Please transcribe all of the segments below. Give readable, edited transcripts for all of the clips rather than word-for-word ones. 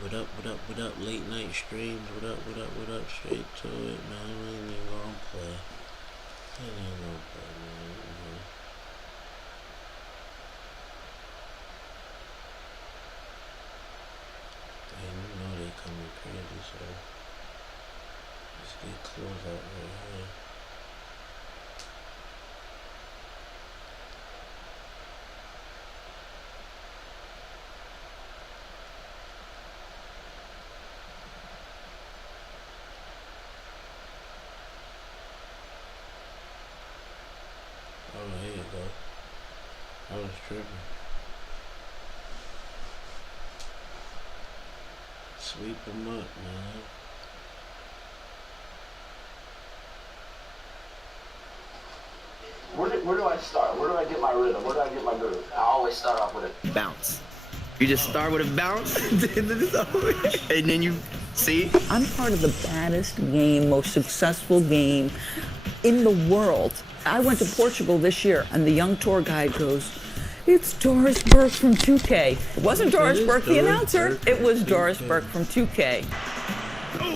What up, late night streams, what up, straight to it, man, we ain't even gonna play. Man. Damn, you know they coming crazy, so let's get close out right here. Oh, here you go. I was tripping. Sweep them up, man. Where do I start? Where do I get my rhythm? Where do I get my groove? I always start off with a bounce. You just start with a bounce, and then you see. I'm part of the baddest game, most successful game in the world. I went to Portugal this year, and the young tour guide goes, "It's Doris Burke from 2K." It wasn't Doris Burke, the announcer. It was Doris Burke from 2K. Oh!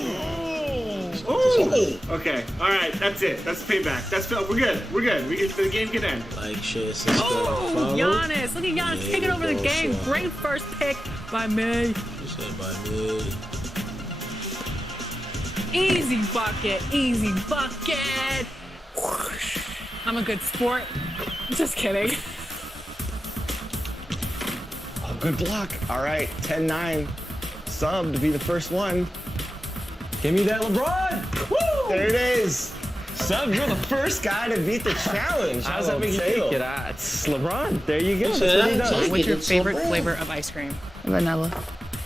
Okay, all right, that's it. That's payback. We're good. The game can end. Like, share, subscribe, Oh, follow. Giannis! Look at Giannis taking over the game. Son. Great first pick by me. You said by me. Easy bucket. I'm a good sport. Just kidding. Oh, good block. All right, 10-9. Sub to be the first one. Give me that LeBron. Woo! There it is. Sub, you're the first guy to beat the challenge. How's that make you feel? It's LeBron. There you go. That's what he does. What's your favorite flavor of ice cream? Vanilla.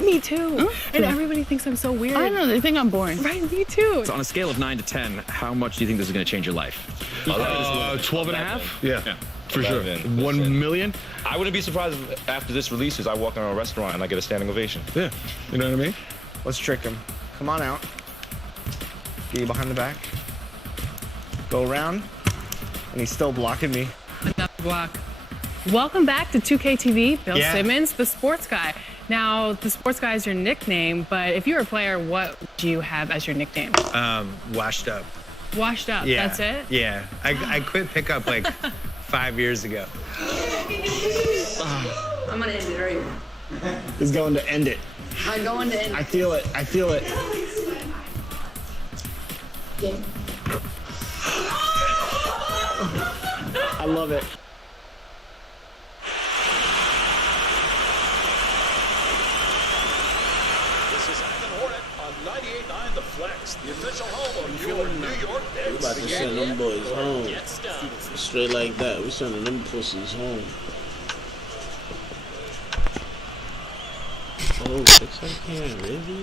Me too. And everybody thinks I'm so weird. I know, they think I'm boring. Right, me too. So on a scale of 9 to 10, how much do you think this is going to change your life? 12 and a half? Yeah, for sure. 1 million? I wouldn't be surprised if after this releases, I walk into a restaurant and I get a standing ovation. Yeah, you know what I mean? Let's trick him. Come on out. Get you behind the back. Go around. And he's still blocking me. Another block. Welcome back to 2K TV. Bill Simmons, the sports guy. Now, the sports guy is your nickname, but if you were a player, what do you have as your nickname? Washed up. Washed up, Yeah. that's it? Yeah, I quit pickup like 5 years ago. I'm gonna end it right. He's going to end it. I'm going to end it. I feel it. I love it. This is Ivan Hornet on 98.9 The Flex, the official home of your New York Knicks. We about to send them boys home. Straight like that. We sending them pussies home. Oh, 600 baby.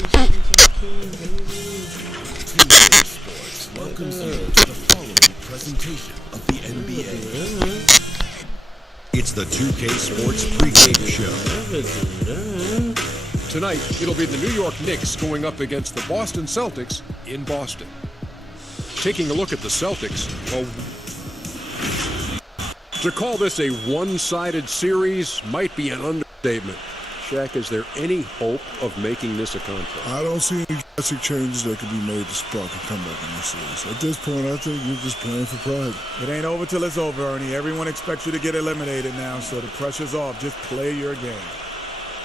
Sports welcomes you to the following presentation of the NBA. It's the 2K Sports pregame show. Tonight, it'll be the New York Knicks going up against the Boston Celtics in Boston. Taking a look at the Celtics, to call this a one-sided series might be an understatement. Shaq, is there any hope of making this a contract? I don't see any drastic changes that could be made to spark a comeback in this series. At this point, I think you're just playing for pride. It ain't over till it's over, Ernie. Everyone expects you to get eliminated now, so the pressure's off. Just play your game.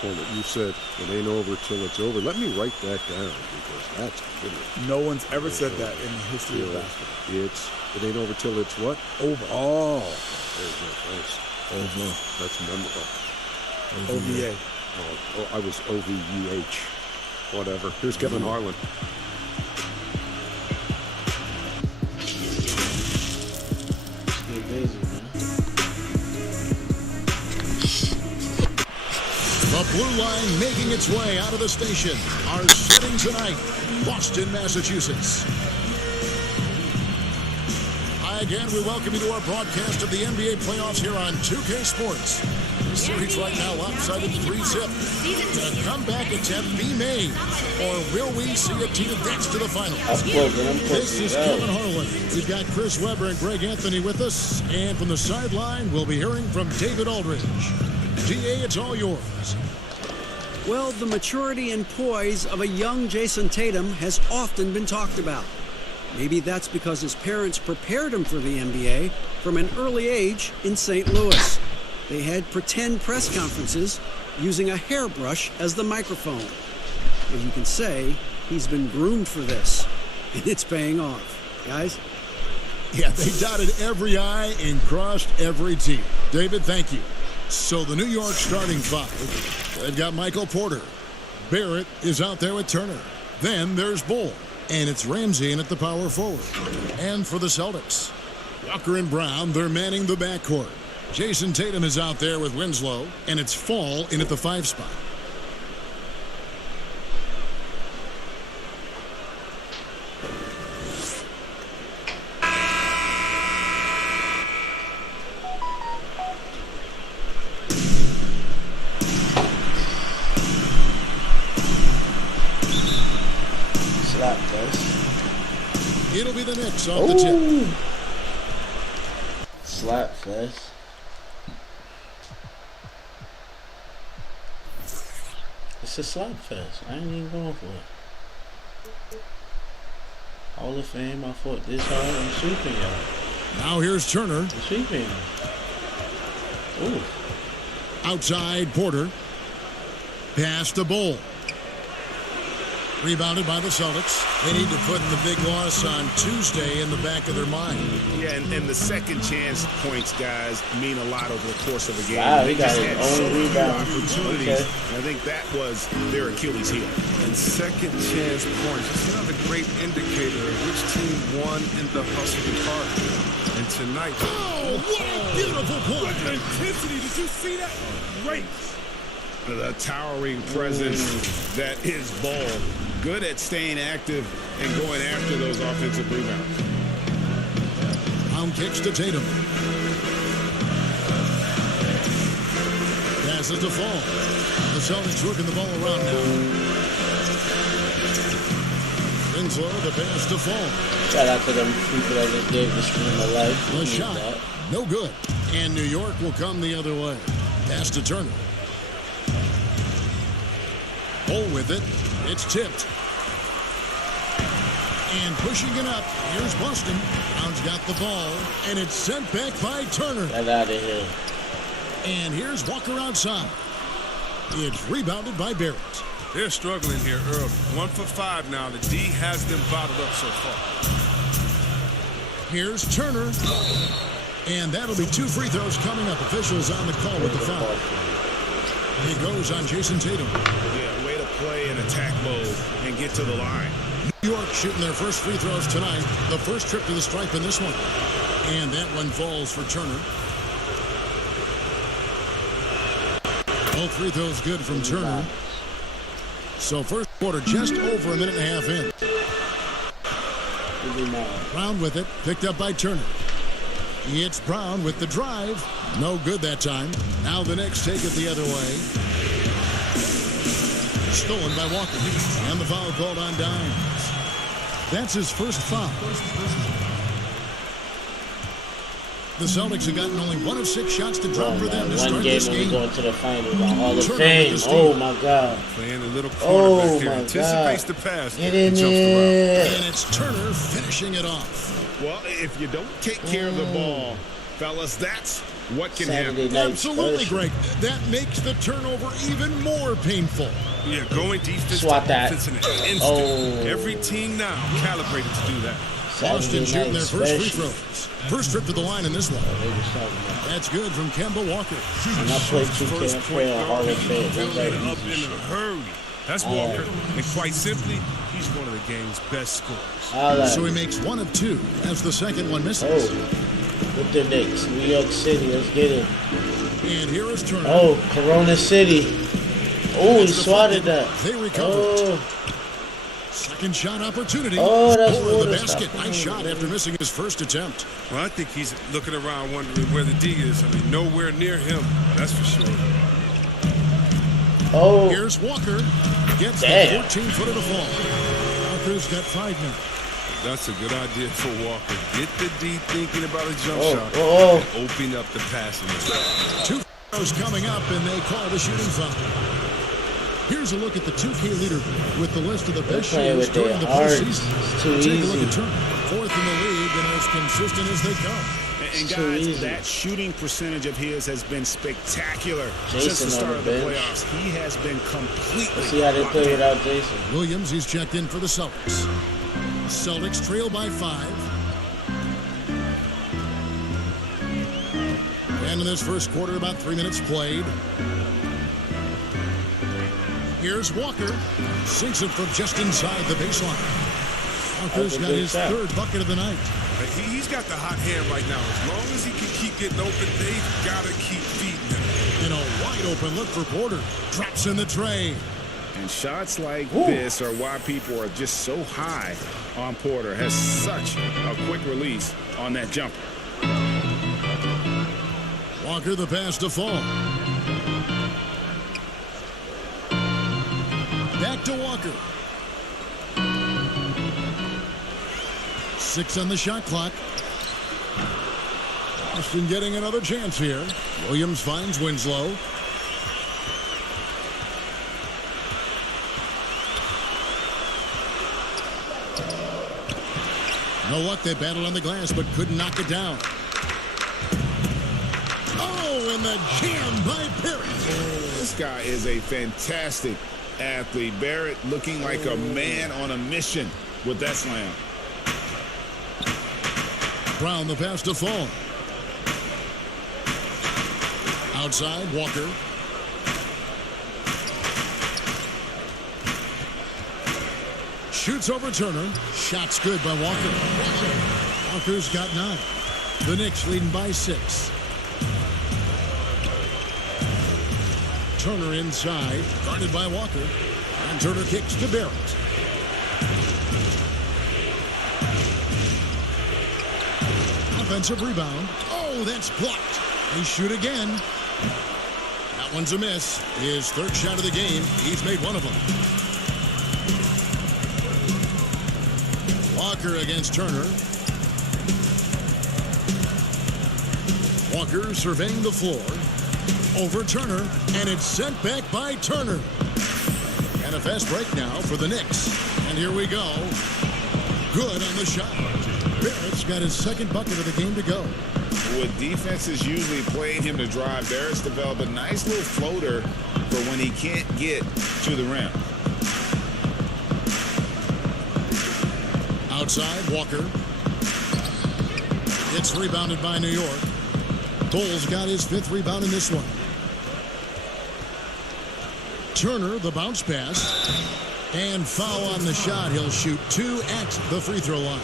Well, you said it ain't over till it's over. Let me write that down because that's good. No one's ever said that in the history of basketball. It ain't over till it's what? Over. Oh, over. That's memorable. OVA. Oh, I was OVUH. Whatever. Here's Kevin Harlan. The blue line making its way out of the station are setting tonight, Boston, Massachusetts. Hi again, we welcome you to our broadcast of the NBA playoffs here on 2K Sports. The series right now lopsided to 3-zip. Can a comeback attempt be made? Or will we see a team advance to the finals? This is Kevin Harlan. We've got Chris Webber and Greg Anthony with us. And from the sideline, we'll be hearing from David Aldridge. DA, it's all yours. Well, the maturity and poise of a young Jason Tatum has often been talked about. Maybe that's because his parents prepared him for the NBA from an early age in St. Louis. They had pretend press conferences using a hairbrush as the microphone. And you can say he's been groomed for this, and it's paying off. Guys? Yeah, they dotted every I and crossed every T. David, thank you. So the New York starting five, they've got Michael Porter. Barrett is out there with Turner. Then there's Bull. And it's Ramsey in at the power forward. And for the Celtics, Walker and Brown, they're manning the backcourt. Jason Tatum is out there with Winslow, and it's Fall in at the 5 spot. It'll be the Knicks off the tip. Slap fest. It's a slap fest. I ain't even going for it. Hall of Fame, I fought this hard. I'm sweeping y'all. Now here's Turner. I'm sweeping. Ooh. Outside Porter. Pass to Bull. Rebounded by the Celtics. They need to put the big loss on Tuesday in the back of their mind. Yeah, and the second chance points, guys, mean a lot over the course of a game. Wow, they got just his had own so many rebound. opportunities. Okay. And I think that was their Achilles heel. And second chance points. It's another great indicator of which team won in the hustle part. And tonight, what a beautiful point! Intensity, did you see that? Great. The towering presence that is Ball. Good at staying active and going after those offensive rebounds. Pound kicks to Tatum. Passes to Fall. The Celtics working the ball around now. Winslow, the pass to Fall. Shout out to them people that just gave the stream a life. The shot, no good. And New York will come the other way. Pass to Turner. Bull with it. It's tipped. And pushing it up. Here's Boston. Brown's got the ball. And it's sent back by Turner. Get out of here. And here's Walker outside. It's rebounded by Barrett. They're struggling here early. 1 for 5 now. The D has them bottled up so far. Here's Turner. And that'll be 2 free throws coming up. Officials on the call with the foul. It goes on Jason Tatum. Yeah, way to play in attack mode and get to the line. New York shooting their first free throws tonight. The first trip to the stripe in this one. And that one falls for Turner. Both free throws good from Turner. So first quarter just over a minute and a half in. Brown with it. Picked up by Turner. It's Brown with the drive. No good that time. Now the Knicks take it the other way. Stolen by Walker. And the foul called on Dimes. That's his first foul. The Celtics have gotten only 1 of 6 shots to drop for them to start this game. Going to the finals on Hall of Fame. Oh my God. Playing a little quarterback here. Anticipates the pass. Get in there. And it's Turner finishing it off. Well, if you don't take care of the ball, fellas, that's what can happen. Absolutely, Greg. That makes the turnover even more painful. Yeah, going defense Swat to that. offense in an instant. Oh. Every team now calibrated to do that. Boston shooting their first free special. throws. First trip to the line in this one. That's good from Kemba Walker. When I play 2K, I play on Hall of Fame. Building up in a hurry. That's Walker. And quite simply, he's one of the game's best scorers. So he makes 1 of 2 as the second one misses. With the Knicks, New York City, let's get it. And here is Turner. Oh, Corona City. Oh, he swatted that. They recovered. Second shot opportunity. Oh, that's for the basket. Nice shot after missing his first attempt. Well, I think he's looking around wondering where the D is. I mean, nowhere near him. That's for sure. Oh. Here's Walker. Gets the 14-footer to fall. Walker's got 5 minutes. That's a good idea for Walker. Get the D thinking about a jump shot. And open up the passing. 2 fouls coming up, and they call the shooting foul. Here's a look at the 2K leaderboard with the list of the best playing shooters with during their the hearts. postseason. It's too Take a look easy. at Turner, 4th in the league and as consistent as they come. And Too guys, easy. that shooting percentage of his has been spectacular Jason since the start on of the the bench. playoffs. He has been completely Let's see how they locked play in. without Jason. Williams, he's checked in for the Celtics. Celtics trail by 5. And in this first quarter, about 3 minutes played. Here's Walker. Sinks it from just inside the baseline. Walker's got his third bucket of the night. He's got the hot hand right now. As long as he can keep getting open, they've got to keep feeding him. And a wide open look for Porter. Drops in the tray. And shots like this are why people are just so high on Porter. Has such a quick release on that jumper. Walker the pass to Fall. Back to Walker. 6 on the shot clock. Boston getting another chance here. Williams finds Winslow. No luck, they battled on the glass but couldn't knock it down. Oh, and the jam by Barrett. This guy is a fantastic athlete. Barrett looking like a man on a mission with that slam. Brown the pass to Fall. Outside, Walker. Shoots over Turner. Shot's good by Walker. Walker's got 9. The Knicks leading by 6. Turner inside, guarded by Walker. And Turner kicks to Barrett. Offensive rebound. Oh, that's blocked. They shoot again. That one's a miss. His third shot of the game. He's made one of them. Walker against Turner. Walker surveying the floor. Over Turner, and it's sent back by Turner. And a fast break now for the Knicks. And here we go. Good on the shot. Barrett's got his second bucket of the game to go. With defenses usually playing him to drive, Barrett's developed a nice little floater for when he can't get to the rim. Outside, Walker. It's rebounded by New York. Bulls got his 5th rebound in this one. Turner, the bounce pass. And foul on the shot. He'll shoot 2 at the free throw line.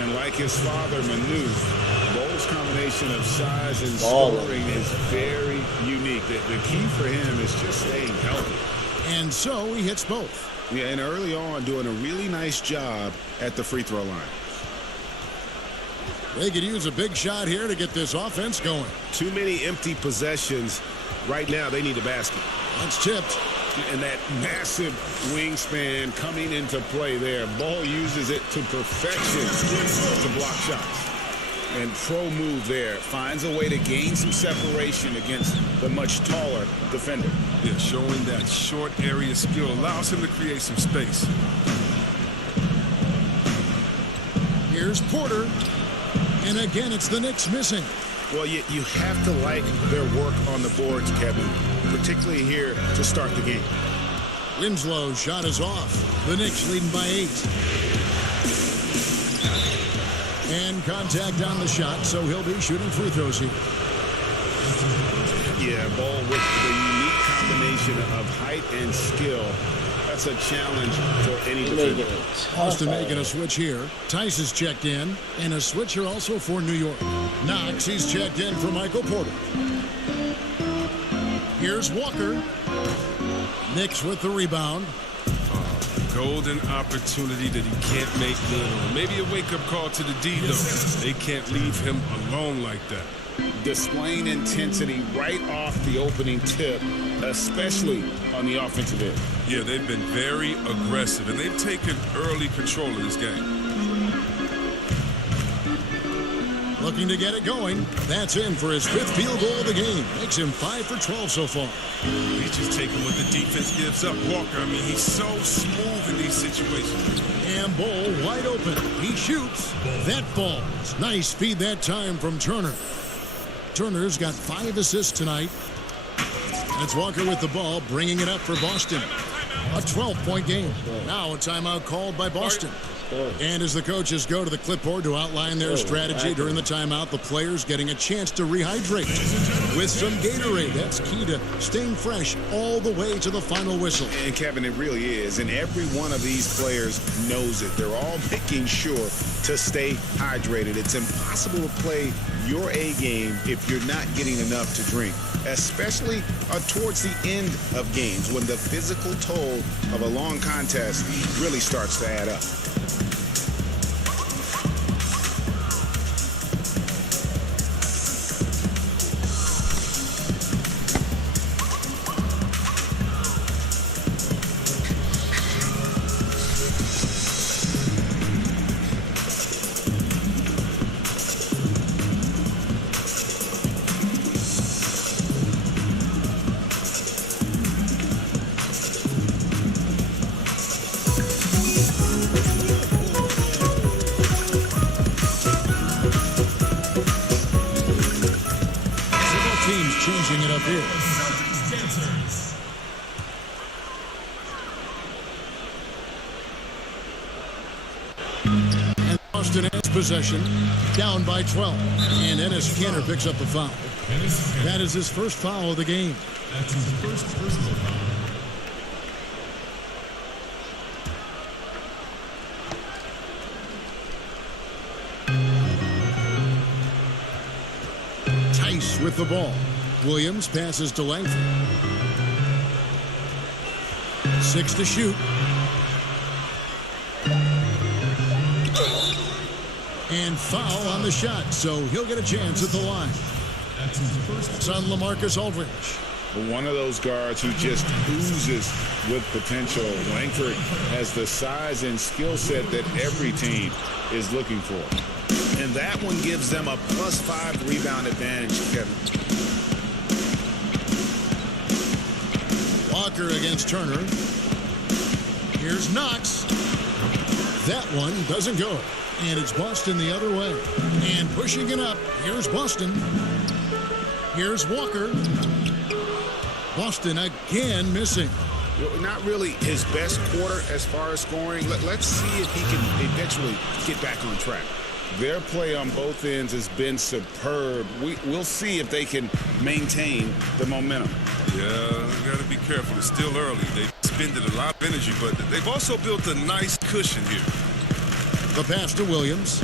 And like his father, Manu, Bol's combination of size and scoring is very unique. The key for him is just staying healthy. And so he hits both. Yeah, and early on doing a really nice job at the free throw line. They could use a big shot here to get this offense going. Too many empty possessions. Right now, they need a basket. That's tipped. And that massive wingspan coming into play there. Ball uses it to perfection to block shots. And pro move there. Finds a way to gain some separation against the much taller defender. Yeah, showing that short area skill allows him to create some space. Here's Porter. And again, it's the Knicks missing. Well, you have to like their work on the boards, Kevin, particularly here to start the game. Winslow's shot is off. The Knicks leading by 8. And contact on the shot, so he'll be shooting free throws here. Yeah, Ball with the unique combination of height and skill. That's a challenge for any defender. Boston making a switch here. Tice is checked in, and a switch here also for New York. Knox, he's checked in for Michael Porter. Here's Walker. Knicks with the rebound. Golden opportunity that he can't make good on. Maybe a wake-up call to the D, though. They can't leave him alone like that. Displaying intensity right off the opening tip, especially on the offensive end. Yeah, they've been very aggressive, and they've taken early control of this game. looking to get it going. That's in for his 5th field goal of the game. Makes him 5 for 12 so far. He's just taking what the defense gives up. Walker, I mean, he's so smooth in these situations. And Bull wide open. He shoots. That falls. Nice feed that time from Turner. Turner's got 5 assists tonight. And it's Walker with the ball, bringing it up for Boston. A 12-point game. Now a timeout called by Boston. And as the coaches go to the clipboard to outline their strategy during the timeout, the players getting a chance to rehydrate with some Gatorade. That's key to staying fresh all the way to the final whistle. And Kevin, it really is. And every one of these players knows it. They're all making sure to stay hydrated. It's impossible to play your A game if you're not getting enough to drink, especially towards the end of games when the physical toll of a long contest really starts to add up. Changing it up here. And Boston has possession, down by 12. And Ennis Kanter picks up the foul. That is his first foul of the game. That's his first personal foul. Tice with the ball. Williams passes to Langford. 6 to shoot. And foul on the shot, so he'll get a chance at the line. That's his first. It's on LaMarcus Aldridge. One of those guards who just oozes with potential. Langford has the size and skill set that every team is looking for. And that one gives them a +5 rebound advantage, Kevin. Walker against Turner. Here's Knox. That one doesn't go. And it's Boston the other way. And pushing it up. Here's Boston. Here's Walker. Boston again missing. Not really his best quarter as far as scoring. Let's see if he can eventually get back on track. Their play on both ends has been superb. We'll see if they can maintain the momentum. Yeah, got to be careful. It's still early. They've expended a lot of energy, but they've also built a nice cushion here. The pass to Williams.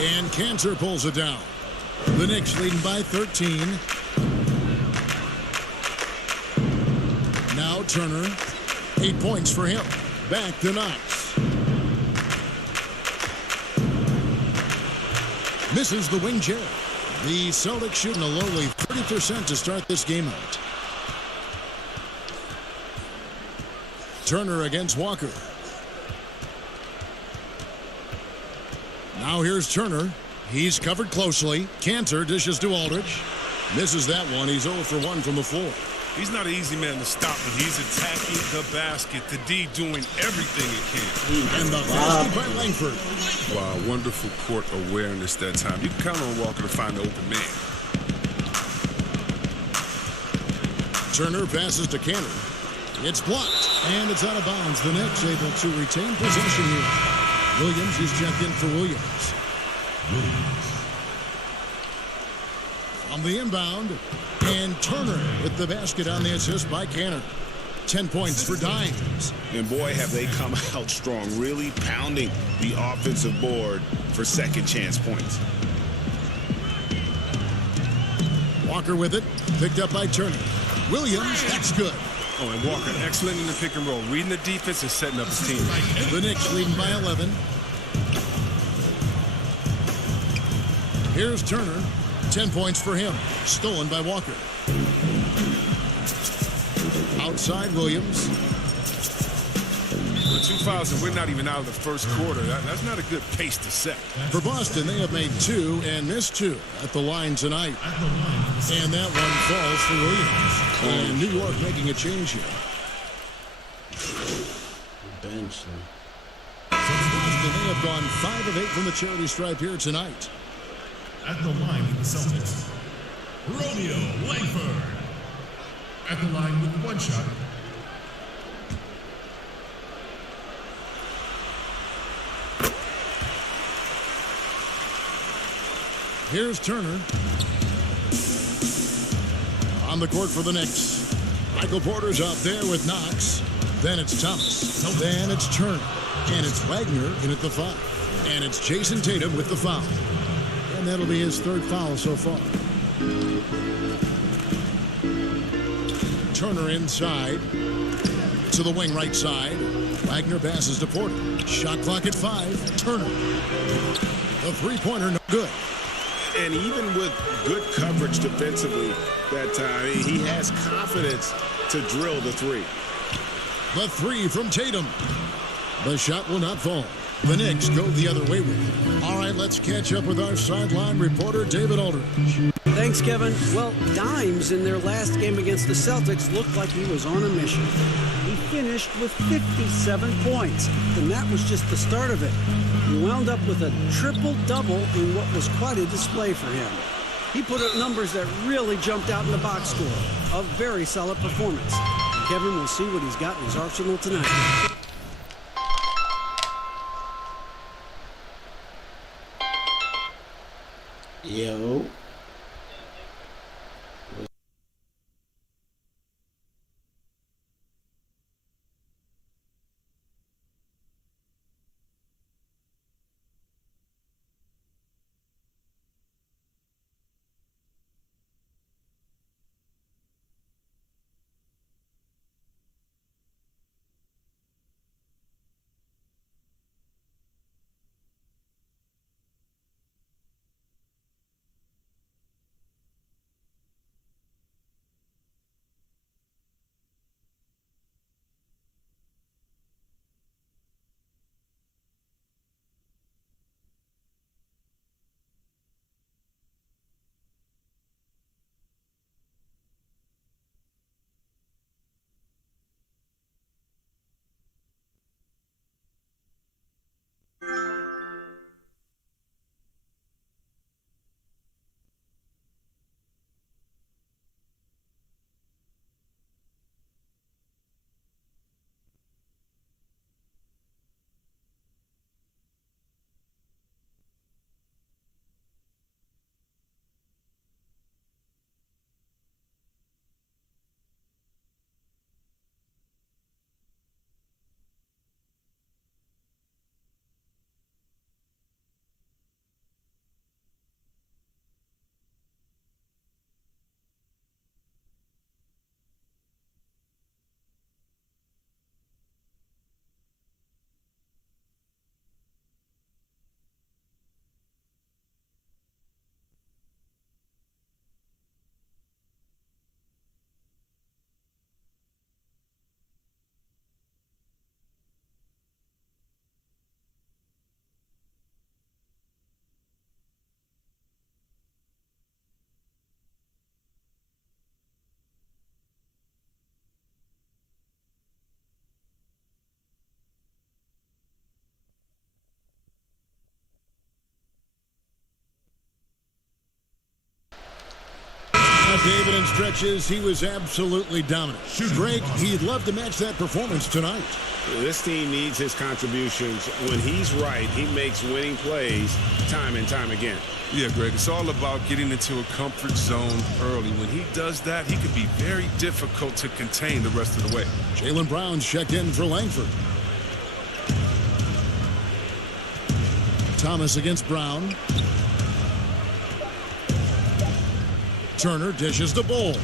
And Kanter pulls it down. The Knicks leading by 13. Now Turner. 8 points for him. Back to Knox. Misses the wing chair. The Celtics shooting a lowly 30% to start this game out. Turner against Walker. Now here's Turner. He's covered closely. Kanter dishes to Aldridge. Misses that one. He's 0 for 1 from the floor. He's not an easy man to stop, but he's attacking the basket. The D doing everything he can. And the basket by Langford. Wow, wonderful court awareness that time. You can count on Walker to find the open man. Turner passes to Kanter. It's blocked, and it's out of bounds. The Knicks able to retain possession here. Williams is checked in for Williams. On the inbound, and Turner with the basket on the assist by Kanter. 10 points for Dimes. And boy, have they come out strong, really pounding the offensive board for second chance points. Walker with it, picked up by Turner. Williams, that's good. Oh, and Walker, excellent in the pick and roll, reading the defense and setting up his team. The Knicks leading by 11. Here's Turner. 10 points for him. Stolen by Walker. Outside Williams. With 2 fouls and we're not even out of the first quarter, that's not a good pace to set. For Boston, they have made 2 and missed 2 at the line tonight. And that one falls for Williams. And New York making a change here. Bench. Boston, they have gone 5 of 8 from the charity stripe here tonight. At the line for the Celtics, Romeo Langford. At the line with 1 shot. Here's Turner. On the court for the Knicks. Michael Porter's out there with Knox. Then it's Thomas. Then it's Turner. And it's Wagner in at the 5. And it's Jason Tatum with the foul. And that'll be his 3rd foul so far. Turner inside. To the wing right side. Wagner passes to Porter. Shot clock at 5. Turner. The three-pointer no good. And even with good coverage defensively that time, he has confidence to drill the 3. The 3 from Tatum. The shot will not fall. The Knicks go the other way with it. All right, let's catch up with our sideline reporter, David Aldridge. Thanks, Kevin. Well, Dimes in their last game against the Celtics looked like he was on a mission. He finished with 57 points, and that was just the start of it. He wound up with a triple-double in what was quite a display for him. He put up numbers that really jumped out in the box score. A very solid performance. Kevin will see what he's got in his arsenal tonight. Yo. David, in stretches, he was absolutely dominant. Drake, he'd love to match that performance tonight. This team needs his contributions. When he's right, he makes winning plays time and time again. Yeah, Greg, it's all about getting into a comfort zone early. When he does that, he can be very difficult to contain the rest of the way. Jaylen Brown's checked in for Langford. Thomas against Brown. Turner dishes the ball.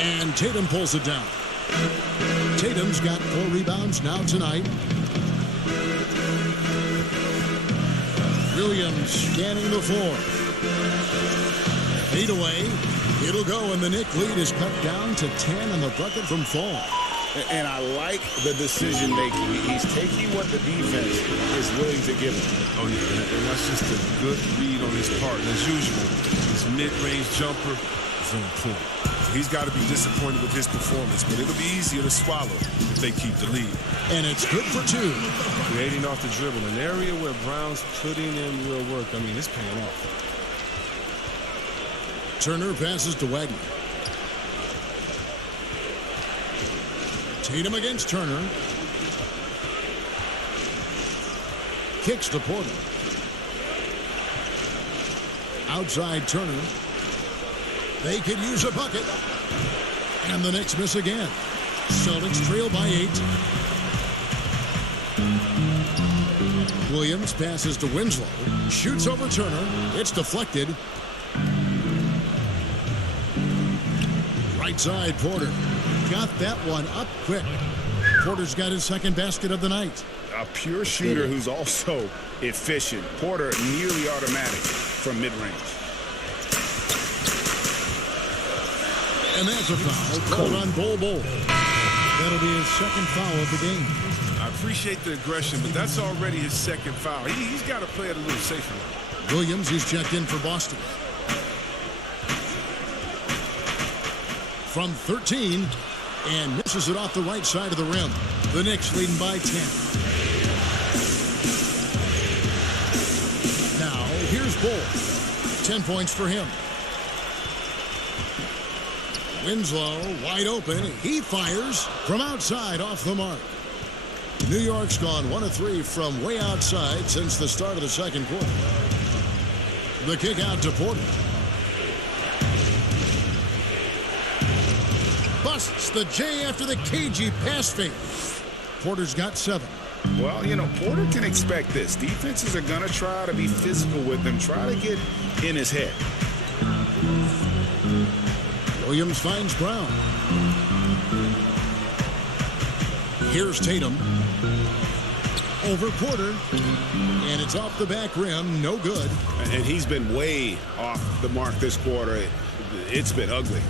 And Tatum pulls it down. Tatum's got 4 rebounds now tonight. Williams scanning the floor. Fade away. It'll go, and the Knicks lead is cut down to 10 on the bucket from Fall. And I like the decision making. He's taking what the defense is willing to give him. Oh, yeah, and that's just a good read on his part. And as usual, his mid-range jumper is on point. He's got to be disappointed with his performance, but it'll be easier to swallow if they keep the lead. And it's good for 2. Creating off the dribble, an area where Brown's putting in real work. I mean, it's paying off. Turner passes to Wagner. Tatum against Turner. Kicks to Porter. Outside Turner. They could use a bucket. And the Knicks miss again. Celtics trail by 8. Williams passes to Winslow. Shoots over Turner. It's deflected. Right side, Porter. Got that one up quick. Porter's got his second basket of the night. A pure shooter who's also efficient. Porter nearly automatic from mid-range. And that's a foul called on Bol. That'll be his second foul of the game. I appreciate the aggression, but that's already his second foul. He's got to play it a little safer. Williams, he's checked in for Boston. From 13, and misses it off the right side of the rim. The Knicks leading by 10. Now, here's Bol. 10 points for him. Winslow, wide open. He fires from outside off the mark. New York's gone 1 of 3 from way outside since the start of the second quarter. The kick out to Porter. Busts the J after the cagey pass fake. Porter's got 7. Well, you know, Porter can expect this. Defenses are going to try to be physical with him, try to get in his head. Williams finds Brown. Here's Tatum. Over Porter. And it's off the back rim. No good. And he's been way off the mark this quarter. It's been ugly.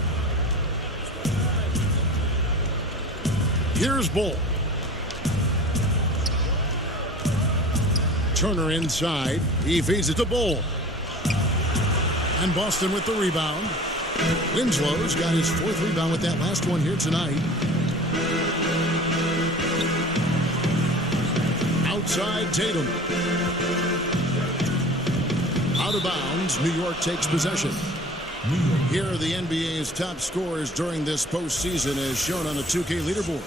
Here's Bol. Turner inside. He feeds it to Bol. And Boston with the rebound. Winslow's got his 4th rebound with that last one here tonight. Outside Tatum. Out of bounds. New York takes possession. Here are the NBA's top scorers during this postseason as shown on the 2K leaderboard.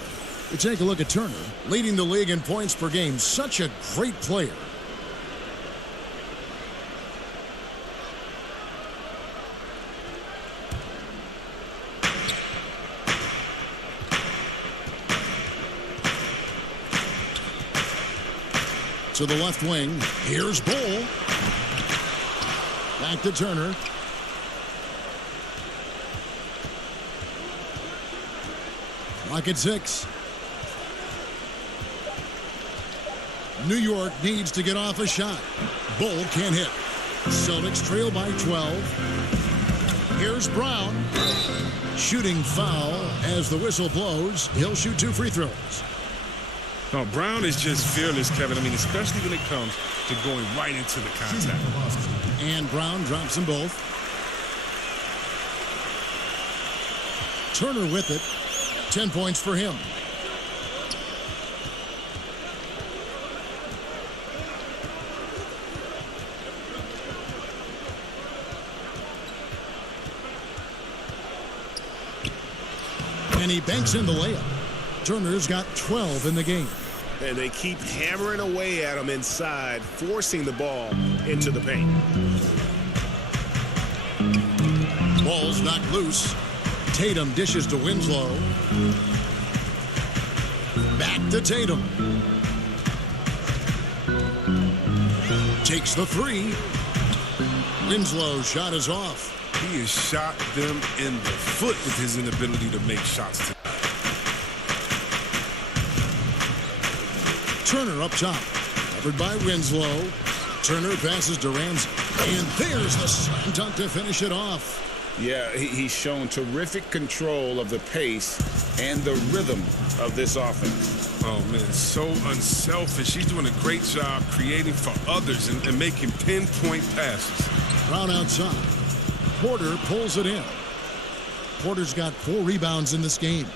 We take a look at Turner, leading the league in points per game. Such a great player. To the left wing. Here's Bol. Back to Turner. Clock at 6. New York needs to get off a shot. Bol can't hit. Celtics trail by 12. Here's Brown. Shooting foul as the whistle blows. He'll shoot 2 free throws. No, Brown is just fearless, Kevin. I mean, especially when it comes to going right into the contact. And Brown drops them both. Turner with it. 10 points for him. And he banks in the layup. Turner's got 12 in the game. And they keep hammering away at him inside, forcing the ball into the paint. Ball's knocked loose. Tatum dishes to Winslow. Back to Tatum. Takes the 3. Winslow's shot is off. He has shot them in the foot with his inability to make shots tonight. Turner up top. Covered by Winslow. Turner passes to Ramsey. And there's the slam dunk to finish it off. Yeah, he's shown terrific control of the pace and the rhythm of this offense. Oh, man, so unselfish. He's doing a great job creating for others and making pinpoint passes. Brown outside. Porter pulls it in. Porter's got 4 rebounds in this game.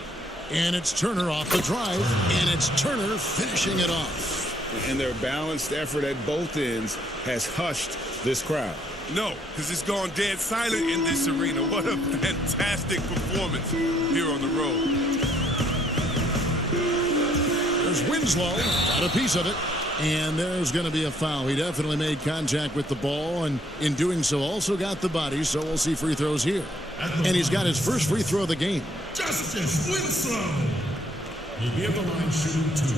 And it's Turner off the drive, and it's Turner finishing it off. And their balanced effort at both ends has hushed this crowd. No, because it's gone dead silent in this arena. What a fantastic performance here on the road. There's Winslow, got a piece of it. And there's going to be a foul. He definitely made contact with the ball, and in doing so also got the body, so we'll see free throws here. And he's got his first free throw of the game. Justice Winslow. He'll be at the line shooting 2.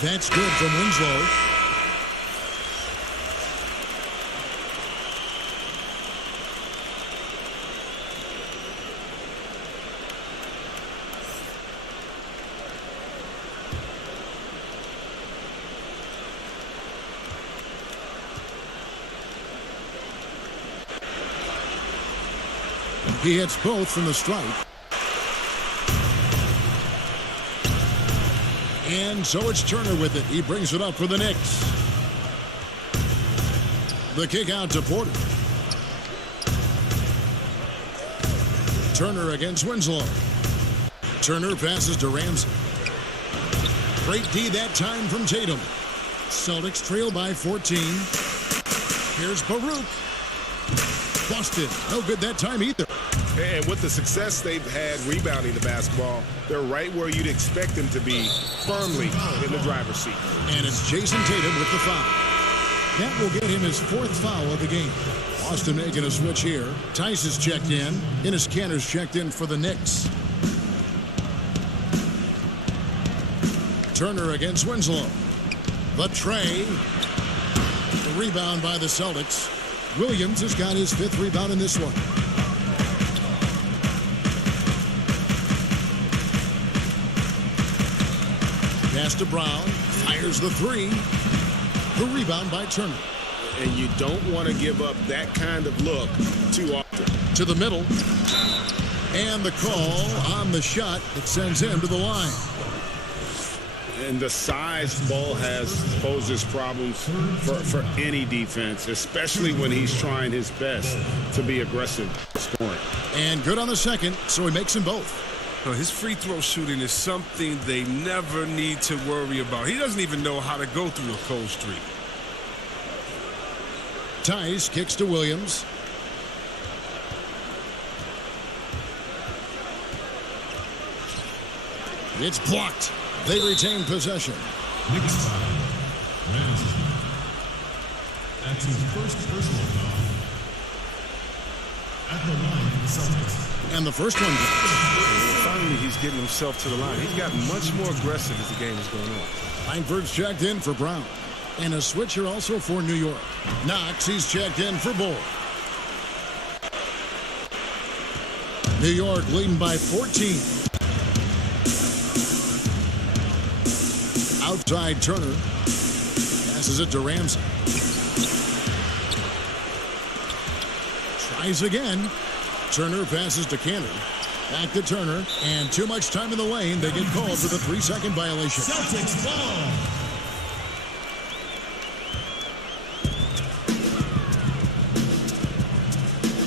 That's good from Winslow. He hits both from the stripe. And so it's Turner with it. He brings it up for the Knicks. The kick out to Porter. Turner against Winslow. Turner passes to Ramsey. Great D that time from Tatum. Celtics trail by 14. Here's Baruch. Busted. No good that time either. And with the success they've had rebounding the basketball, they're right where you'd expect them to be, firmly in the driver's seat. And it's Jason Tatum with the foul. That will get him his 4th foul of the game. Austin making a switch here. Tice is checked in. Enes Kanter's checked in for the Knicks. Turner against Winslow. The tray. The rebound by the Celtics. Williams has got his 5th rebound in this one. Pass to Brown. Fires the 3. The rebound by Turner. And you don't want to give up that kind of look too often. To the middle. And the call on the shot that sends him to the line. And the size ball poses problems for any defense, especially when he's trying his best to be aggressive scoring. And good on the second, so he makes them both. His free throw shooting is something they never need to worry about. He doesn't even know how to go through a cold streak. Tice kicks to Williams. It's blocked. They retain possession. Next time, Ramsey. That's his first personal foul. At the line for the Celtics. And the first one goes. Finally, he's getting himself to the line. He's gotten much more aggressive as the game is going on. Langford's checked in for Brown. And a switcher also for New York. Knox, he's checked in for Bull. New York leading by 14. Outside Turner. Passes it to Ramsey. Tries again. Turner passes to Kanter. Back to Turner. And too much time in the lane. They get called for the 3-second violation. Celtics ball.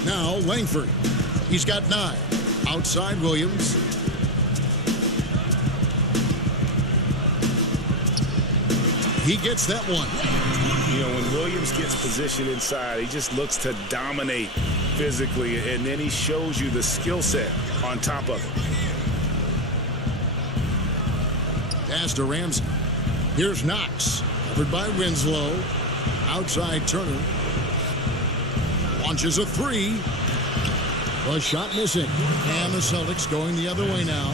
Now Langford. He's got 9. Outside Williams. He gets that one. You know, when Williams gets positioned inside, he just looks to dominate physically, and then he shows you the skill set on top of it. Pass to Ramsey. Here's Knox. Covered by Winslow. Outside Turner. Launches a 3. A shot missing. And the Celtics going the other way now.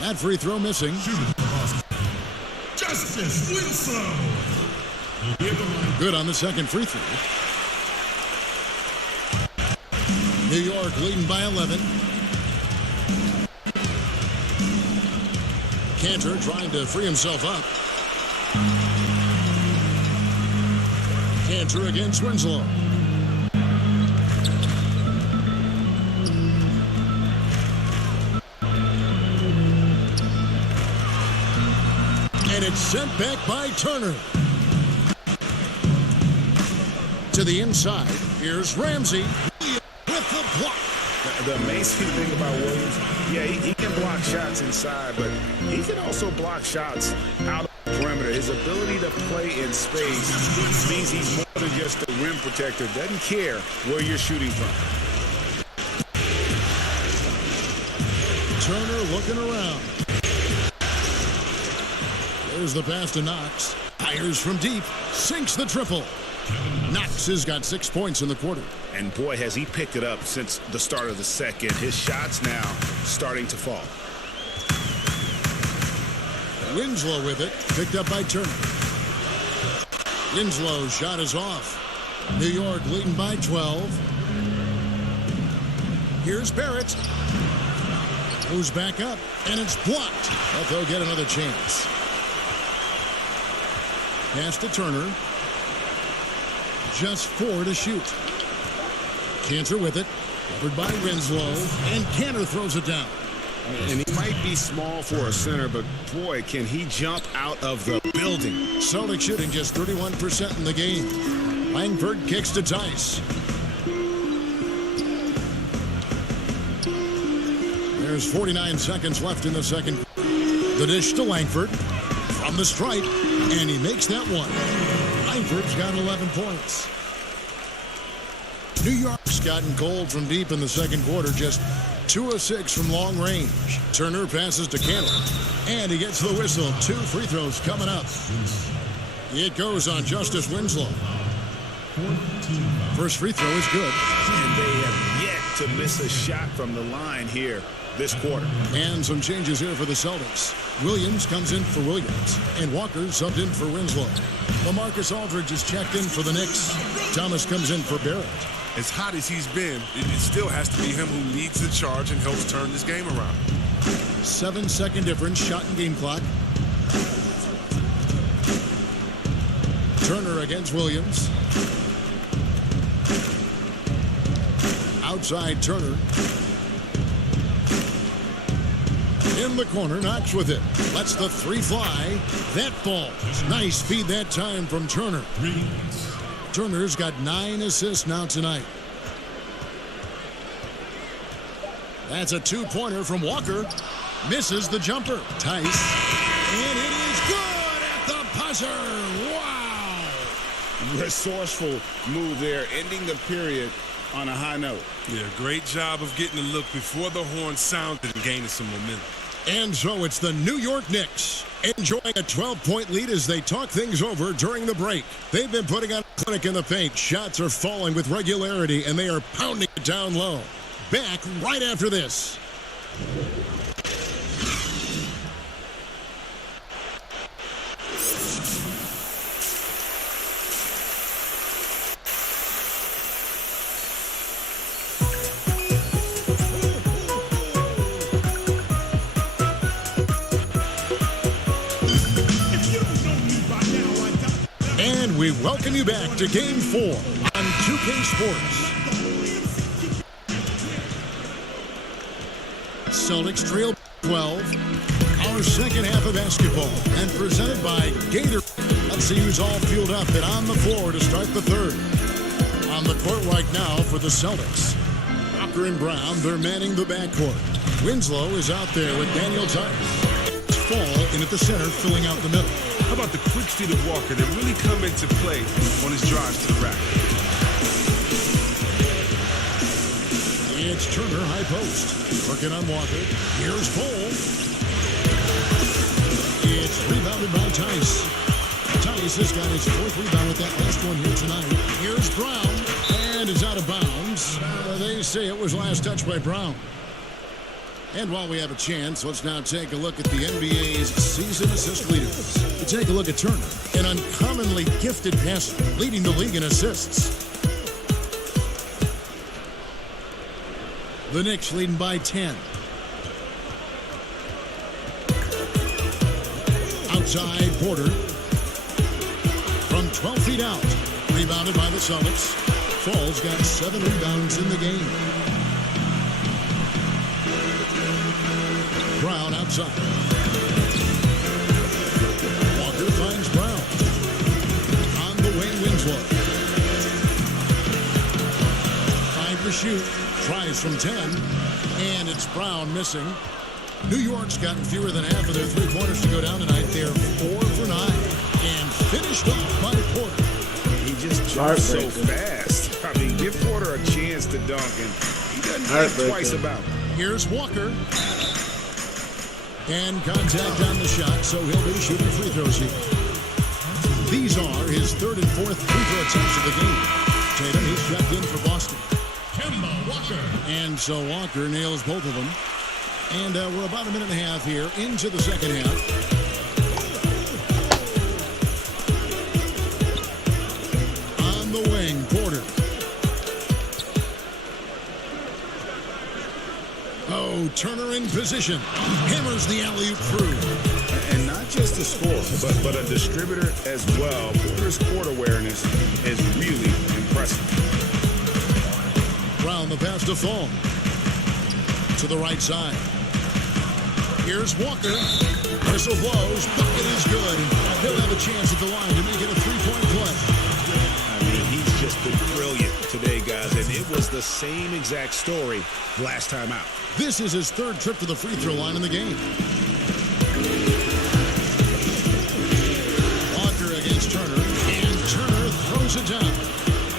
That free throw missing. Justice Winslow. Good on the second free throw. New York leading by 11. Cantor trying to free himself up. Cantor against Winslow. And it's sent back by Turner. To the inside, here's Ramsey with the block. The amazing thing about Williams, yeah, he can block shots inside, but he can also block shots out of the perimeter. His ability to play in space means he's more than just a rim protector. Doesn't care where you're shooting from. Turner looking around. There's the pass to Knox. Fires from deep. Sinks the triple. Knox has got 6 points in the quarter. And boy, has he picked it up since the start of the second. His shots now starting to fall. Winslow with it. Picked up by Turner. Winslow's shot is off. New York leading by 12. Here's Barrett. Moves back up, and it's blocked. But they'll get another chance. Pass to Turner. Just 4 to shoot. Cantor with it. Covered by Winslow. And Cantor throws it down. And he might be small for a center, but boy, can he jump out of the building. Celtics shooting just 31% in the game. Langford kicks to Tice. There's 49 seconds left in the second. The dish to Langford. From the stripe. And he makes that one. Langford's got 11 points. New York's gotten cold from deep in the second quarter. Just 2 of 6 from long range. Turner passes to Cantor. And he gets the whistle. 2 free throws coming up. It goes on Justice Winslow. First free throw is good. And they have yet to miss a shot from the line here this quarter. And some changes here for the Celtics. Williams comes in for Williams. And Walker subbed in for Winslow. LaMarcus Aldridge is checked in for the Knicks. Thomas comes in for Barrett. As hot as he's been, it still has to be him who leads the charge and helps turn this game around. 7-second difference, shot and game clock. Turner against Williams. Outside Turner. In the corner, Knox with it. Lets the 3 fly. That falls. Nice feed that time from Turner. Turner's got 9 assists now tonight. That's a 2-pointer from Walker. Misses the jumper. Tice. And it is good at the buzzer. Wow. Resourceful move there, ending the period on a high note. Yeah, great job of getting the look before the horn sounded and gaining some momentum. And so it's the New York Knicks enjoying a 12-point lead as they talk things over during the break. They've been putting on a clinic in the paint. Shots are falling with regularity, and they are pounding it down low. Back right after this. And we welcome you back to Game 4 on 2K Sports. Celtics trail 12. Our second half of basketball and presented by Gator. Let's see who's all fueled up and on the floor to start the third. On the court right now for the Celtics. Walker and Brown, they're manning the backcourt. Winslow is out there with Daniel Tice. Fall in at the center, filling out the middle. How about the quick feet of Walker that really come into play on his drives to the rack? It's Turner, high post. Working on Walker. Here's Cole. It's rebounded by Tice. Tice has got his 4th rebound with that last one here tonight. Here's Brown. And it's out of bounds. They say it was last touched by Brown. And while we have a chance, let's now take a look at the NBA's season assist leaders. But take a look at Turner, an uncommonly gifted passer, leading the league in assists. The Knicks leading by 10. Outside Porter. From 12 feet out. Rebounded by the Celtics. Fall's got 7 rebounds in the game. Brown outside. Walker finds Brown. On the wing, Winslow. 5 to shoot. Tries from 10. And it's Brown missing. New York's gotten fewer than half of their three-pointers to go down tonight. They're 4 for 9. And finished off by Porter. He just jumps so fast. I mean, give Porter a chance to dunk, and he doesn't think twice about it. Here's Walker. And contact on the shot, so he'll be shooting free throws here. These are his 3rd and 4th free throw attempts of the game. Tatum, he's checked in for Boston. Kemba Walker. And so Walker nails both of them. And we're about a minute and a half here into the second half. On the wing, Porter. Oh, Turner in position. Hammers the alley-oop through. And not just a scorer, but a distributor as well. Porter's court awareness is really impressive. Brown the pass to Fall. To the right side. Here's Walker. Whistle blows. Bucket is good. He'll have a chance at the line to make it a three-point play. I mean, he's just been brilliant today, guys. And it was the same exact story last time out. This is his 3rd trip to the free throw line in the game. Walker against Turner. And Turner throws it down.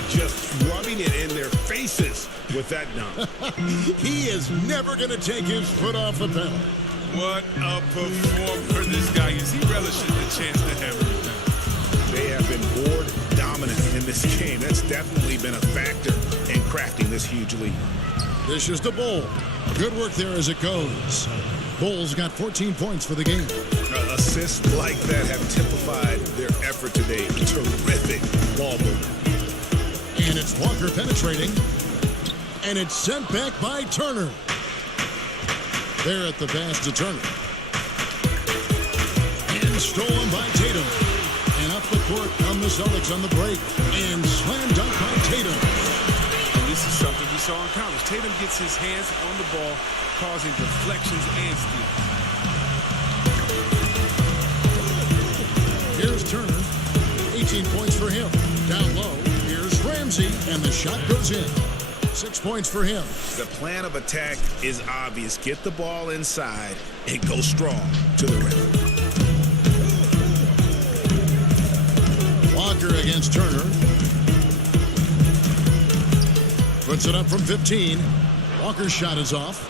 Just rubbing it in their faces with that dunk. He is never going to take his foot off the pedal. What a performer this guy is. He relishes the chance to hammer it down. They have been board dominant in this game. That's definitely been a factor in crafting this huge lead. This is the Bull. Good work there as it goes. Bulls got 14 points for the game. Assists like that have typified their effort today. Terrific ball movement. And it's Walker penetrating. And it's sent back by Turner. There at the pass to Turner. And stolen by Tatum. And up the court come the Celtics on the break. And slam dunk by Tatum. And this is something we saw in college. Tatum gets his hands on the ball, causing deflections and steals. Here's Turner. 18 points for him. Down low. Here's Ramsey. And the shot goes in. 6 points for him. The plan of attack is obvious. Get the ball inside and go strong to the rim. Walker against Turner. Puts it up from 15. Walker's shot is off.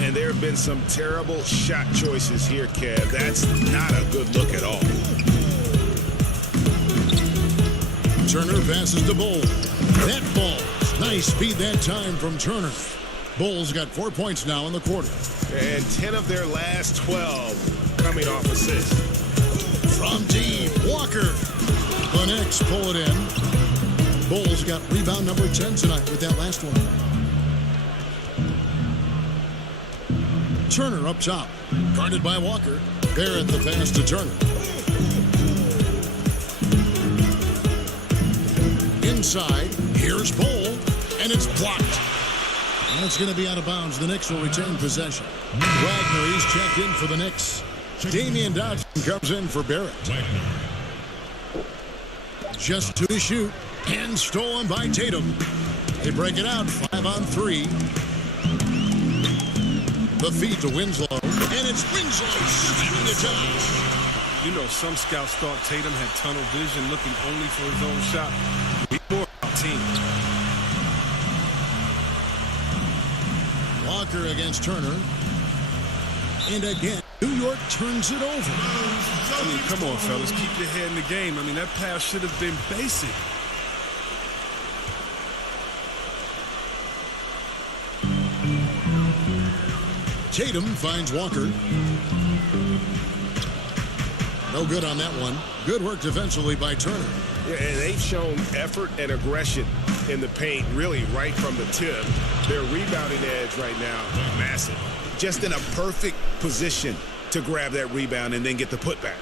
And there have been some terrible shot choices here, Kev. That's not a good look at all. Turner passes to Bull. That ball. Nice speed that time from Turner. Bulls got 4 points now in the quarter. And 10 of their last 12 coming off assists. From deep, Walker. The Knicks pull it in. Bulls got rebound number 10 tonight with that last one. Turner up top. Guarded by Walker. There at the pass to Turner. Inside, here's Bull, and it's blocked. And it's going to be out of bounds. The Knicks will retain possession. Wagner, he's checked in for the Knicks. Damian Dodson comes in for Barrett. Just 2 to shoot, and stolen by Tatum. They break it out, 5 on 3. The feed to Winslow, and it's Winslow stealing the top. You know, some scouts thought Tatum had tunnel vision, looking only for his own shot. He's more about team. Walker against Turner. And again, New York turns it over. I mean, come on, fellas. Keep your head in the game. I mean, that pass should have been basic. Tatum finds Walker. No good on that one. Good work defensively by Turner. Yeah, and they've shown effort and aggression in the paint, really right from the tip. Their rebounding edge right now, massive. Just in a perfect position to grab that rebound and then get the putback.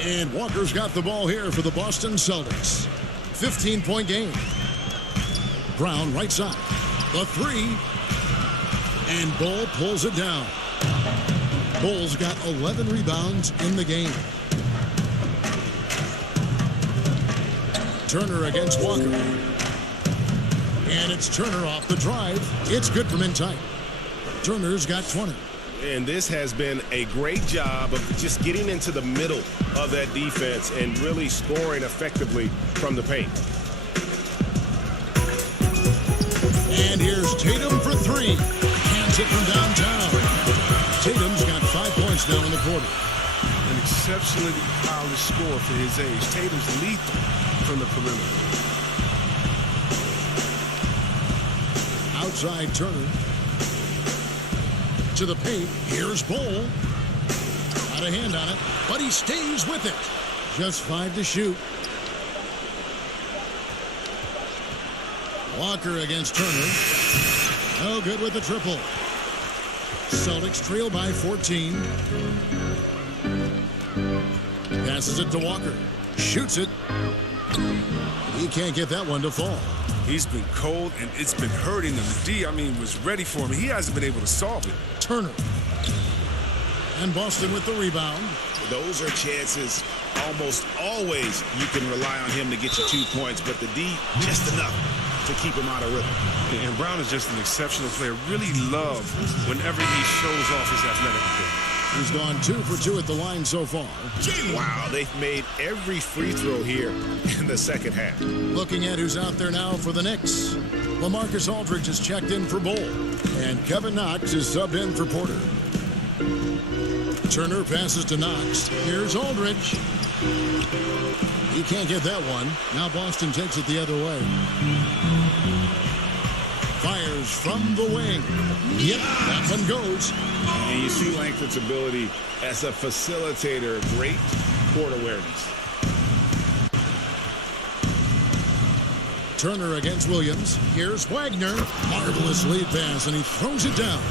And Walker's got the ball here for the Boston Celtics. 15-point game. Brown right side. The three. And Bull pulls it down. Bull's got 11 rebounds in the game. Turner against Walker. And it's Turner off the drive. It's good from in tight. Turner's got 20. And this has been a great job of just getting into the middle of that defense and really scoring effectively from the paint. And here's Tatum for three. Hands it from downtown. Tatum's got 5 points now in the quarter. An exceptionally polished score for his age. Tatum's lethal from the perimeter. Outside Turner. To the paint. Here's Bull. Got a hand on it, but he stays with it. Just 5 to shoot. Walker against Turner. No good with the triple. Celtics trail by 14. Passes it to Walker. Shoots it. He can't get that one to fall. He's been cold, and it's been hurting him. The D, was ready for him. He hasn't been able to solve it. Turner. And Boston with the rebound. Those are chances almost always you can rely on him to get you 2 points, but the D, just enough to keep him out of rhythm. And Brown is just an exceptional player. Really love whenever he shows off his athletic ability. He's gone 2 for 2 at the line so far. Wow, they've made every free throw here in the second half. Looking at who's out there now for the Knicks. LaMarcus Aldridge is checked in for Bull. And Kevin Knox is subbed in for Porter. Turner passes to Knox. Here's Aldridge. He can't get that one. Now Boston takes it the other way. Fires from the wing. Yep, that one goes. And you see Langford's ability as a facilitator. Great court awareness. Turner against Williams. Here's Wagner. Marvelous lead pass, and he throws it down.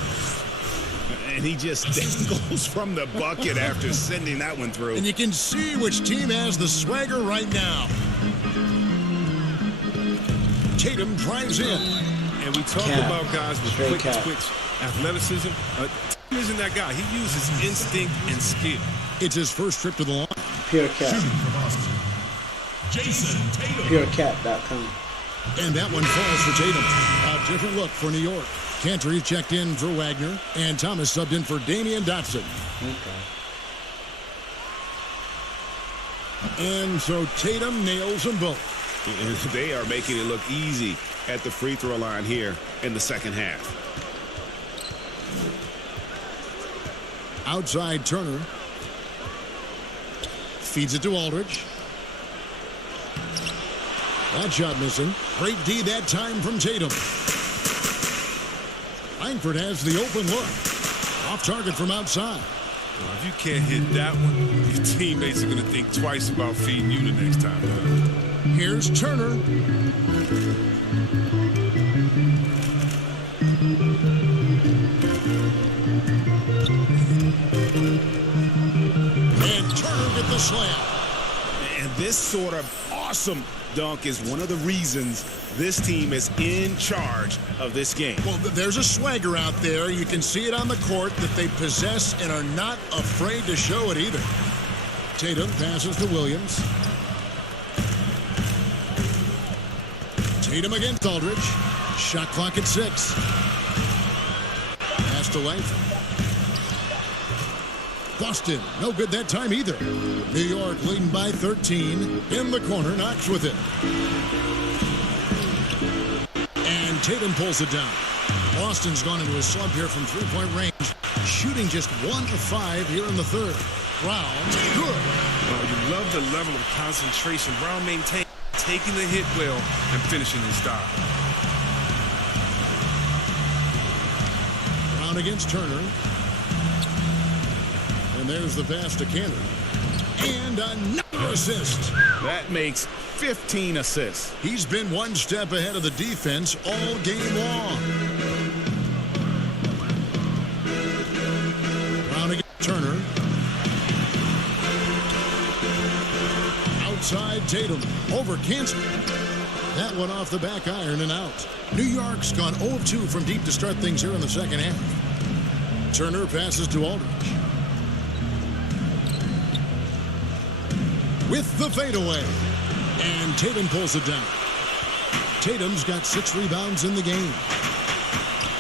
And he just goes from the bucket after sending that one through. And you can see which team has the swagger right now. Tatum drives in. And we talk about guys with quick twitch athleticism. Tatum isn't that guy. He uses instinct and skill. It's his first trip to the line. Pure Cat. Jason Tatum. PureCat.com. And that one falls for Tatum. A different look for New York. Cantor checked in for Wagner, and Thomas subbed in for Damian Dotson. Okay. And so Tatum nails them both. They are making it look easy at the free throw line here in the second half. Outside Turner. Feeds it to Aldridge. That shot missing. Great D that time from Tatum. Langford has the open look. Off target from outside. Well, if you can't hit that one, your teammates are going to think twice about feeding you the next time. Here's Turner. And Turner with the slam. And this sort of awesome dunk is one of the reasons this team is in charge of this game. Well, there's a swagger out there. You can see it on the court that they possess and are not afraid to show it either. Tatum passes to Williams. Tatum against Aldridge. Shot clock at 6. Pass to Langford. Boston, no good that time either. New York leading by 13. In the corner, Knox with it. And Tatum pulls it down. Boston's gone into a slump here from three-point range. Shooting just 1 of 5 here in the third. Brown, good. Well, you love the level of concentration Brown maintained, taking the hit well and finishing his style. Brown against Turner. there's the pass to Cannon. And another assist. That makes 15 assists. He's been one step ahead of the defense all game long. Brown against Turner. Outside Tatum. Over Kansas. That one off the back iron and out. New York's gone 0 of 2 from deep to start things here in the second half. Turner passes to Aldridge. With the fadeaway. And Tatum pulls it down. Tatum's got 6 rebounds in the game.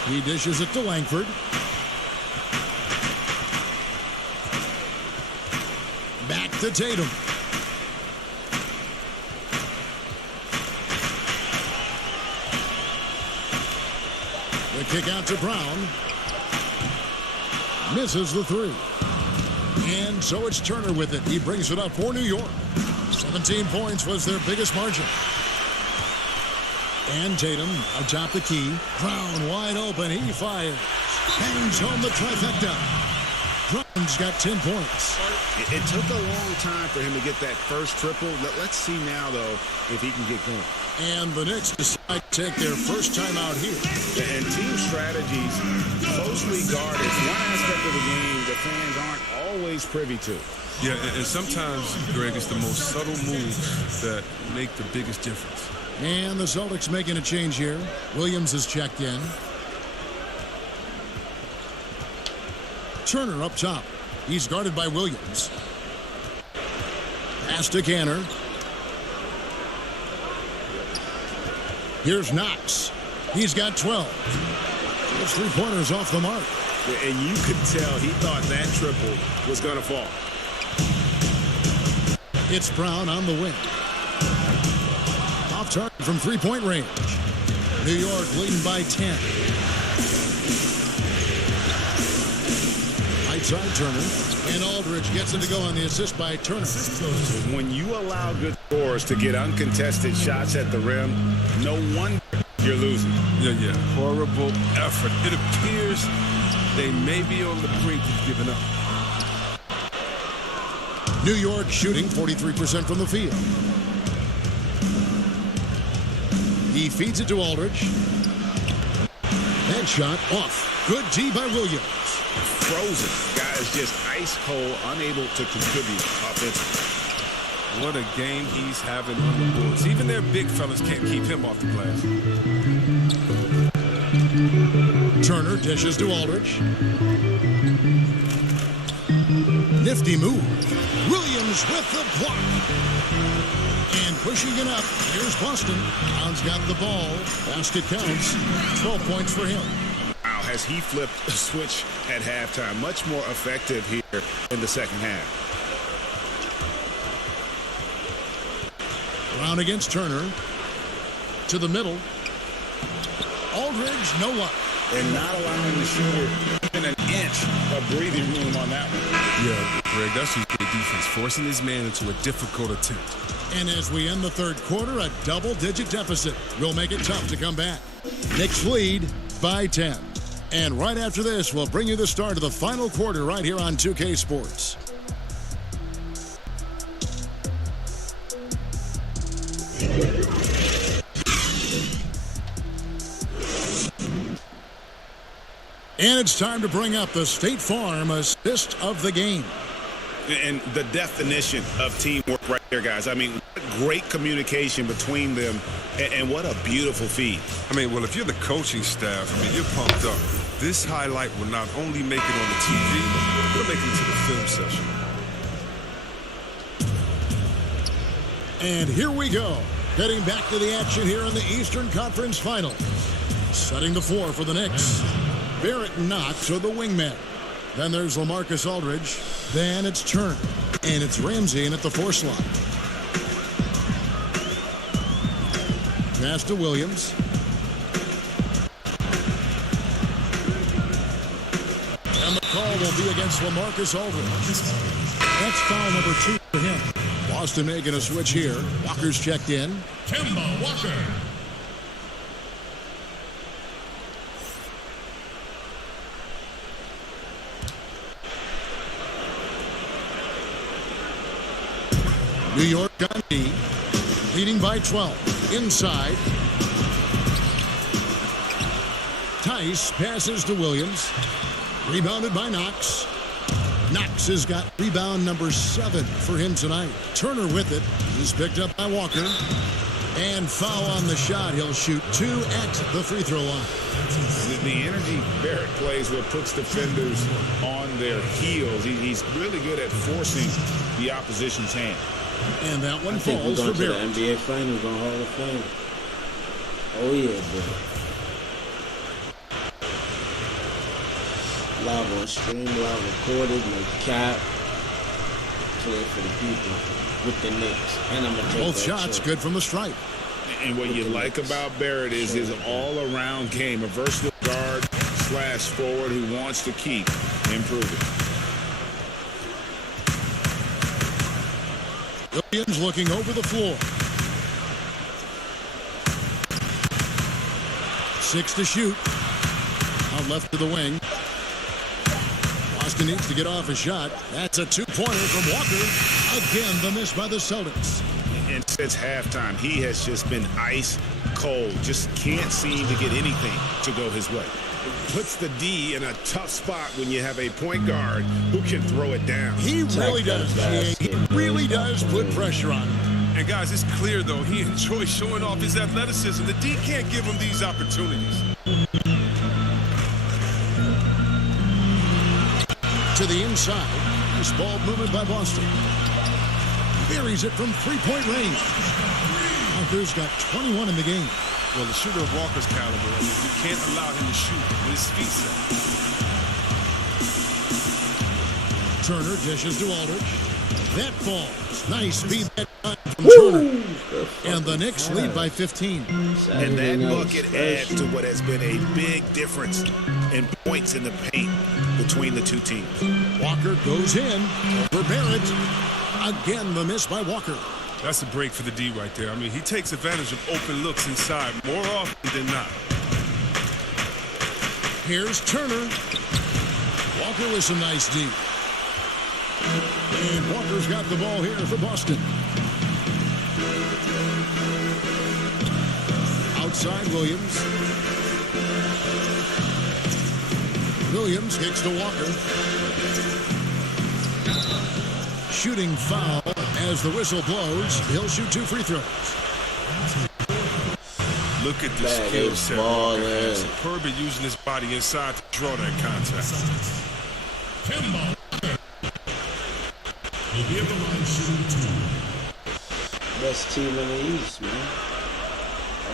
He dishes it to Langford. Back to Tatum. The kick out to Brown. Misses the 3. And so it's Turner with it. He brings it up for New York. 17 points was their biggest margin. And Tatum atop the key. Brown wide open. He fires. Bangs home the trifecta. Brown's got 10 points. It took a long time for him to get that first triple. Let's see now, though, if he can get going. And the Knicks decide to take their first time out here. And team strategies closely guarded. One aspect of the game the fans aren't always privy to. Yeah, and sometimes, Greg, it's the most subtle moves that make the biggest difference. And the Celtics making a change here. Williams is checked in. Turner up top. He's guarded by Williams. Pass to Canner. Here's Knox. He's got 12. It's 3-pointers off the mark. And you could tell he thought that triple was going to fall. It's Brown on the wing. Off target from 3-point range. New York leading by 10. Right side Turner. And Aldridge gets it to go on the assist by Turner. When you allow good scorers to get uncontested shots at the rim, no wonder you're losing. Yeah. Horrible effort. It appears they may be on the brink of giving up. New York shooting 43% from the field. He feeds it to Aldridge. That shot off. Good D by Williams. Frozen. Guy is just ice cold, unable to contribute offensively. What a game he's having on the boards. Even their big fellas can't keep him off the glass. Turner dishes to Aldridge. Nifty move. Williams with the block. And pushing it up. Here's Boston. Brown's got the ball. Basket counts. 12 points for him. Wow, has he flipped a switch at halftime? Much more effective here in the second half. Brown against Turner. To the middle. Aldridge, no one. And not allowing the shooter even an inch of breathing room on that one. Yeah, Greg, that's just great defense, forcing his man into a difficult attempt. And as we end the third quarter, a double-digit deficit will make it tough to come back. Knicks lead by 10. And right after this, we'll bring you the start of the final quarter right here on 2K Sports. And it's time to bring up the State Farm assist of the game. And the definition of teamwork right there, guys. I mean, what great communication between them, and what a beautiful feed. I mean, well, if you're the coaching staff, I mean, you're pumped up. This highlight will not only make it on the TV, it'll make it into the film session. And here we go. Getting back to the action here in the Eastern Conference Finals. Setting the floor for the Knicks. Barrett Knox are the wingmen. Then there's LaMarcus Aldridge. Then it's Turner. And it's Ramsey in at the 4 slot. Pass to Williams. And the call will be against LaMarcus Aldridge. That's foul number 2 for him. Boston making a switch here. Walker's checked in. Kemba Walker. New York on D, leading by 12. Inside. Tice passes to Williams. Rebounded by Knox. Knox has got rebound number 7 for him tonight. Turner with it. He's picked up by Walker. And foul on the shot. He'll shoot 2 at the free throw line. The energy Barrett plays what puts defenders on their heels. He's really good at forcing the opposition's hand. And that one I think falls we're for going to Barrett. the NBA Finals on Hall of Fame. Oh yeah, bro. Live on stream, live recorded, no cap. Play for the people with the Knicks. And I'm going to take Both that shots chip. good from the stripe. And what you like about Barrett is his all-around game, a versatile guard / forward who wants to keep improving. Williams looking over the floor. 6 to shoot. Out left to the wing. Boston needs to get off a shot. That's a 2-pointer from Walker. Again, the miss by the Celtics. And since halftime, he has just been ice cold. Just can't seem to get anything to go his way. Puts the D in a tough spot when you have a point guard who can throw it down. He really does. He really does put pressure on him. And guys, it's clear though he enjoys showing off his athleticism. The D can't give him these opportunities. To the inside. Nice ball movement by Boston. Buries it from 3-point range. Walker's got 21 in the game. Well, the shooter of Walker's caliber, you can't allow him to shoot with his feet set. Turner dishes to Aldridge. That falls. Nice speed that time from Turner. And the Knicks lead by 15. And that bucket adds to what has been a big difference in points in the paint between the two teams. Walker goes in over Barrett. Again, the miss by Walker. That's a break for the D right there. I mean, he takes advantage of open looks inside more often than not. Here's Turner. Walker with some nice D. And Walker's got the ball here for Boston. Outside Williams. Williams kicks to Walker. Shooting foul as the whistle blows. He'll shoot 2 free throws. Look at the skill set. Walker has. Superb at using his body inside to draw that contact. He'll be able to line shooting 2. Best team in the East, man.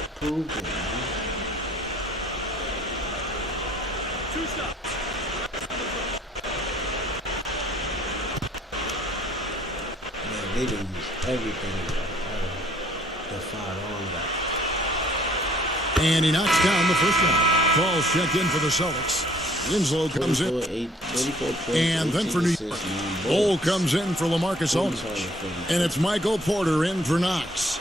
Approved it, man. 2 shots. They didn't use everything to fight on that. And he knocks down the first one. Falls checked in for the Celtics. Winslow comes in. And then for New York, Cole comes in for LaMarcus Aldridge. And it's Michael Porter in for Knox.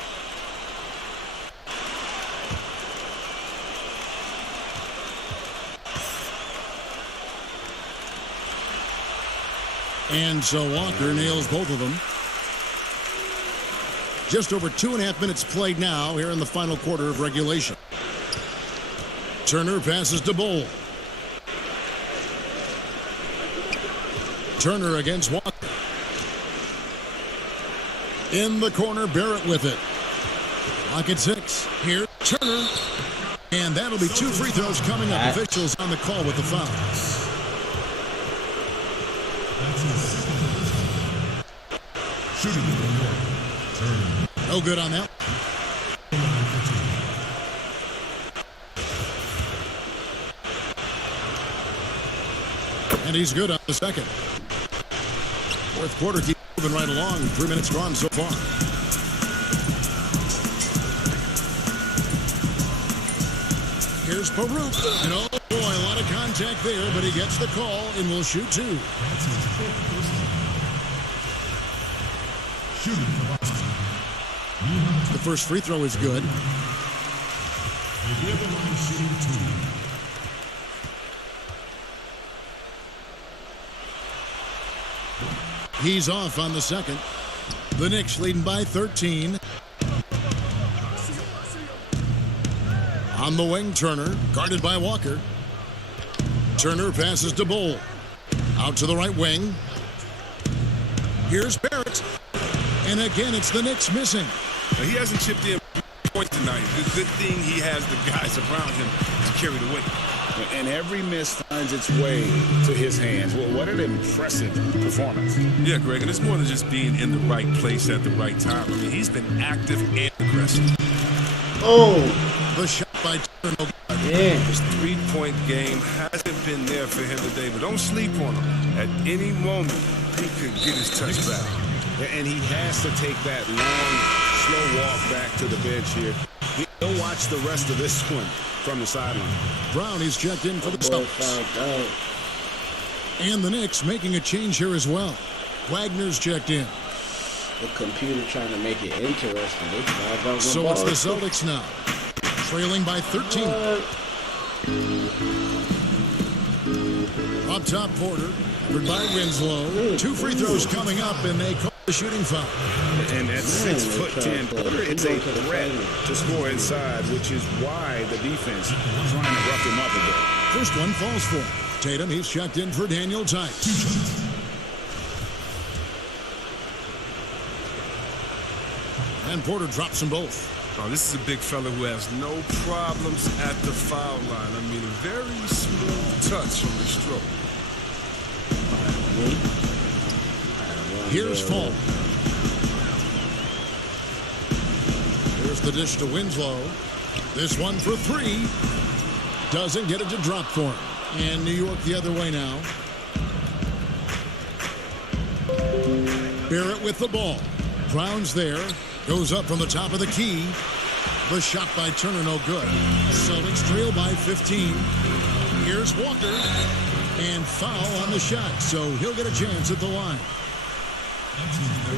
And so Walker nails both of them. Just over 2.5 minutes played now here in the final quarter of regulation. Turner passes to Bull. Turner against Walker. In the corner, Barrett with it. Lock at 6. Here, Turner. And that'll be 2 free throws coming up. Officials on the call with the foul. Shooting number 1. No good on that. And he's good on the second. Fourth quarter keeps moving right along. 3 minutes gone so far. Here's Baruch. And oh boy, a lot of contact there, but he gets the call and will shoot 2. Shooting for Boston. The first free throw is good. He'll be able to line shooting 2. He's off on the second. The Knicks leading by 13. On the wing, Turner, guarded by Walker. Turner passes to Bull. Out to the right wing. Here's Barrett. And again, it's the Knicks missing. He hasn't chipped in points tonight. The good thing he has the guys around him to carry the weight. And every miss finds its way to his hands. Well, what an impressive performance. Yeah, Greg, and it's more than just being in the right place at the right time. I mean, he's been active and aggressive. Oh, the shot by Turner. Yeah. His three-point game hasn't been there for him today, but don't sleep on him. At any moment, he could get his touch back. And he has to take that long, slow walk back to the bench here. He'll watch the rest of this one from the sideline. Brown is checked in for the Celtics. And the Knicks making a change here as well. Wagner's checked in. The computer trying to make it interesting. So it's the Celtics now, trailing by 13. Up top, Porter, covered by Winslow. 2 free throws coming up, and they call the shooting foul. And at 6'10", Porter, it's a threat to score inside, which is why the defense is trying to rough him up a bit. First one falls for him. Tatum, he's checked in for Daniel Tice. And Porter drops them both. Oh, this is a big fella who has no problems at the foul line. I mean, a very smooth touch on the stroke. Here's Fall. Here's the dish to Winslow. This one for 3. Doesn't get it to drop for him. And New York the other way now. Barrett with the ball. Brown's there. Goes up from the top of the key. The shot by Turner, no good. Celtics trail by 15. Here's Walker. And foul on the shot, so he'll get a chance at the line.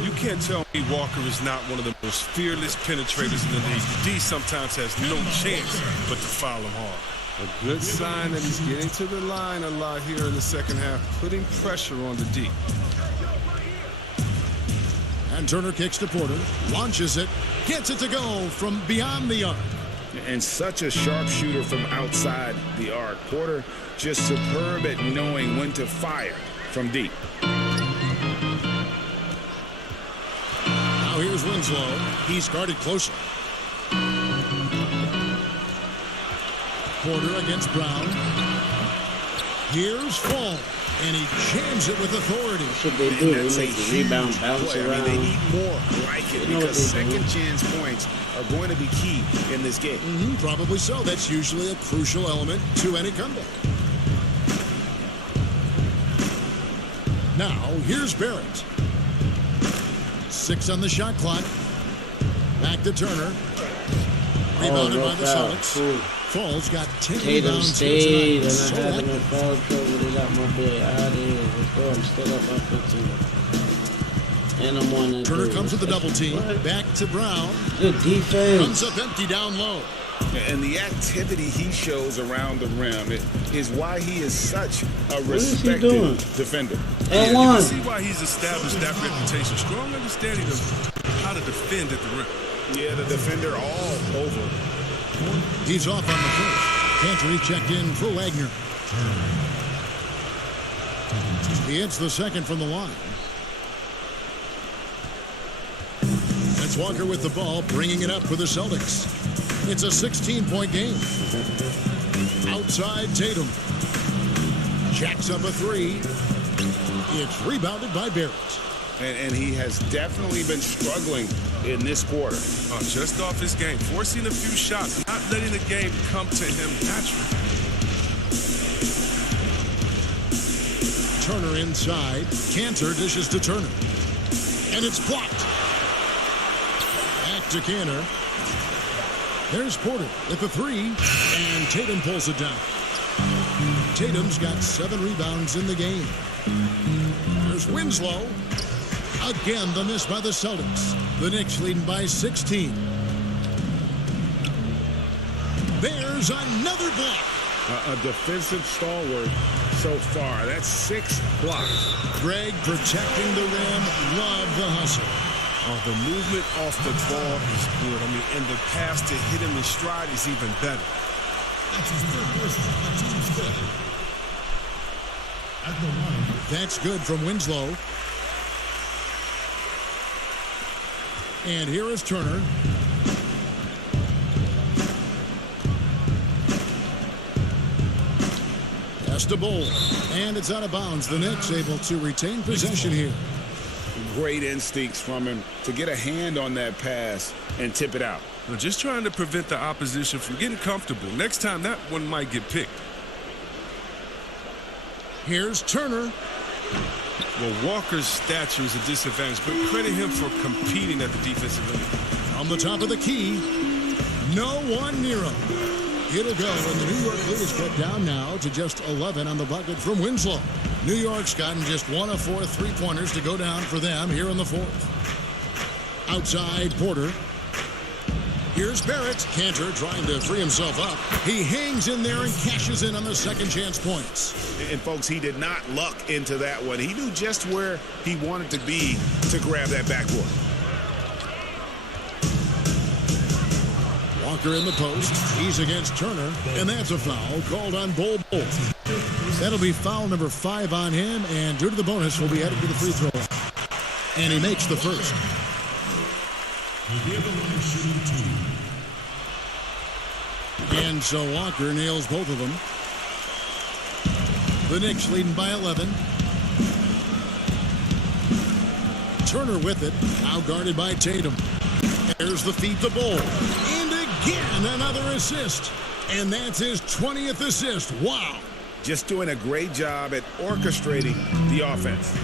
You can't tell me Walker is not one of the most fearless penetrators in the league. D sometimes has no chance but to foul him hard. A good sign that he's getting to the line a lot here in the second half, putting pressure on the D. And Turner kicks to Porter, launches it, gets it to go from beyond the arc. And such a sharp shooter from outside the arc. Porter just superb at knowing when to fire from deep. Now here's Winslow. He's guarded closely. Porter against Brown. Here's Fall. And he jams it with authority. That's what they do. They make the rebound bounce around. I mean, they need more like it because second chance points are going to be key in this game. Probably so. That's usually a crucial element to any comeback. Now, here's Barrett. 6 on the shot clock. Back to Turner. Rebounded by the Celtics. Fall's got 10 Tatum rebounds stayed, here and tonight. I had him in foul trouble. They got my boy out of here. Let's go. I'm still up by 15. And I'm on that. Turner comes with the double team. Back to Brown. Good defense. Comes up empty down low. And the activity he shows around the rim is why he is such a respected defender. You can see why he's established that reputation. Strong understanding of how to defend at the rim. Yeah, the defender all over. He's off on the first. Cantor checked in for Wagner. He hits the second from the line. That's Walker with the ball, bringing it up for the Celtics. It's a 16-point game. Outside Tatum. Jacks up a 3. It's rebounded by Barrett. And he has definitely been struggling in this quarter. Just off his game, forcing a few shots, not letting the game come to him naturally. Turner inside. Cantor dishes to Turner. And it's blocked. Back to Cantor. There's Porter with the 3. And Tatum pulls it down. Tatum's got 7 rebounds in the game. There's Winslow. Again, the miss by the Celtics. The Knicks leading by 16. There's another block. A defensive stalwart so far. That's 6 blocks. Greg protecting the rim. Love the hustle. The movement off the ball is good. I mean, and the pass to hit him in stride is even better. That's his third person on team's day. At the line. That's good from Winslow. And here is Turner. Pass to Bull. And it's out of bounds. The Knicks able to retain possession here. Great instincts from him to get a hand on that pass and tip it out. Just trying to prevent the opposition from getting comfortable. Next time, that one might get picked. Here's Turner. Well, Walker's stature is a disadvantage, but credit him for competing at the defensive end. On the top of the key, no one near him. It'll go, and the New York lead is cut down now to just 11 on the bucket from Winslow. New York's gotten just 1 of 4 3-pointers to go down for them here in the fourth. Outside, Porter. Here's Barrett. Cantor trying to free himself up. He hangs in there and cashes in on the second chance points. And folks, he did not luck into that one. He knew just where he wanted to be to grab that backboard. Walker in the post. He's against Turner. And that's a foul called on Bull. That'll be foul number 5 on him. And due to the bonus, will be headed to the free throw line. And he makes the first. And so Walker nails both of them. The Knicks leading by 11. Turner with it. Now guarded by Tatum. There's the feed to Bull. And again, another assist. And that's his 20th assist. Wow. Just doing a great job at orchestrating the offense.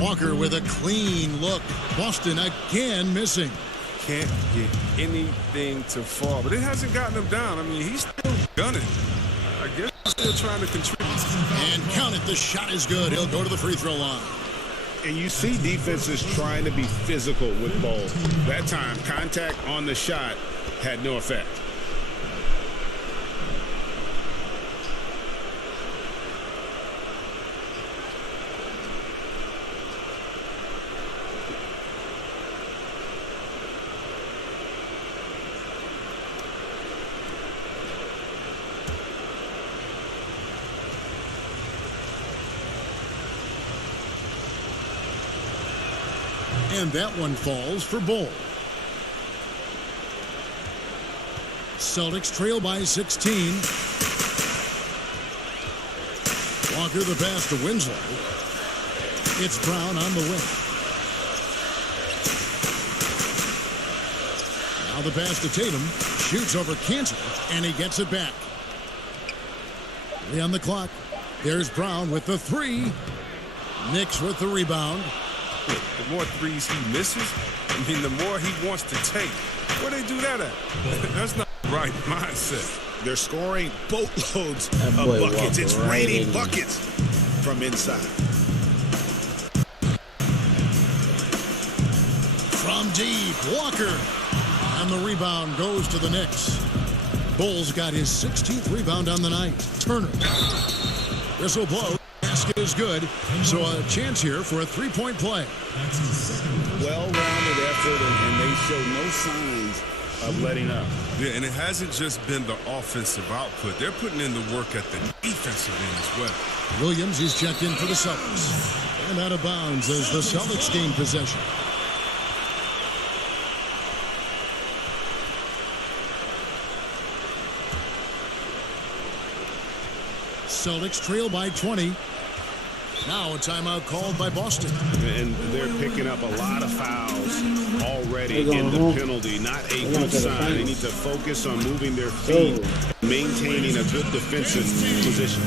Walker with a clean look. Boston again missing. Can't get anything to fall, but it hasn't gotten him down. I mean, he's still gunning. I guess he's still trying to contribute. And count it, the shot is good. He'll go to the free throw line. And you see defenses trying to be physical with Bull. That time, contact on the shot had no effect. And that one falls for Bull. Celtics trail by 16. Walker the pass to Winslow. It's Brown on the wing. Now the pass to Tatum. Shoots over Cantor, and he gets it back. 3 on the clock. There's Brown with the 3. Knicks with the rebound. The more threes he misses, I mean, the more he wants to take. Where they do that at? That's not the right mindset. They're scoring boatloads of buckets. It's raining buckets from inside. From deep, Walker. And the rebound goes to the Knicks. Bull's got his 16th rebound on the night. Turner. Whistle blow. Basket is good. So a chance here for a 3-point play. Well-rounded effort, and they show no signs of letting up. Yeah, and it hasn't just been the offensive output. They're putting in the work at the defensive end as well. Williams is checked in for the Celtics. And out of bounds as the Celtics gain possession. Celtics trail by 20. Now a timeout called by Boston. And they're picking up a lot of fouls already in the penalty. Not a good sign. They need to focus on moving their feet and maintaining a good defensive position.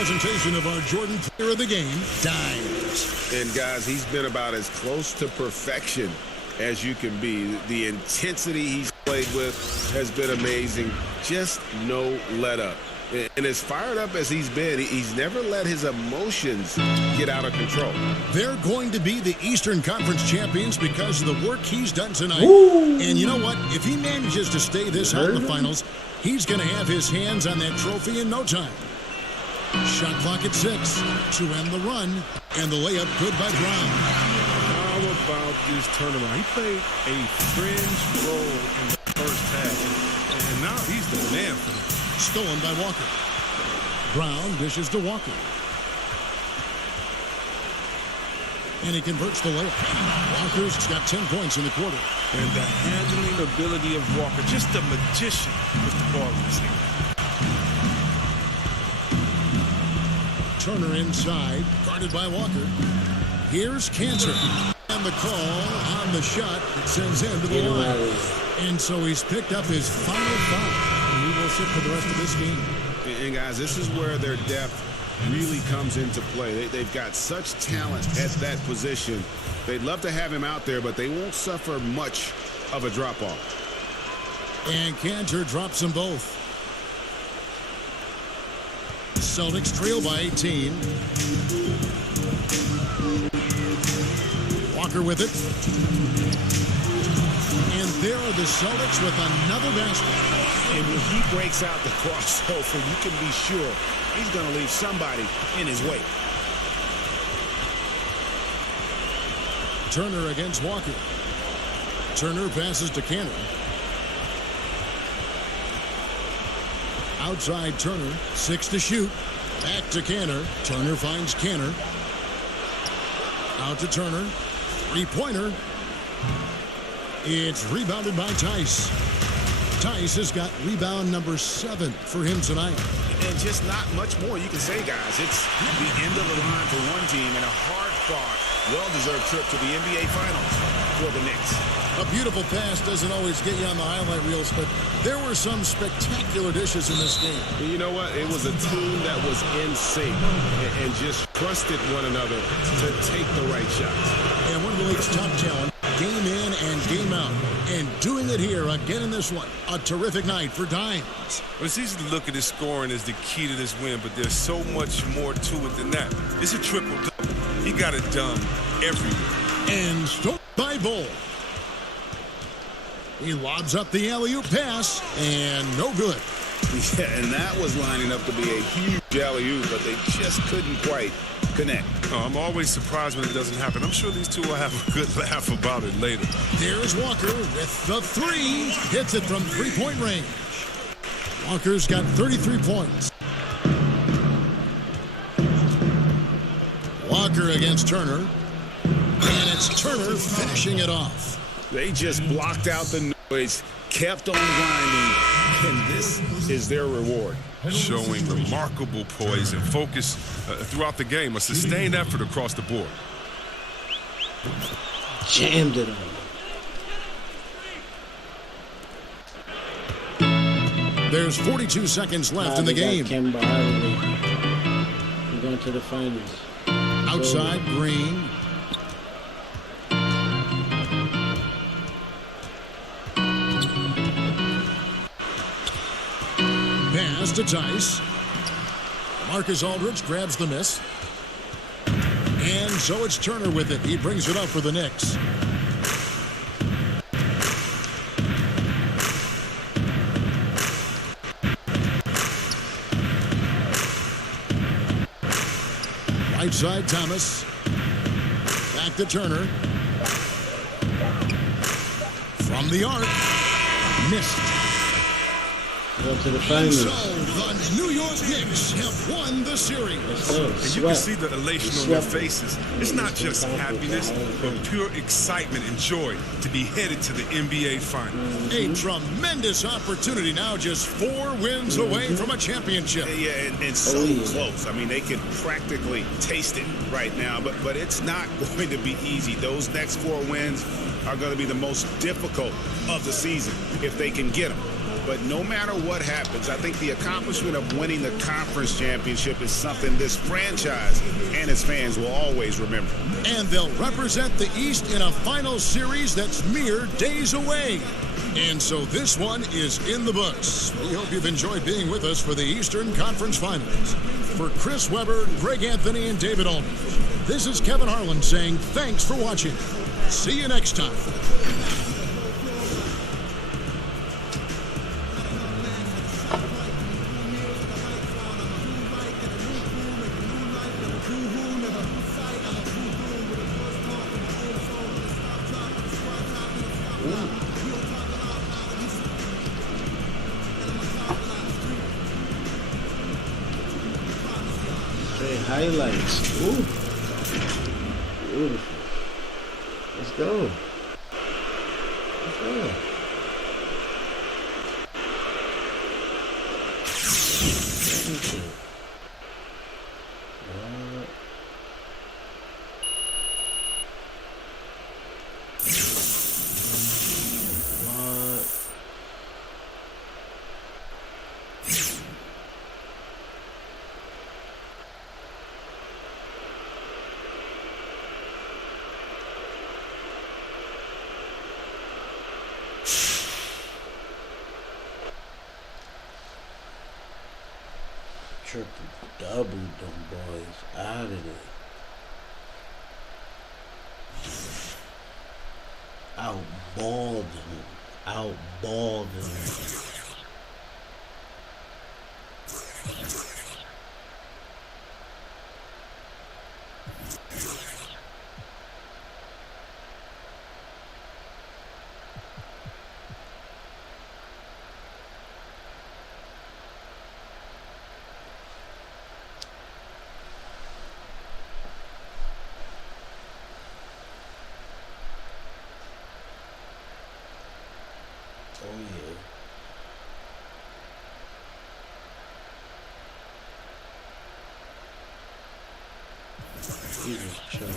presentation of our Jordan Player of the Game, Dimes. And guys, he's been about as close to perfection as you can be. The intensity he's played with has been amazing. Just no let up. And as fired up as he's been, he's never let his emotions get out of control. They're going to be the Eastern Conference champions because of the work he's done tonight. Woo! And you know what? If he manages to stay this hot in the finals, he's going to have his hands on that trophy in no time. Shot clock at 6 to end the run, and the layup good by Brown. How about this turnaround? He played a fringe role in the first half, and now he's the man for them. Stolen by Walker. Brown dishes to Walker. And he converts the layup. Walker's got 10 points in the quarter. And the handling ability of Walker, just a magician with the ball in his hand. Turner inside, guarded by Walker. Here's Cantor. And the call on the shot that sends him to the line. And so he's picked up his final foul. And he will sit for the rest of this game. And guys, this is where their depth really comes into play. They've got such talent at that position. They'd love to have him out there, but they won't suffer much of a drop-off. And Cantor drops them both. Celtics trail by 18. Walker with it. And there are the Celtics with another basket. And when he breaks out the crossover, you can be sure he's going to leave somebody in his way. Turner against Walker. Turner passes to Cantor. Outside Turner, 6 to shoot. Back to Cantor. Turner finds Cantor. Out to Turner. Three-pointer. It's rebounded by Tice. Tice has got rebound number 7 for him tonight. And just not much more you can say, guys. It's the end of the line for one team and a hard-fought, well-deserved trip to the NBA Finals for the Knicks. A beautiful pass doesn't always get you on the highlight reels, but there were some spectacular dishes in this game. You know what? It was a team that was in sync and just trusted one another to take the right shots. And one of the league's top talent, game in and game out. And doing it here again in this one. A terrific night for Dimes. Well, it's easy to look at his scoring as the key to this win, but there's so much more to it than that. It's a triple-double. He got it done everywhere. And stolen by Bull. He lobs up the alley-oop pass, and no good. Yeah, and that was lining up to be a huge alley-oop, but they just couldn't quite connect. Oh, I'm always surprised when it doesn't happen. I'm sure these two will have a good laugh about it later. There's Walker with the 3. Hits it from three-point range. Walker's got 33 points. Walker against Turner. And it's Turner finishing it off. They just blocked out the noise, kept on grinding, and this is their reward. Showing remarkable poise and focus throughout the game, a sustained effort across the board. Jammed it on. There's 42 seconds left in the game. We're going to the finals. Outside, Green. Pass to Tice. Marcus Aldridge grabs the miss. And so it's Turner with it. He brings it up for the Knicks. Right side, Thomas. Back to Turner. From the arc. Missed. Go to the finals. So the New York Knicks have won the series. And you can see the elation on their faces. It's not just happiness, but pure excitement and joy to be headed to the NBA Finals. A tremendous opportunity now, just 4 wins away from a championship. Yeah, and so close. I mean, they can practically taste it right now, but it's not going to be easy. Those next 4 wins are going to be the most difficult of the season if they can get them. But no matter what happens, I think the accomplishment of winning the conference championship is something this franchise and its fans will always remember. And they'll represent the East in a final series that's mere days away. And so this one is in the books. We hope you've enjoyed being with us for the Eastern Conference Finals. For Chris Webber, Greg Anthony, and David Aldridge, this is Kevin Harlan saying thanks for watching. See you next time. Highlights. Ooh. Beautiful. Let's go. Let's go. Triple double them boys out of there. Outballed them. Outballed them. Oh yeah. He was chilling.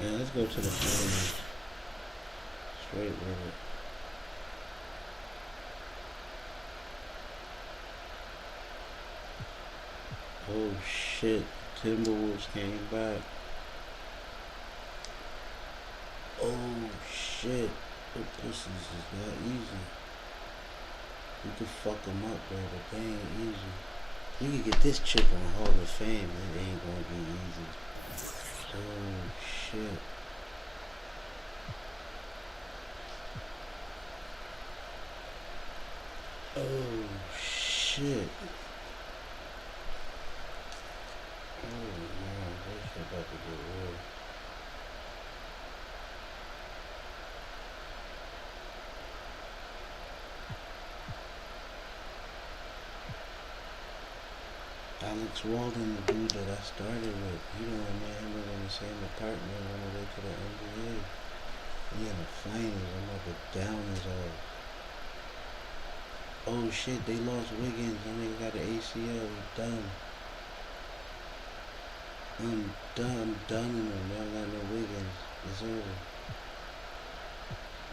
Yeah, let's go to the finals. Straight with it. Oh shit, Timberwolves came back. Oh shit, the pussies is not easy. You can fuck them up, bro, but they ain't easy. You can get this chick on Hall of Fame, it ain't gonna be easy. Oh shit. Oh shit. Oh man, this shit about to get real. Alex Walden, the dude that I started with, he the one me and him was in the same apartment on the way to the NBA. He in the finals, I'm about to down his ass. Oh shit, they lost Wiggins, that nigga got an ACL, he done. I'm done in them, y'all got no Wiggins, it's over.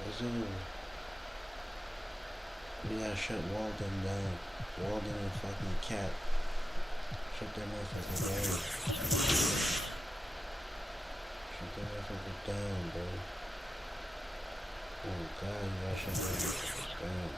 It's over. We gotta shut Walden down. Walden and fucking Cat. Shut that motherfucker down. Shut that motherfucker down, bro. Oh god, you gotta shut that motherfucker down.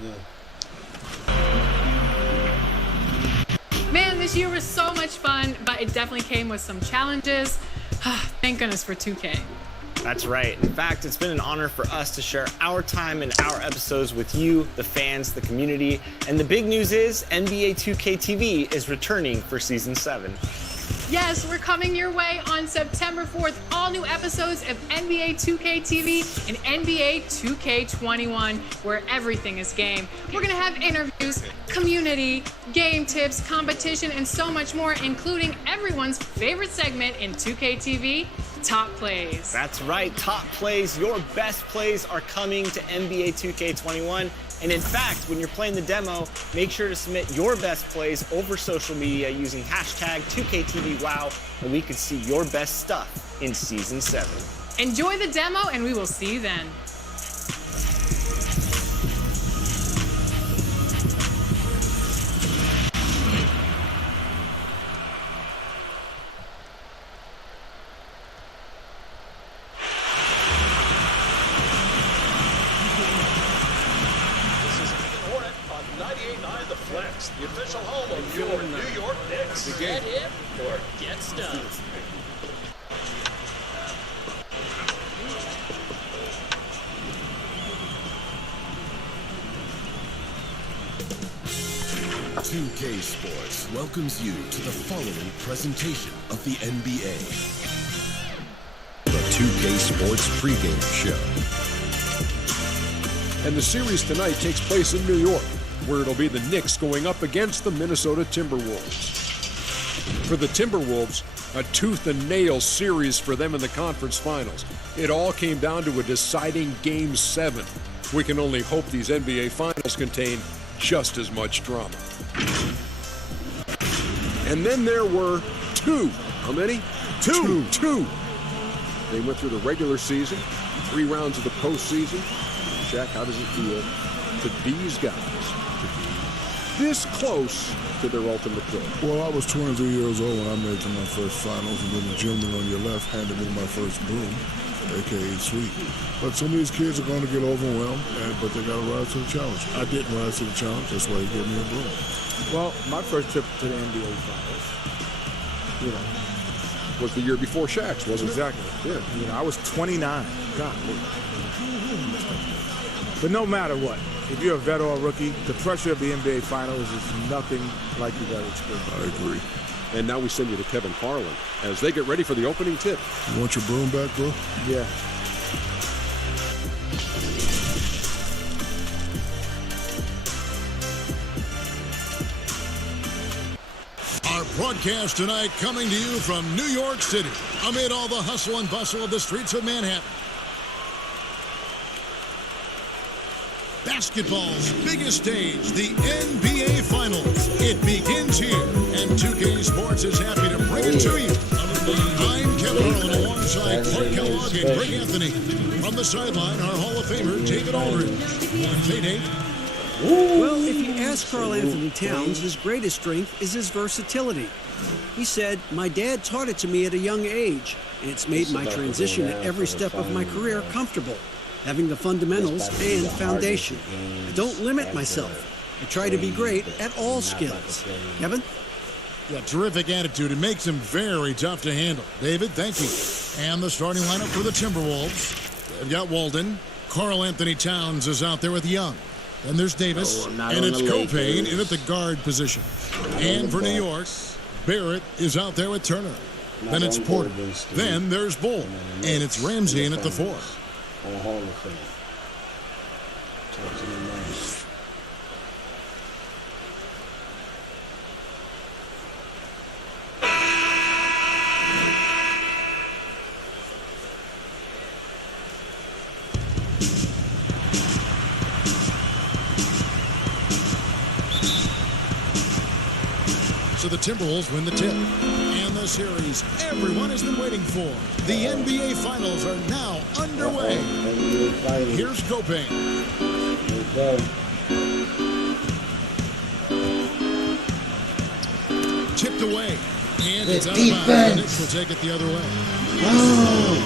good. Man, this year was so much fun, but it definitely came with some challenges. Thank goodness for 2K. That's right. In fact, it's been an honor for us to share our time and our episodes with you, the fans, the community. And the big news is NBA 2K TV is returning for Season 7. Yes, we're coming your way on September 4th. All new episodes of NBA 2K TV and NBA 2K21, where everything is game. We're going to have interviews, community, game tips, competition, and so much more, including everyone's favorite segment in 2K TV, Top Plays. That's right, Top Plays. Your best plays are coming to NBA 2K21. And in fact, when you're playing the demo, make sure to submit your best plays over social media using hashtag 2KTVWow, and we can see your best stuff in Season 7. Enjoy the demo, and we will see you then. The official home of your New York Knicks. Get hip or get stuck. .2K Sports welcomes you to the following presentation of the NBA. The 2K Sports pregame show. And the series tonight takes place in New York, where it'll be the Knicks going up against the Minnesota Timberwolves. For the Timberwolves, a tooth-and-nail series for them in the conference finals. It all came down to a deciding Game 7. We can only hope these NBA finals contain just as much drama. And then there were two. How many? Two. They went through the regular season, 3 rounds of the postseason. Shaq, how does it feel to these guys to be this close to their ultimate goal? Well, I was 23 years old when I made it to my first finals, and then the gentleman on your left handed me my first broom, a.k.a. sweep. But some of these kids are going to get overwhelmed, but they got to rise to the challenge. I didn't rise to the challenge. That's why he gave me a broom. Well, my first trip to the NBA finals, was the year before Shaq's, wasn't it? Exactly. Yeah. I was 29. God. But no matter what, if you're a vet or a rookie, the pressure of the NBA Finals is nothing like you've ever experienced. I agree. And now we send you to Kevin Harlan as they get ready for the opening tip. You want your broom back, bro? Yeah. Our broadcast tonight coming to you from New York City, amid all the hustle and bustle of the streets of Manhattan. Basketball's biggest stage, the NBA Finals. It begins here, and 2K Sports is happy to bring it to you. I'm Kevin Harlan alongside Clark Kellogg and Greg Anthony. On the sideline, our Hall of Famer, David Aldridge. Hey, Dave. Well, if you ask Karl Anthony Towns, his greatest strength is his versatility. He said, "My dad taught it to me at a young age, and it's made my transition at every step of my career comfortable. Having the fundamentals and foundation. I don't limit myself. I try to be great at all skills." Kevin? Yeah, terrific attitude. It makes him very tough to handle. David, thank you. And the starting lineup for the Timberwolves. They've got Walden. Karl Anthony Towns is out there with Young. Then there's Davis. And it's Copain in at the guard position. And for New York, Barrett is out there with Turner. Then it's Porter. Then there's Bull. And it's Ramsey in at the 4. On Hall of Fame. Talk to me nice. So the Timberwolves win the tip. And the series everyone has been waiting for. The NBA Finals are now underway. Here's Copain. Tipped away. And it's out of bounds. The Knicks will take it the other way. Oh.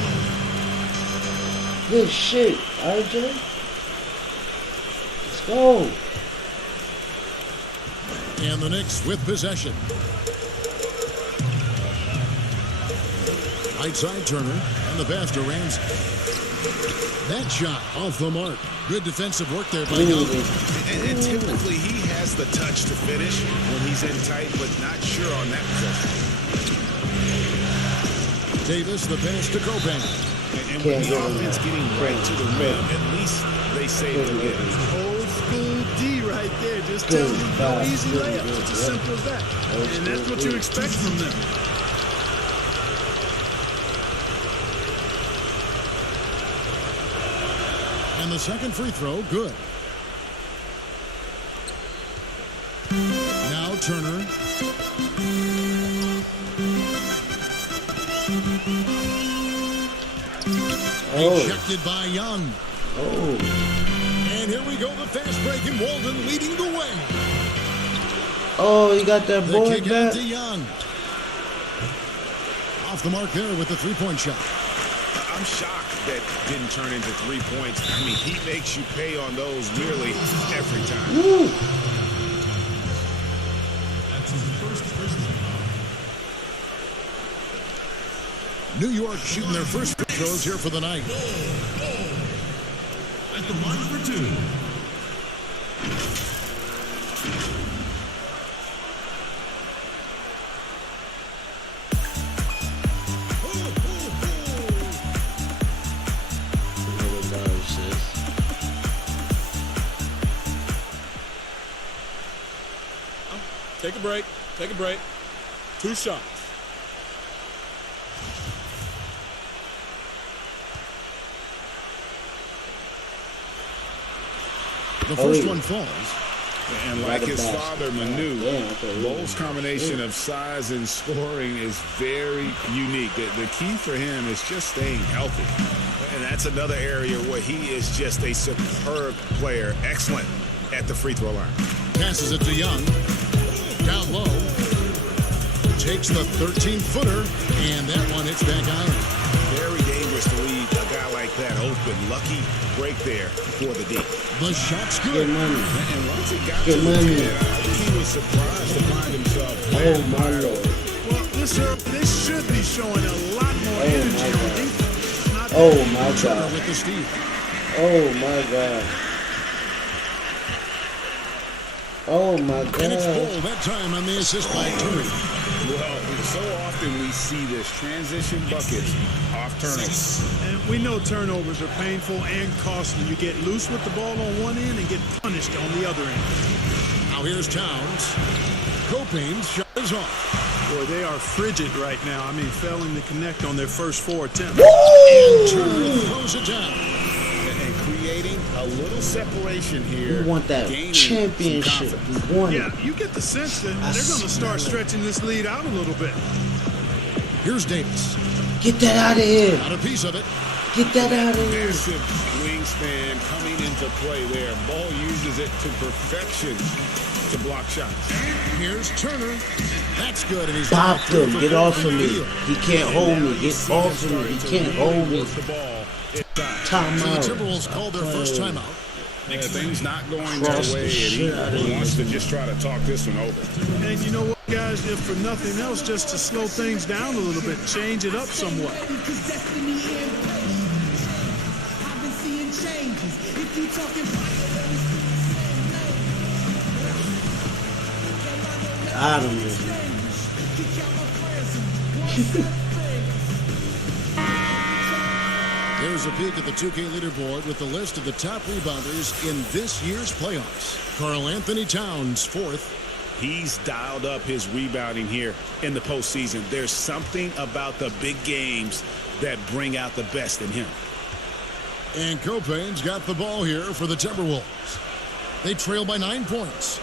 Good shit, RJ. Let's Go. And the Knicks with possession. Right side Turner, and the pass to Ramsey. That shot off the mark. Good defensive work there by Young. And typically he has the touch to finish when he's in tight, but not sure on that possession. Davis, the pass to Copan. And with the offense getting right to the rim, at least they say the win. Old school D right there. Just tells you no easy layup. It's as simple as that. And that's what you expect from them. And the second free throw, good. Now Turner. Ejected by Young. Oh. And here we go, the fast break, and Walden leading the way. Oh, he got that The boy kick back. out to Young. Off the mark there with the three-point shot. I'm shocked that didn't turn into 3 points. I mean, he makes you pay on those nearly every time. Woo. That's his first personal foul. New York shooting their first free throws here for the night. At the line for two. Take a break. Take a break. 2 shots. The first one falls. And like his father, Manu, Bol's combination of size and scoring is very unique. The key for him is just staying healthy. And that's another area where he is just a superb player. Excellent at the free throw line. Passes it to Young. Down low. Takes the 13-footer, and that one hits back iron. Very dangerous to leave a guy like that open. Lucky break there for the D. The shot's good. Good money. And once he got Good to the money. pin, I think he was surprised to find himself. Oh, my Lord. Well, this should be showing a lot more energy on defense. Not Oh, my Turner God. with the steal. Oh, my God. Oh, my And it's God. Bol that time on the assist by Turner. Well, so often we see this transition buckets off turnovers. And we know turnovers are painful and costly. You get loose with the ball on one end and get punished on the other end. Now here's Towns. Copain's shot is off. Boy, they are frigid right now. I mean, failing to connect on their first 4 attempts. And Turner throws it down. And creating a little separation here. We want that championship. We want Yeah, it. you get the sense that they're going to start stretching this lead out a little bit. Here's Davis. Get that out of here. Got a piece of it. Get that out of here. Massive wingspan coming into play there. Ball uses it to perfection to block shots. Here's Turner. That's good. And he's Pop him. Get off of me. He can't hold me. Get off of me. He can't hold me. The ball. Time So the out. Timberwolves called their first timeout. Yeah, things not going Cross their way, the shit out and of he wants you. to just try to talk this one over. And you know what, guys? If for nothing else, just to slow things down a little bit, change it up somewhat. Adam is. There's a peek at the 2K leaderboard with the list of the top rebounders in this year's playoffs. Karl Anthony Towns, 4th. He's dialed up his rebounding here in the postseason. There's something about the big games that bring out the best in him. And Copain's got the ball here for the Timberwolves. They trail by 9 points.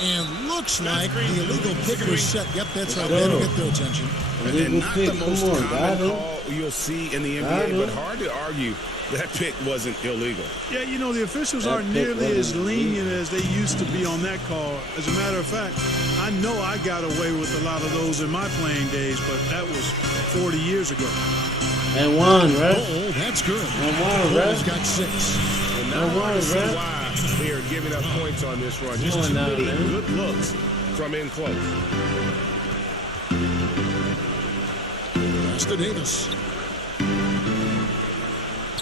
And looks like the illegal pick was set. Yep, that's right. They had to get their attention. And not the most Come on, common call you'll see in the NBA, but hard to argue that pick wasn't illegal. Yeah, you know, the officials aren't nearly as lenient as they used to be on that call. As a matter of fact, I know I got away with a lot of those in my playing days, but that was 40 years ago. And one, right? Oh, that's good. And one, Bol's right? got 6. And now I see why They are giving up points on this run. Just too many good looks from in close. Pass to Davis.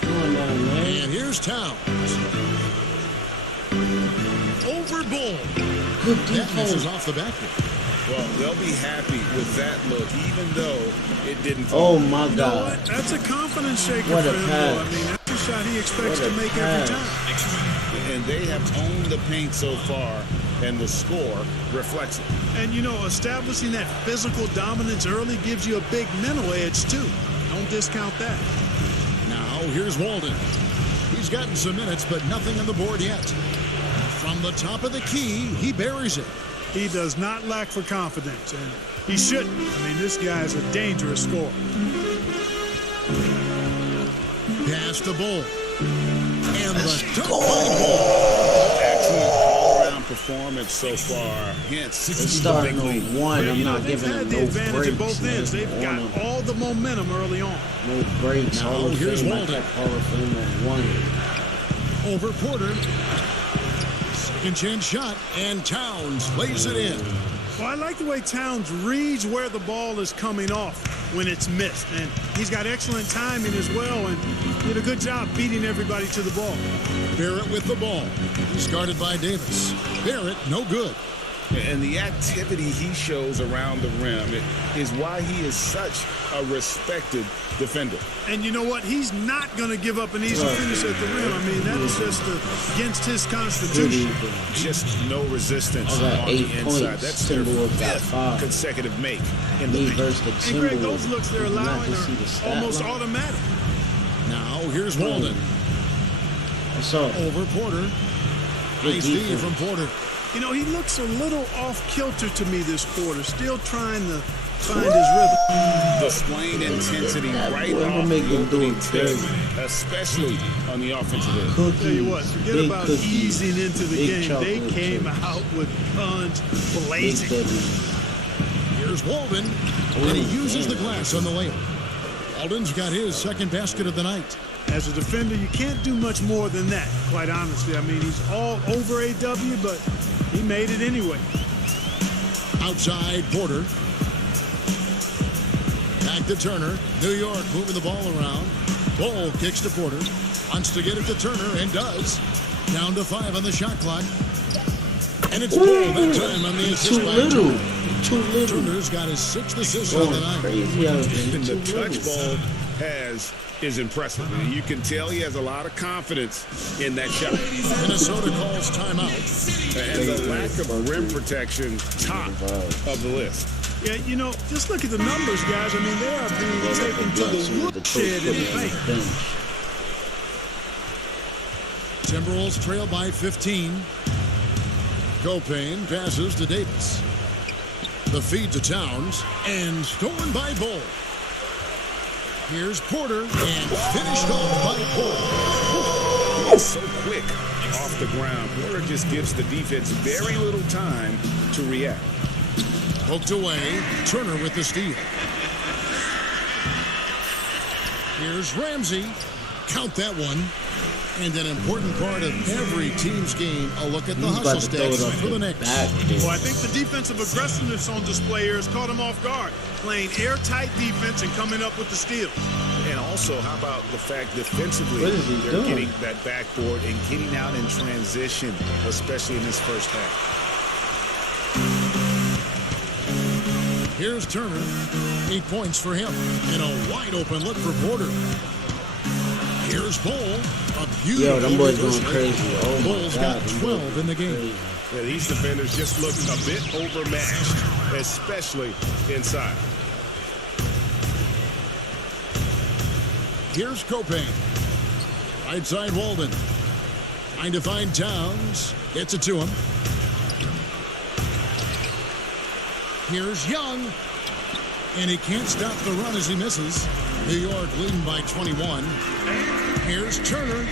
And here's Towns. Over Bull. Good That misses off the backboard. Well, they'll be happy with that look, even though it didn't fall. Oh my You know God. what? That's a confidence shaker What for a him, pass. though. I mean, that's a shot he expects What a to make pass. every time. And they have owned the paint so far, and the score reflects it. And, you know, establishing that physical dominance early gives you a big mental edge, too. Don't discount that. Now, here's Walden. He's gotten some minutes, but nothing on the board yet. From the top of the key, he buries it. He does not lack for confidence, and he shouldn't. I mean, this guy is a dangerous scorer. Pass the Bull. And the dunk by Excellent all-around performance so far. Hence, It's starting on one. I'm not They've giving had them the no advantage breaks. at both ends. man. They've got all the momentum early on. No breaks. Now, Hall of here's Fame. I Walden. kept Hall of Fame on one. Over Porter. Second chance shot, and Towns lays it in. Well, I like the way Towns reads where the ball is coming off when it's missed. And he's got excellent timing as well, and did a good job beating everybody to the ball. Barrett with the ball. He's guarded by Davis. Barrett, no good. And the activity he shows around the rim is why he is such a respected defender. And you know what? He's not going to give up an easy finish at the rim. I mean, that is just against his constitution. Just no resistance I got on 8 the inside. points. That's their Timberwolves got 5th 5. consecutive make in the Me league. versus the And Greg, those Timberwolves. looks they're Did not allowing just see the are stat almost line. automatic. Now, here's Walden. What's up? Over Porter. Good Nice D defense. from Porter. You know, he looks a little off kilter to me this quarter, still trying to find his rhythm. Displaying intensity right boy, I'm off gonna make the them do opening it tip, dirty. especially on the offensive end. Cookies. Tell you what, forget Big about cookies. easing into the Big game. They chocolate came chips. out with guns Big blazing. W. Here's Walden. And he uses the glass on the layup. Walden's got his second basket of the night. As a defender, you can't do much more than that, quite honestly. I mean, he's all over AW, but he made it anyway. Outside Porter. Back to Turner. New York moving the ball around. Bull kicks to Porter. Wants to get it to Turner and does. Down to 5 on the shot clock. And it's Bull that time on the assist Too by little. Turner. Too little. Turner's got his 6th assist on the Going night. crazy out there. And the Too touch little. ball is impressive. You can tell he has a lot of confidence in that shot. Minnesota calls timeout. And the lack of rim protection, top of the list. Yeah, you know, just look at the numbers, guys. I mean, they are being taken to the woodshed in the paint. Timberwolves trail by 15. Gopane passes to Davis. The feed to Towns, and stolen by Bull. Here's Porter, and finished off by Porter. He's so quick off the ground. Porter just gives the defense very little time to react. Poked away, Turner with the steal. Here's Ramsey. Count that one. And an important part of every team's game, a look at the hustle stats for the Knicks. Well, I think the defensive aggressiveness on display here has caught him off guard. Playing airtight defense and coming up with the steal. And also, how about the fact defensively, What is he they're doing? getting that backboard and getting out in transition, especially in this first half. Here's Turner. 8 points for him. And a wide open look for Porter. Here's Bull. A beautiful Yo, them boys reverse going layup. crazy. Oh my Bull's God. got 12 in the game. Yeah, these defenders just look a bit overmatched, especially inside. Here's Gopane. Right side Walden. Trying to find Towns. Gets it to him. Here's Young. And he can't stop the run as he misses. New York leading by 21. Here's Turner.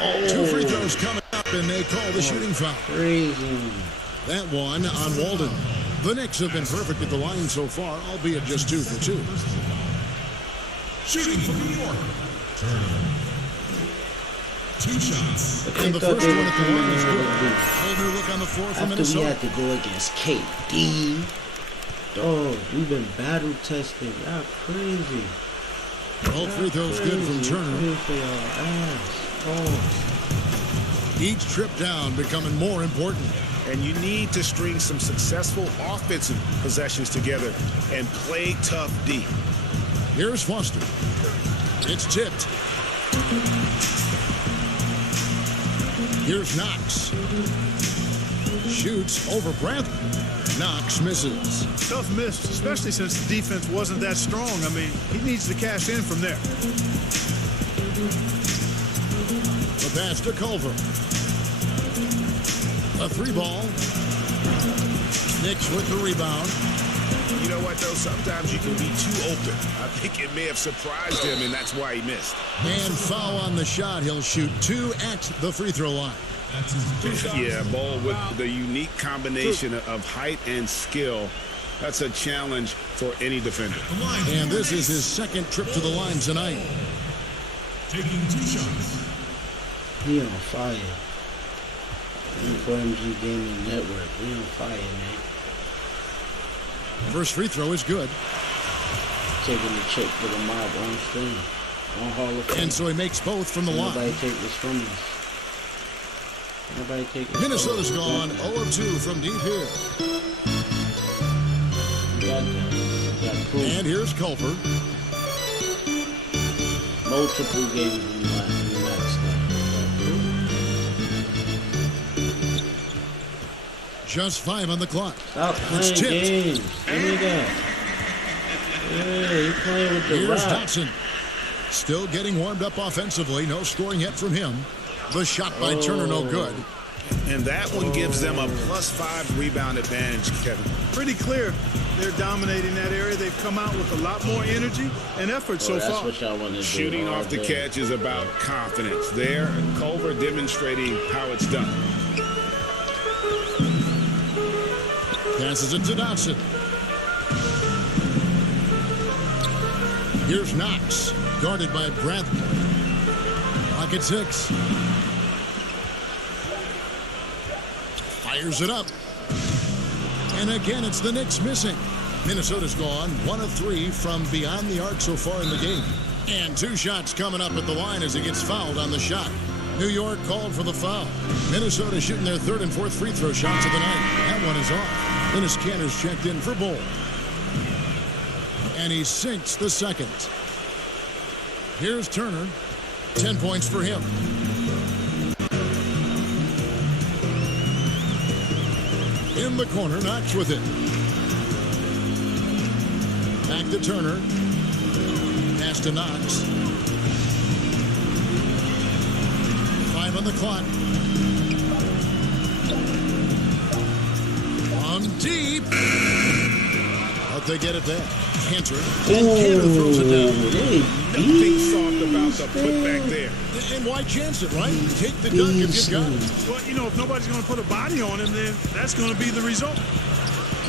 Oh. 2 free throws coming up, and they call the shooting foul. Crazy. That one on Walden. The Knicks have been perfect at the line so far, albeit just 2 for 2. Shooting for New York. Turner. 2 shots. But And the thought first they one were at the coming line is in good. with a boost. Whole new look on the floor for After we Minnesota. had to go against KD. Dog, we've been battle tested. Y'all crazy. All free throws good from Turner. Here for y'all ass. Oh. Each trip down becoming more important. And you need to string some successful offensive possessions together and play tough D. Here's Foster. It's tipped. Here's Knox. Shoots over Bradley. Knox misses. Tough miss, especially since the defense wasn't that strong. I mean, he needs to cash in from there. The pass to Culver. A 3-ball. Knicks with the rebound. You know what, though? Sometimes you can be too open. I think it may have surprised him, and that's why he missed. And foul on the shot. He'll shoot 2 at the free throw line. Yeah, Ball with the unique combination of height and skill. That's a challenge for any defender. And this is his second trip to the line tonight. Taking 2 shots. He on fire. NYKvsMIN Gaming Network. We on fire, man. First free throw is good. Taking the check for the mob on stream. On Hall of Fame. And so he makes both from the line. Nobody take this from us. Nobody take this. Minnesota's gone 0 of 2 from deep here. And here's Culver. Multiple games in the last night. Just 5 on the clock. Stop It's playing tipped. games. Give me that. Yeah, you playing with the Here's rock. Dotson. Still getting warmed up offensively. No scoring yet from him. The shot by Turner, no good. And that one gives them a +5 rebound advantage, Kevin. Pretty clear. They're dominating that area. They've come out with a lot more energy and effort so That's far. what y'all want to do. Shooting all off the day. catch is about confidence. There, Culver demonstrating how it's done. Passes it to Dotson. Here's Knox. Guarded by Bradley. Clock at 6. Fires it up. And again, it's the Knicks missing. Minnesota's gone 1 of 3 from beyond the arc so far in the game. And 2 shots coming up at the line as he gets fouled on the shot. New York called for the foul. Minnesota shooting their 3rd and 4th free throw shots of the night. That one is off. Dennis Cantor's checked in for Bull. And he sinks the second. Here's Turner. 10 points for him. In the corner, Knox with it. Back to Turner. Pass to Knox. 5 on the clock. On deep. But they get it back. Cantor. And Cantor throws it down. Nothing soft about the putback there. And why chance it, right? Take the dunk if you got it. Well, you know, if nobody's going to put a body on him, then that's going to be the result.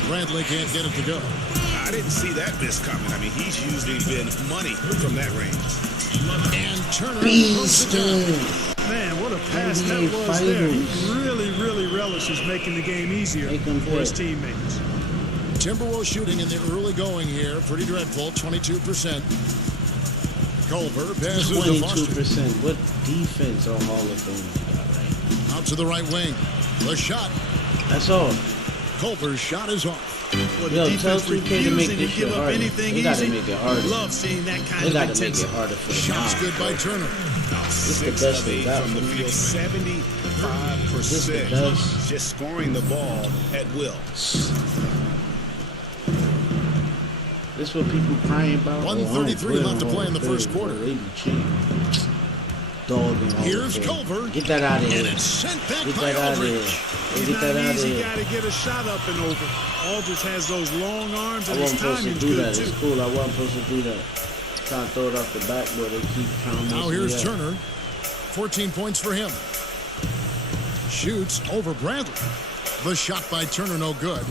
Bradley can't get it to go. I didn't see that miss coming. I mean, he's usually been money from that range. And Turner throws it down. Man, what a pass that was there. He really relishes making the game easier for his teammates. Timberwolves shooting in the early going here. Pretty dreadful, 22%. Culver passes to Foster. 22%. What defense on Hall of Fame you got right? Out to the right wing. The shot. That's all. Culver's shot is off. Well, Yo, the tell defense 2K to make refusing this to shit give up harder. anything They gotta easy. make it harder. Love seeing that kind They of gotta make it intensity. harder for the Shots mob, good by bro. Turner. This the 6 best of they 8 got from the from field, me. 75%. best. Just scoring the ball at will. This what people crying about. 1:33 left to play in the first quarter. They be cheating. Dogging all Here's the Culver. Get that out of here. And it's sent back Get by that out of here. Aldridge. He's Get not that an out of easy here. guy to get a shot up and over. Aldridge has those long arms I and his wasn't supposed to timing's do good that. too. It's cool. I wasn't supposed to do that. Trying to throw it off the backboard. They keep trying to Now mess here's me up. Turner. 14 points for him. Shoots over Bradley. The shot by Turner, no good.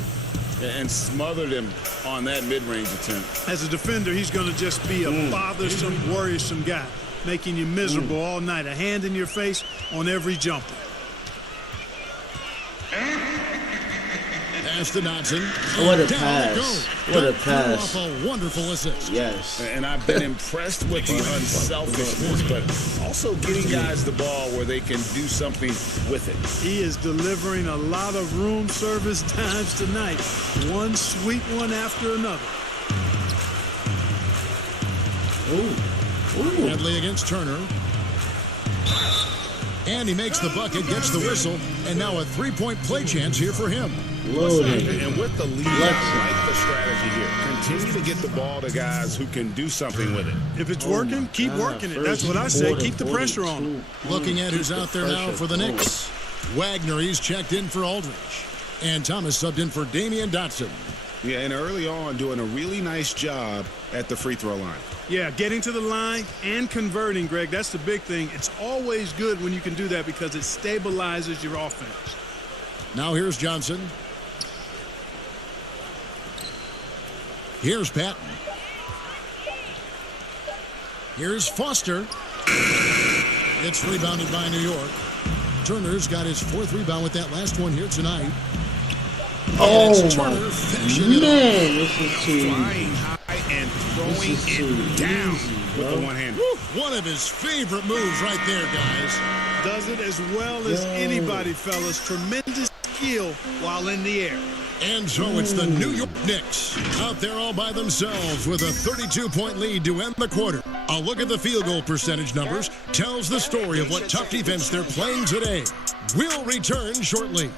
And smothered him on that mid-range attempt. As a defender, he's going to just be a bothersome, worrisome guy. making you miserable all night. A hand in your face on every jumper. Pass to Dodson. What a pass. What a pass. Off a wonderful assist. Yes. And I've been impressed with the unselfishness, but also getting guys the ball where they can do something with it. He is delivering a lot of room service times tonight. One sweet one after another. Bradley against Turner. And he makes the bucket, gets the whistle, and now a three-point play chance here for him. And with the lead, I like the strategy here. Continue to get the ball to guys who can do something with it. If it's working, keep working it. That's what I say. Keep the pressure on him. Looking at who's out there now for the Knicks. Wagner, he's checked in for Aldridge. And Thomas subbed in for Damian Dotson. Yeah, and early on doing a really nice job at the free throw line. Yeah, getting to the line and converting, Greg. That's the big thing. It's always good when you can do that because it stabilizes your offense. Now here's Johnson. Here's Patton. Here's Foster. It's rebounded by New York. Turner's got his fourth rebound with that last one here tonight. Oh my man, this is too flying high and throwing it down with the one hand. One of his favorite moves right there, guys. Does it as well as anybody, fellas. Tremendous skill while in the air. And so it's the New York Knicks out there all by themselves with a 32-point lead to end the quarter. A look at the field goal percentage numbers tells the story of what tough defense they're playing today. We'll return shortly.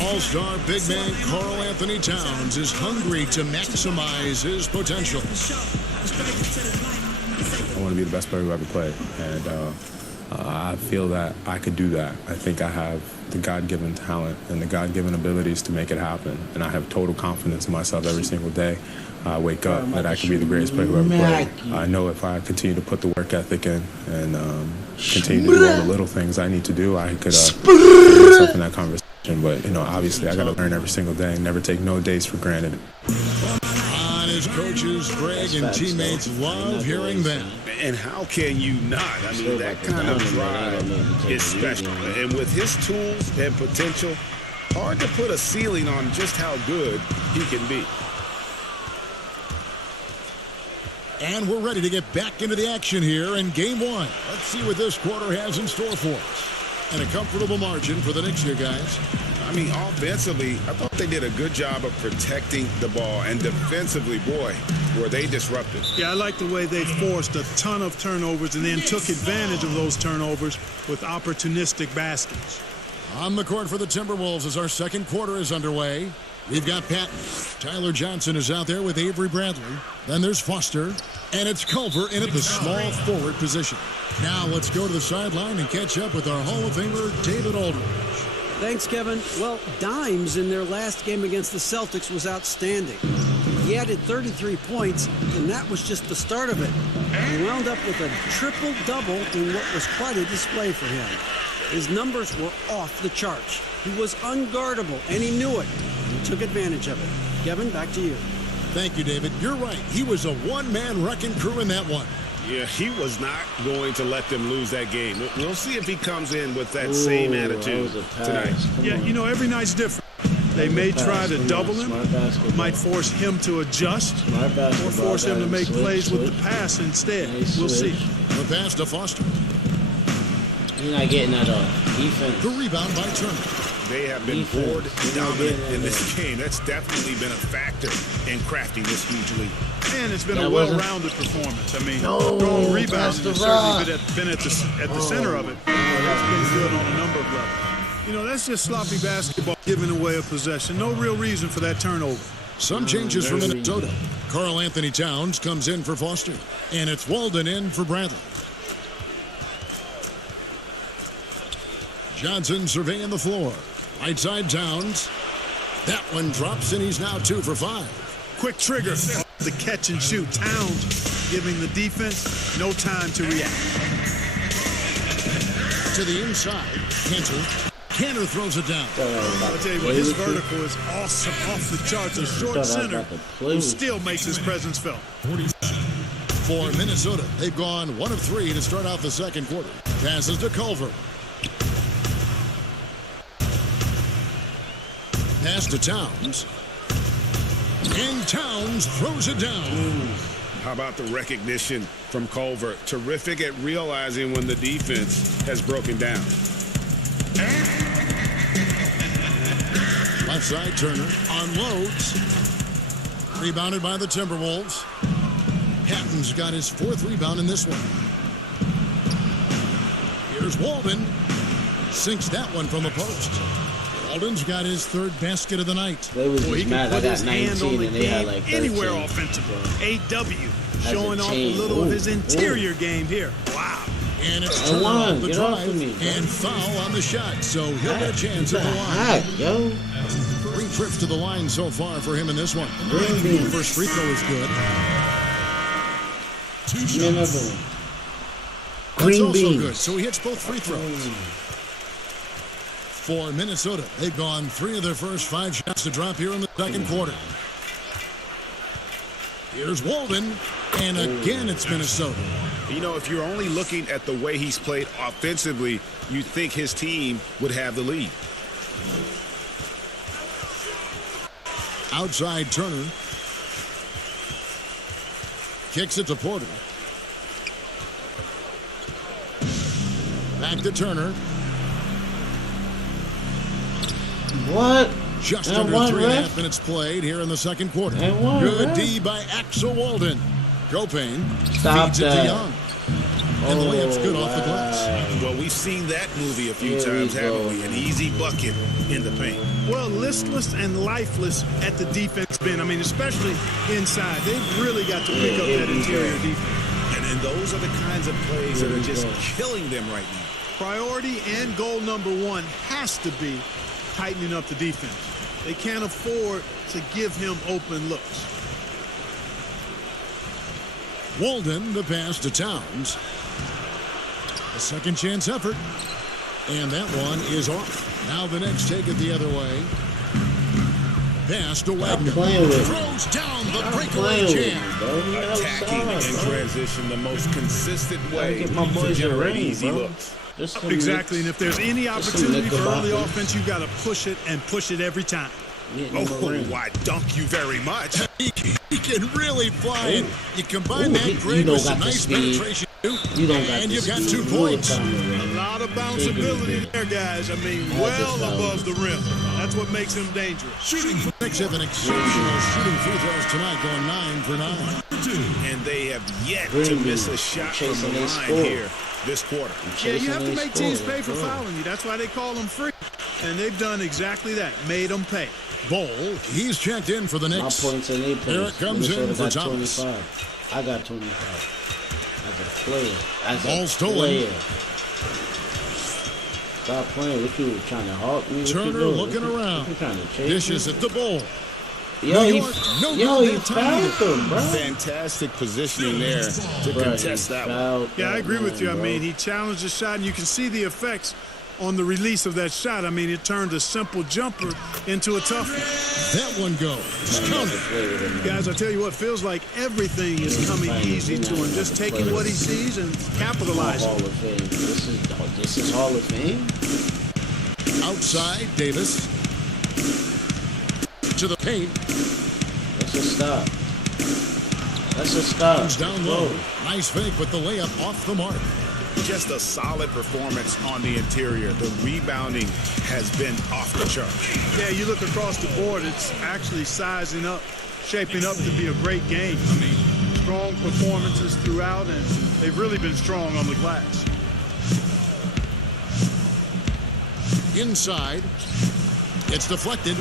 All-star big man Karl Anthony Towns is hungry to maximize his potential. I want to be the best player who ever played, and I feel that I could do that. I think I have the God-given talent and the God-given abilities to make it happen, and I have total confidence in myself every single day. I wake up that I can be the greatest player who ever played. I know if I continue to put the work ethic in and continue to do all the little things I need to do, I could put myself in that conversation. But, you know, obviously I got to learn every single day and never take no days for granted. On his coaches, Greg, and teammates love hearing them. And how can you not? I mean, that kind of drive is special. And with his tools and potential, hard to put a ceiling on just how good he can be. And we're ready to get back into the action here in Game 1. Let's see what this quarter has in store for us. And a comfortable margin for the Knicks here, guys. I mean, offensively, I thought they did a good job of protecting the ball. And defensively, boy, were they disruptive. Yeah, I like the way they forced a ton of turnovers and then took advantage of those turnovers with opportunistic baskets. On the court for the Timberwolves as our second quarter is underway. We've got Patton. Tyler Johnson is out there with Avery Bradley. Then there's Foster. And it's Culver in at the small forward position. Now let's go to the sideline and catch up with our Hall of Famer, David Aldridge. Thanks, Kevin. Well, Dimes in their last game against the Celtics was outstanding. He added 33 points, and that was just the start of it. He wound up with a triple-double in what was quite a display for him. His numbers were off the charts. He was unguardable, and he knew it. He took advantage of it. Kevin, back to you. Thank you, David. You're right. He was a one-man wrecking crew in that one. Yeah, he was not going to let them lose that game. We'll see if he comes in with that same attitude tonight. Yeah, you know, every night's different. They may try to double him, might force him to adjust, or force him to make plays with the pass instead. We'll see. The pass to Foster. He's not getting that defense. The rebound by Turner. They have been board dominant in this game. That's definitely been a factor in crafting this huge lead. And it's been a well-rounded performance. I mean, throwing rebounds has certainly been at the center of it. That's been good on a number of levels. You know, that's just sloppy basketball, giving away a possession. No real reason for that turnover. Some changes for Minnesota. Karl Anthony Towns comes in for Foster. And it's Walden in for Bradley. Johnson surveying the floor. Right side Towns. That one drops, and he's now 2 for 5. Quick trigger. The catch and shoot. Towns giving the defense no time to react. To the inside. Cantor throws it down. I'll tell you what, his vertical is awesome, off the charts. A short center who still makes his presence felt. For Minnesota, they've gone 1 of 3 to start out the second quarter. Passes to Culver. Pass to Towns. And Towns throws it down. How about the recognition from Culver? Terrific at realizing when the defense has broken down. Left side, Turner unloads. Rebounded by the Timberwolves. Hatton's got his 4th rebound in this one. Here's Walden. Sinks that one from the post. Walden's got his 3rd basket of the night. They was just mad. I got 19 and they had like 13. Anywhere offensively. AW showing off a little of his interior game here. Wow. And it's Turner off the drive and foul on the shot, so he'll get a chance at the line. Yo. 3 trips to the line so far for him in this one. First free throw is good. 2 shots. That's also good, so he hits both free throws. For Minnesota, they've gone 3 of their first 5 shots to drop here in the second quarter. Here's Walden, and again it's Minnesota. You know, if you're only looking at the way he's played offensively, you'd think his team would have the lead. Outside Turner. Kicks it to Porter. Back to Turner. What? Just under 3.5 minutes played here in the second quarter. Good D by Axel Walden. Gopane feeds it to Young. And the layup's good off the glass. Well, we've seen that movie a few times, haven't we? An easy bucket in the paint. Well, listless and lifeless at the defense bin. I mean, especially inside. They've really got to pick up that interior defense. And those are the kinds of plays that are just killing them right now. Priority and goal number 1 has to be tightening up the defense. They can't afford to give him open looks. Walden, the pass to Towns. A second chance effort. And that one is off. Now the Knicks take it the other way. Pass to Wagner. Throws down the breakaway jam. Attacking in transition, the most consistent way to generate easy looks. Exactly, and if there's any opportunity for early offense, you've got to push it and push it every time. Oh, why dunk you very much. He can really fly it. You combine that grade with some nice penetration, and you've got 2 points. A lot of bounceability there, guys. I mean, well above the rim. That's what makes him dangerous. Shooting for Knicks have an exceptional shooting free throws tonight, going 9 for 9. And they have yet to miss a shot from the line here this quarter. Yeah, you have to make teams pay for fouling you. That's why they call them free. And they've done exactly that, made them pay. Ball, he's checked in for the Knicks. My points and 8 points. Here it comes in for Thomas. 25. I got 25. As a player. Ball stolen. Stop playing. What you trying to halt me? Turner looking around. Dishes at the ball. Yo, he fouled him, bro. Fantastic positioning there to contest that one. Yeah, I agree with you. I mean, he challenged the shot, and you can see the effects on the release of that shot. I mean, it turned a simple jumper into a tough one. That one goes. Counted. Guys, I tell you what, feels like everything is coming easy to him. Just taking what he sees and capitalizing. Hall of Fame. This is Hall of Fame. Outside, Davis. To the paint. That's a stop. That's a stop. Comes down low. Nice fake, but the layup off the mark. Just a solid performance on the interior. The rebounding has been off the chart. Yeah, you look across the board, it's actually sizing up, shaping up to be a great game. I mean, strong performances throughout, and they've really been strong on the glass. Inside. It's deflected.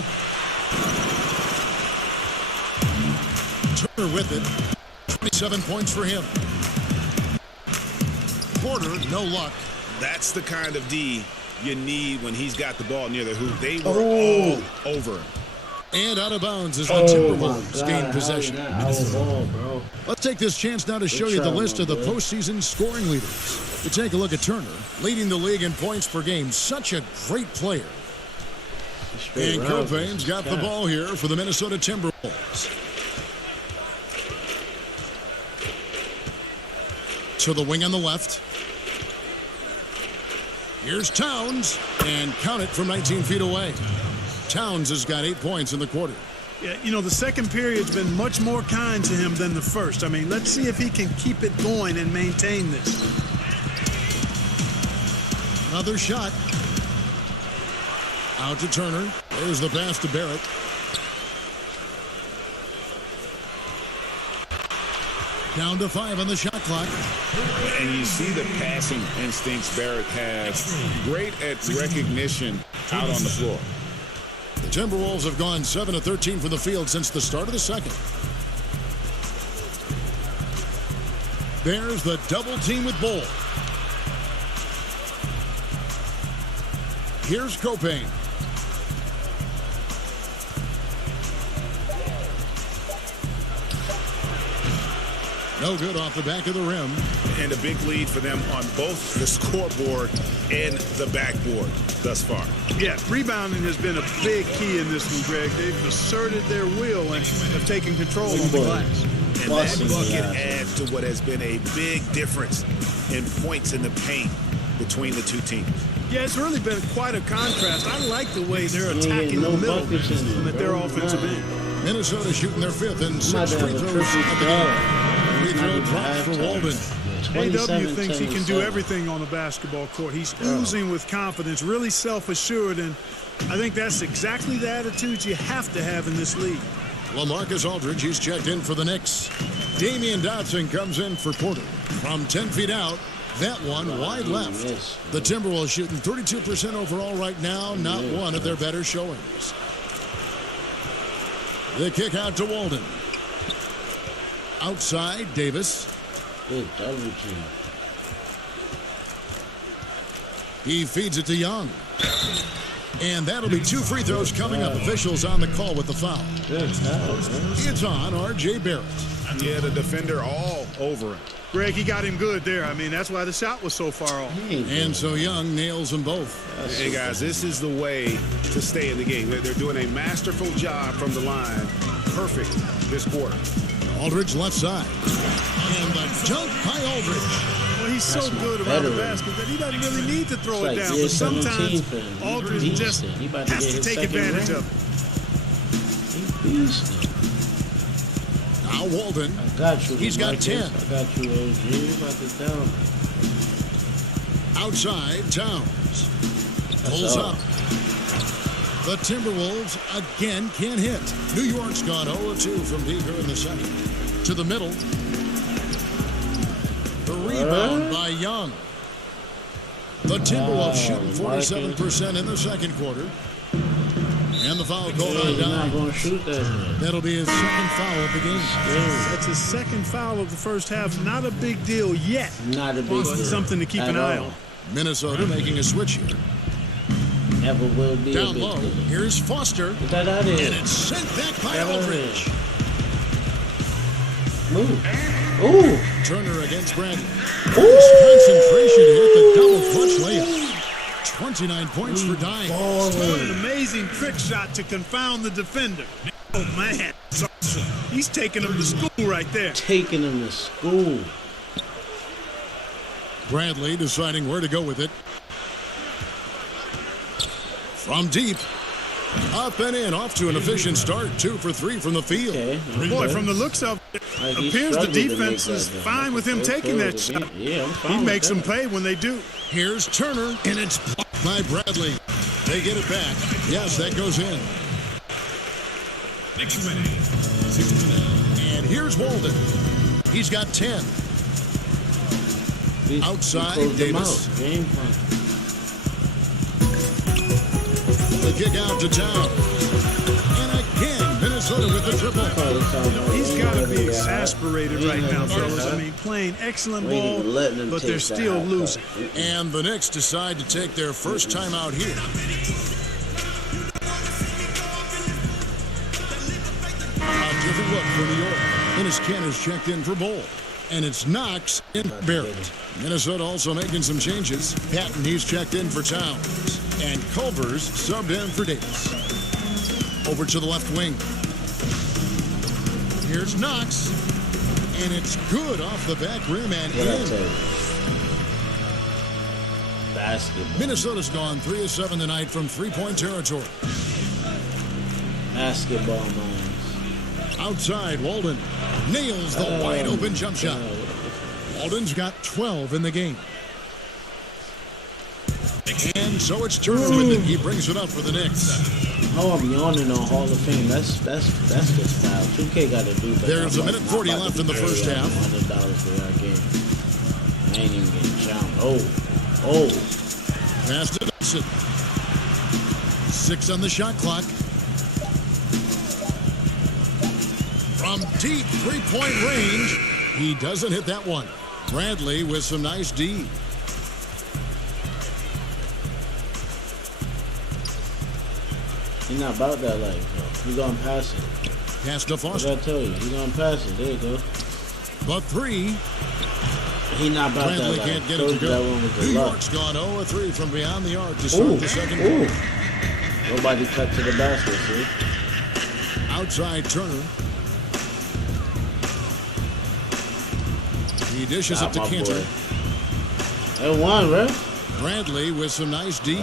Turner with it. 27 points for him. Porter, no luck. That's the kind of D you need when he's got the ball near the hoop. They were all over him. And out of bounds as the Timberwolves gain possession. Let's take this chance now to show you the list of the postseason scoring leaders. You take a look at Turner, leading the league in points per game. Such a great player. And Copain's got the ball here for the Minnesota Timberwolves. To the wing on the left. Here's Towns, and count it from 19 feet away. Towns has got 8 points in the quarter. Yeah, you know, the second period's been much more kind to him than the first. I mean, let's see if he can keep it going and maintain this. Another shot. Out to Turner. There's the pass to Barrett. Down to 5 on the shot clock. And you see the passing instincts Barrett has. Great at recognition out on the floor. The Timberwolves have gone 7 of 13 from the field since the start of the second. There's the double team with Bull. Here's Copain. No good off the back of the rim. And a big lead for them on both the scoreboard and the backboard thus far. Yeah, rebounding has been a big key in this one, Greg. They've asserted their will and have taken control of the glass. And that bucket adds to what has been a big difference in points in the paint between the two teams. Yeah, it's really been quite a contrast. I like the way they're attacking the middle at their offensive end. Minnesota shooting their 5th and 6th free throws of the game. Free throw dropped for Walden. AW thinks he can do everything on the basketball court. He's oozing with confidence, really self-assured, and I think that's exactly the attitude you have to have in this league. LaMarcus Aldridge, he's checked in for the Knicks. Damian Dotson comes in for Porter. From 10 feet out, that one wide left. The Timberwolves shooting 32% overall right now, not one of their better showings. The kick out to Walden. Outside, Davis. Good double team. He feeds it to Young. And that'll be 2 free throws coming up. Officials on the call with the foul. It's on R.J. Barrett. Yeah, the defender all over him. Greg, he got him good there. I mean, that's why the shot was so far off. And so Young nails them both. Hey, guys, this is the way to stay in the game. They're doing a masterful job from the line. Perfect this quarter. Aldridge left side. And the dunk by Aldridge. Well, he's so good around the basket that he doesn't really need to throw it down. But sometimes Aldridge just has to take advantage of it. Now Walden. I got you. He's got 10. I got you, OG. You about to down. Outside, Towns. Pulls up. The Timberwolves again can't hit. New York's gone 0-2 from deep here in the second. To the middle. The rebound by Young. The Timberwolves shooting 47% in the second quarter. And the foul called on down. That'll be his second foul of the game. That's his second foul of the first half. Not a big deal yet. Not a big deal. Something to keep an eye on. Minnesota making a switch here. Never will be down low. Here's Foster. Get that out of here. And it's sent back by Aldridge. Move. Ooh. Turner against Bradley. Nice concentration to hit the double clutch layup. 29 points for Dye. What an amazing trick shot to confound the defender. Oh, man. He's taking him to school right there. Taking him to school. Bradley deciding where to go with it. From deep. Up and in. Off to an efficient start. 2 for 3 from the field. Okay. Boy, from the looks of it, appears the defense is fine with him taking that shot. He makes them pay when they do. Here's Turner, and it's blocked by Bradley. They get it back. Yes, that goes in. And here's Walden. He's got 10. Outside, Davis. The kick out to Town. And again, Minnesota Minnesota with the triple. He's got to be exasperated right now, fellas. I mean, playing excellent ball, but they're still losing. And the Knicks decide to take their first time out here. A different look for New York. Dennis Kanter's checked in for Bol. And it's Knox and Barrett. Minnesota also making some changes. Patton, he's checked in for Towns. And Culver's subbed in for Davis. Over to the left wing. Here's Knox. And it's good off the back rim and in. Basketball. Minnesota's gone 3 of 7 tonight from three-point territory. Basketball minds. Outside, Walden nails the wide-open jump shot. Walden's got 12 in the game. And so it's Turner with it. He brings it up for the Knicks. Oh, I'm yawning on Hall of Fame. That's just foul. 2K got to do better. There's a minute 40 left in the first half. $100 for that game. I ain't even getting jumped. Pass to Dixon. 6 on the shot clock. From deep three-point range, he doesn't hit that one. Bradley with some nice D. He's not about that life, though. He's going to pass it. Pass to Foster. What did I tell you? He's going to pass it. There you go. But 3. He's not about Bradley that life. can't get it to go. New York's gone 0 of 3 from beyond the arc to start the second quarter. Nobody cut to the basket, see? Outside Turner. He dishes it to Kanter. They won, right? Bradley with some nice D.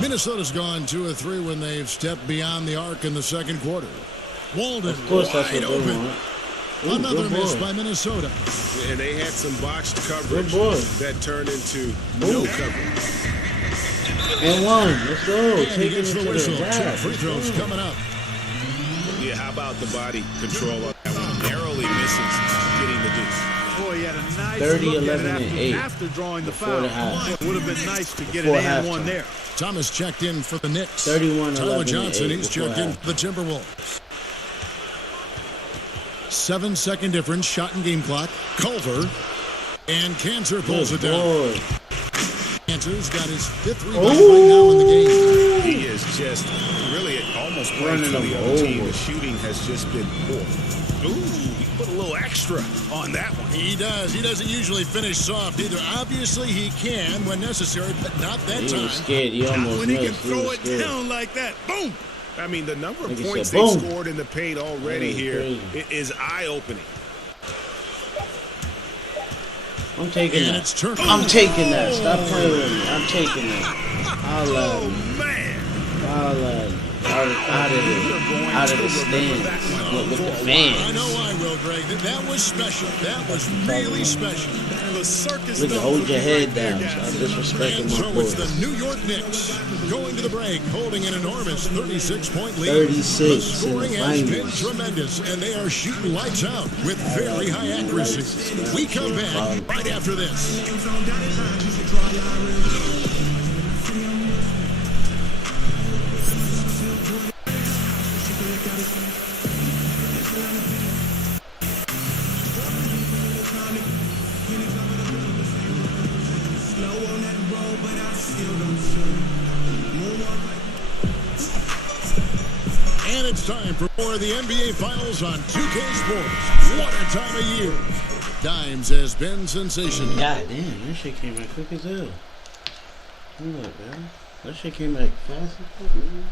Minnesota's gone 2 of 3 when they've stepped beyond the arc in the second quarter. Walden of course that's wide what open. Another miss by Minnesota. And they had some botched coverage that turned into no coverage. And 1. Let's go. And he gets the whistle. 2 free throws coming up. Yeah, how about the body control on that one? Narrowly misses getting the deuce. Boy, he had a nice 30, look 11, at and it 8 after drawing the before foul. the half. It would have been nice to get Before an and one halftime. there. Thomas checked in for the Knicks. 31, Tyler 11, Johnson, and 8 he's before checked in half. for the Timberwolves. 7-second difference, shot and game clock. Culver. And Kanter pulls it down. Kanter's got his 5th rebound right now in the game. He is just really almost playing for the other team. The shooting has just been poor. Ooh, he put a little extra on that one. He does. He doesn't usually finish soft either. Obviously, he can when necessary, but not that He time. was scared. He almost When he missed. can throw it down like that, boom! I mean, the number of Like you points said, they've boom. scored in the paint already here is eye-opening. I'm taking And that. it's Turner. I'm taking that. Stop playing with me. I'm taking that. Oh, man. Out of the stands with the I fans. know I will, Greg. That was special. That was really special. The circus Look, done hold for your me head right there, down. guys. Stop disrespecting And my so it's boys. the New York Knicks going to the break, holding an enormous 36-point lead. 36 The in scoring the has been finals. tremendous, and they are shooting lights out with very high accuracy. We come back right after this. And it's time for more of the NBA Finals on 2K Sports. What a time of year. Dimes has been sensational. God damn, that shit came back quick as hell. Hold up, man. That shit came back fast as fuck, man.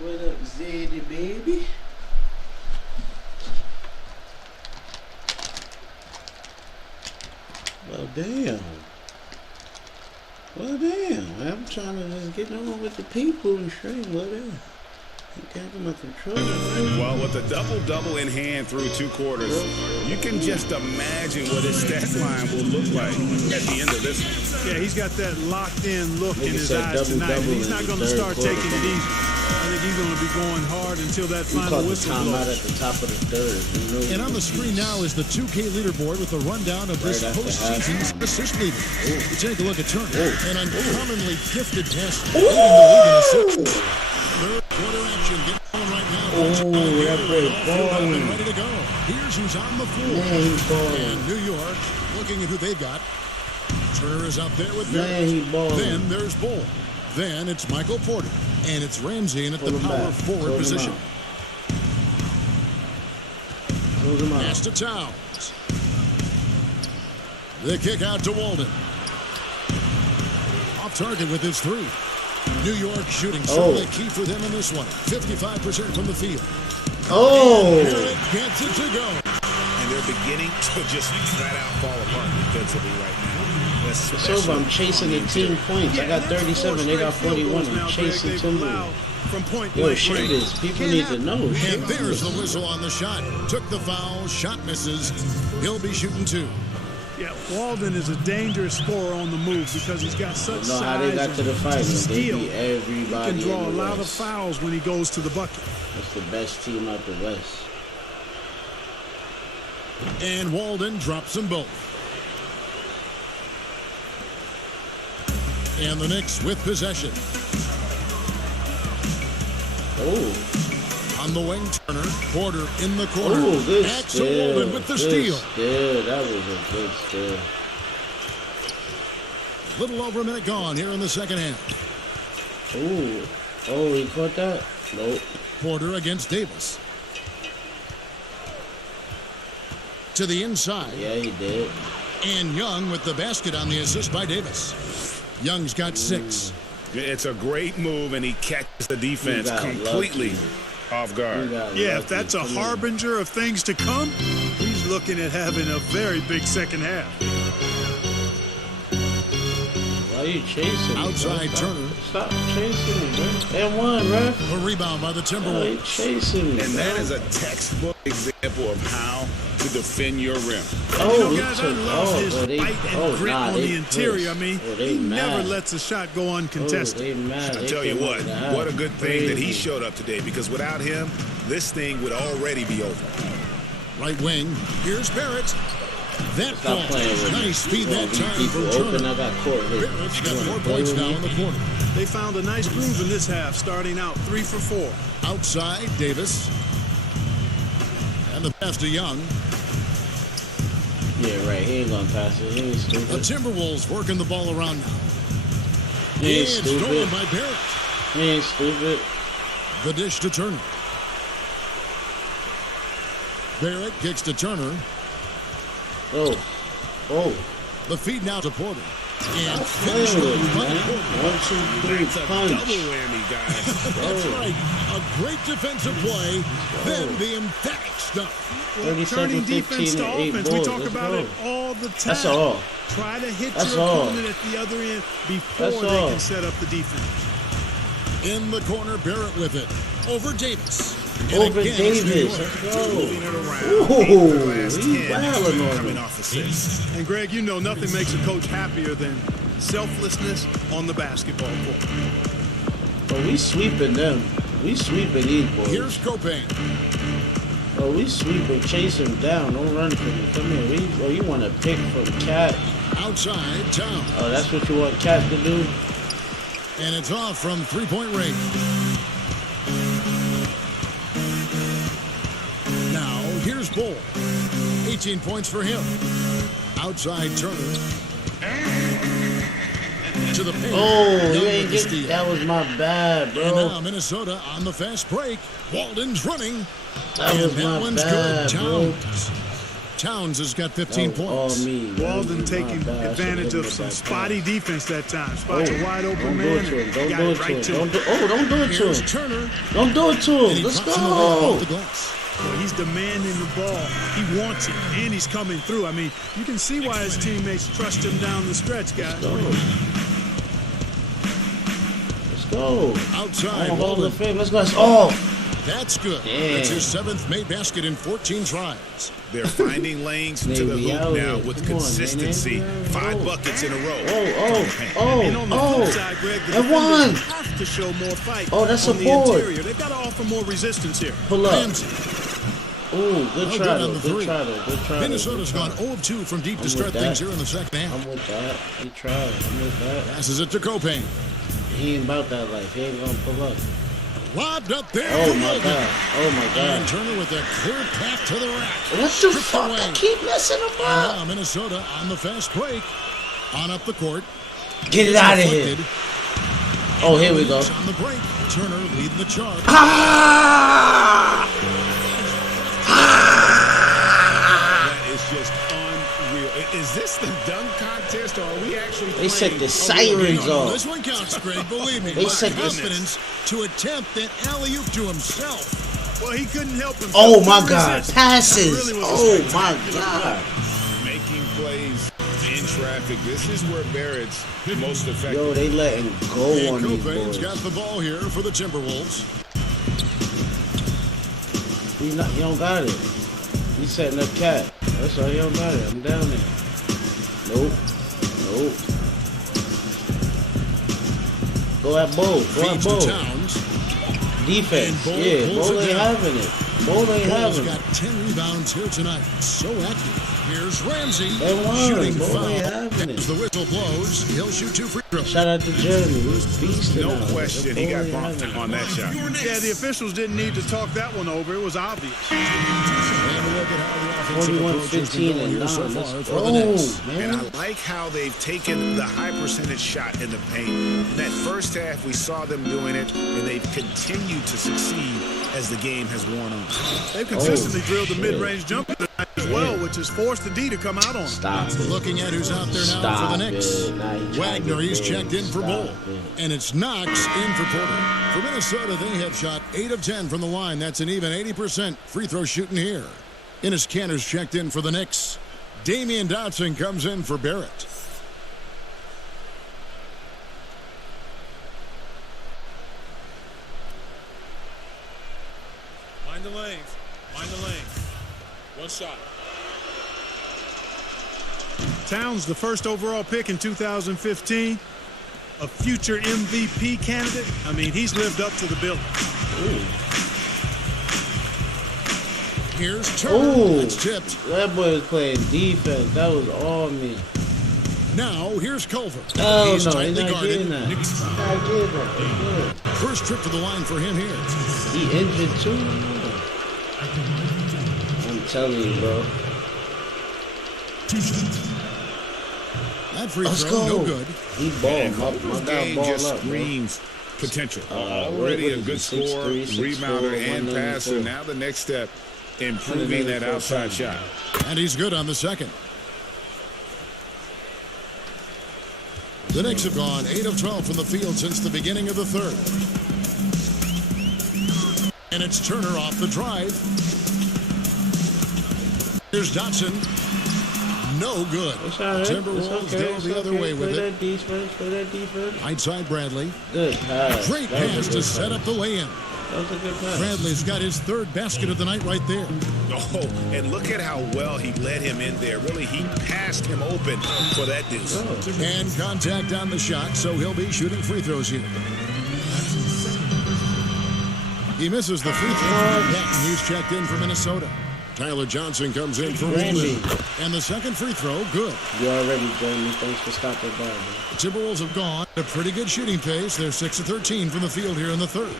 What up, Zeddy, baby? Well, damn. Well, damn. I'm trying to just get on with the people and straight whatever. I'm taking my controller. Well, with a double-double in hand through 2 quarters, you can just imagine what his stat line will look like at the end of this one. Yeah, he's got that locked-in look in his said eyes tonight. double-double He's not in going the to third start quarter. taking it easy. I think like he's going to be going hard until that We final caught the whistle timeout blows. at the top of the third. You know, And on the screen now is the 2K leaderboard with the rundown of this Right after postseason's halftime. assist leader. You take a look at Turner, Ooh. an uncommonly gifted passer, leading the league in assists. Third quarter action getting going right now. Oh, that break And ready to go. Here's who's on the floor. Man, he balling. And New York, looking at who they've got. Turner is out there with Man, he Barrett. balling. Then there's Bull. Then it's Michael Porter. And it's Ramsey in at the Pull him power back. forward Close him position. out. Close him out. Pass to Towns. The kick out to Walden. Off target with his three. New York shooting certainly key for them in this one. 55% from the field. Oh! Barrett gets it to go. And they're beginning to just flat out fall apart defensively right now. It's over. I'm chasing the team points. I got 37. They got 41. I'm chasing Timberwolves. From point Yo, blank shit range. this. People need to know. And there's the whistle on the shot. Took the foul. Shot misses. He'll be shooting two. Yeah, Walden is a dangerous scorer on the move because he's got such Know how they got size to the and finals. They skill. beat everybody. He can draw a in the lot of West. fouls when he goes to the bucket. That's the best team out the West. And Walden drops them both. And the Knicks with possession. Oh. On the wing, Turner. Porter in the corner. Oh, good Axel steal. Walden with the Good steal. steal. That was a good steal. Little over a minute gone here in the second half. Oh. Oh, he caught that? Nope. Porter against Davis. To the inside. Yeah, he did. And Young with the basket on the assist by Davis. Young's got 6. It's a great move, and he catches the defense completely off guard. Yeah, if that's a harbinger of things to come, he's looking at having a very big second half. Why are you chasing me, Outside bro? Turner. Stop chasing me, bro. And one, ref. A rebound by the Timberwolves. Why chasing me, And bro? that is a textbook example of how to defend your rim. Oh, You know, he guys, I took love off. his Oh, they- bite and oh, grit nah, on they the interior. I pissed. mean, Oh, they he never mad. lets a shot go Oh, uncontested. they mad. I They tell you came what, up with what a good thing that he crazy. showed up today, because without him, this thing would already be over. Right wing. Here's Barrett. That Stop ball. playing with me. Nice speed You that wanna beat time people from open, Turner. I got court hit. Barrett's got You wanna 4 play points with now me? in the corner. They found a nice groove in this half, starting out 3 for 4. Outside, Davis. And the pass to Young. Yeah, right. He ain't gonna pass it. He ain't The stupid. Timberwolves working the ball around now. He ain't And stolen stupid. by Barrett. He ain't stupid. The dish to Turner. Barrett kicks to Turner. Oh. Oh. The feed now to Porter. And Play finish with with it, Michael man. Porter. 1, 2, 3, That's a punch. double whammy, guys. That's right. A great defensive play. Then the emphatic stuff. Well, 37, turning 15, defense to and 8 offense, we balls. talk Let's about go. it all the time. That's all. Try to hit That's your all. opponent at the other end before That's they all. can set up the defense. In the corner, Barrett with it. Over Davis. And Over again, it's New Davis. York. Let's go. Moving it around. Ooh, The last he 10 wilding on coming him. off assists. And Greg, you know nothing makes a coach happier than selflessness on the basketball court. Oh, we sweeping them. We sweeping these boys. Here's Copain. Oh, we sweeping. Chase him down. Don't run from me. Come here. Oh, you want to pick from Cat. Outside, Towns. Oh, that's what you want Cat to do? And it's off from three-point range. Now, here's Bull. 18 points for him. Outside Turner. To the paint. Oh, Young you with ain't the get steal. that was my bad, And bro. now Minnesota on the fast break. Walden's running. That and was that my one's bad, good. bro. Towns has got 15 That was all points. me. Walden My taking bad. I advantage should've of some hit him with that spotty pass. defense that time. Spots Oh, a wide open don't do man. it to him. and Don't got do it it right to him. to Don't him. do. Oh, don't do it to Here's him. Turner. Don't do it to And him. he Let's pops him away off go. the glass. Well, he's demanding the ball. He wants it, and he's coming through. I mean, you can see why his teammates trust him down the stretch, guys. Let's go. Outside, Hall Walden. of Fame. Let's go. Oh, That's good. Damn. That's his 7th made basket in 14 tries. They're finding lanes to the hoop now with consistency. 5 buckets in a row. And on the flip side, Greg, the defenders have to show more fight that's on a the board. interior. They've got to offer more resistance here. Pull up. Ramsey. Ooh, good try on though. the Good three. try though. Good try. Minnesota's gone 0 of 2 from deep to start things here in the second half. I'm with that. He tried. I'm with that. Passes it to Copain. He ain't about that life. He ain't gonna pull up. Lobbed up there. Oh to my Logan. god. Oh my god. And Turner with a clear path to the rack. What the Stripped fuck? away. I keep messing him And up. now Minnesota on the fast break. On up the court. Get it out of here. Oh, here we go. On the break. Turner leading the charge. That is just unreal. Is this the dunk contest, or are we actually They set playing the a sirens real off. This one counts, Greg. Believe me. They My said this- confidence to attempt that alley-oop to himself. Well, he couldn't help himself. Oh my Couldn't god. resist. Passes. Really was a Oh my spectacular god. making plays in traffic? This is where Barrett's most effective. Yo, they letting go And on these Copain's boys. got the ball here for the Timberwolves. He don't got it. He's setting up cat. That's why he don't got it. I'm down there. Nope. Nope. Go at Bo. Go at Feeds Bo. to Towns. Defense. And Bo Yeah, pulls Bo it ain't down. having it. Bo ain't Bulls having it. got 10 rebounds here tonight. So active. Here's Ramsey. They won. Shooting Bo foul. ain't having it. As the whistle blows, he'll shoot 2 free throws. Shout out to Jeremy. He's beasting No out. question, Bo he got ain't bumped having it. on that shot. Yeah, the officials didn't need to talk that one over. It was obvious. And look at how the offensive 41, approach has been 15, going and here so 9. far Let's for the go, Knicks. And man. I like how they've taken the high percentage shot in the paint. In that first half, we saw them doing it, and they've continued to succeed as the game has worn on. They've consistently drilled the shit. mid-range jumper tonight as well, which has forced the D to come out on them. Stop it. Looking at who's out there now Stop for the Knicks. it. Nah, he trying to Wagner, get he's big. checked in for Stop Bull. it. And it's Knox in for Porter. For Minnesota, they have shot 8 of 10 from the line. That's an even 80% free throw shooting here. Enes Kanter's checked in for the Knicks. Damian Dotson comes in for Barrett. Mind the lanes. Mind the lanes. One shot. Towns, the first overall pick in 2015, a future MVP candidate. I mean, he's lived up to the billing. Here's Turner. Ooh, It's tipped. that boy was playing defense. That was all me. Now, here's Culver. Oh He's no, tightly he's not guarded. getting that. He's not getting that. He's good. First trip to the line for him here. He injured too. I'm telling you, bro. That free Let's throw, go. no good. He balled. And My Culver's guy game balled just up, bro. screams potential. what Already a is good he, scorer, 6'3", 6'4", rebounder, and 194. passer. Now the next step, improving that 194 outside pounds. shot. And he's good on the second. The Knicks have gone 8 of 12 from the field since the beginning of the third. And it's Turner off the drive. Here's Dotson. No good. It's all right. Timberwolves It's okay. go It's the other okay. way with Play it. that defense. Play that defense. Right side Bradley. Good pass. Great That was a pass good to set up the lay-in. That was a good pass. Bradley's got his third basket of the night right there. Oh, and look at how well he led him in there. Really, he passed him open for that deuce. And contact on the shot, so he'll be shooting free throws here. He misses the free throw. And he's checked in for Minnesota. Tyler Johnson comes in for Randy. Holden. And the second free throw, good. You already, Jeremy. Thanks for stopping by, man. The Timberwolves have gone at a pretty good shooting pace. They're 6 of 13 from the field here in the third.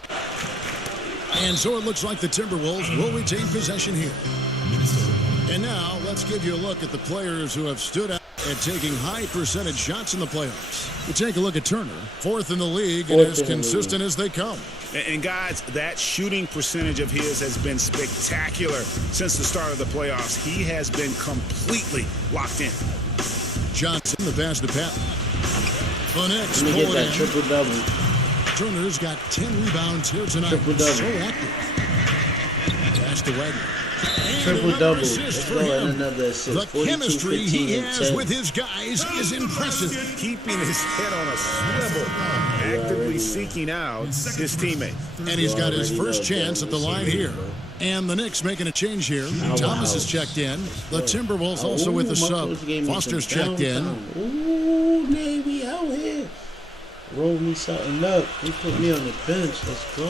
And so it looks like the Timberwolves will retain possession here. And now let's give you a look at the players who have stood out at taking high percentage shots in the playoffs. We take a look at Turner, 4th in the league and as consistent as they come. And guys, that shooting percentage of his has been spectacular since the start of the playoffs. He has been completely locked in. Johnson, the pass to Pat. The Knicks Let me get pull it that in. triple-double. Turner's got 10 rebounds here tonight. Triple-double. So active. Pass to Wagner. Triple double. Let's go and another assist. The 42, chemistry 15, he and has 10. with his guys is impressive. Keeping his head on a swivel, actively seeking out his teammate. And he's got his first chance at the line here. And the Knicks making a change here. Thomas is checked in. The Timberwolves also with the sub. Foster's checked in. Ooh, Navy out here. Roll me something up. They put me on the bench. Let's go.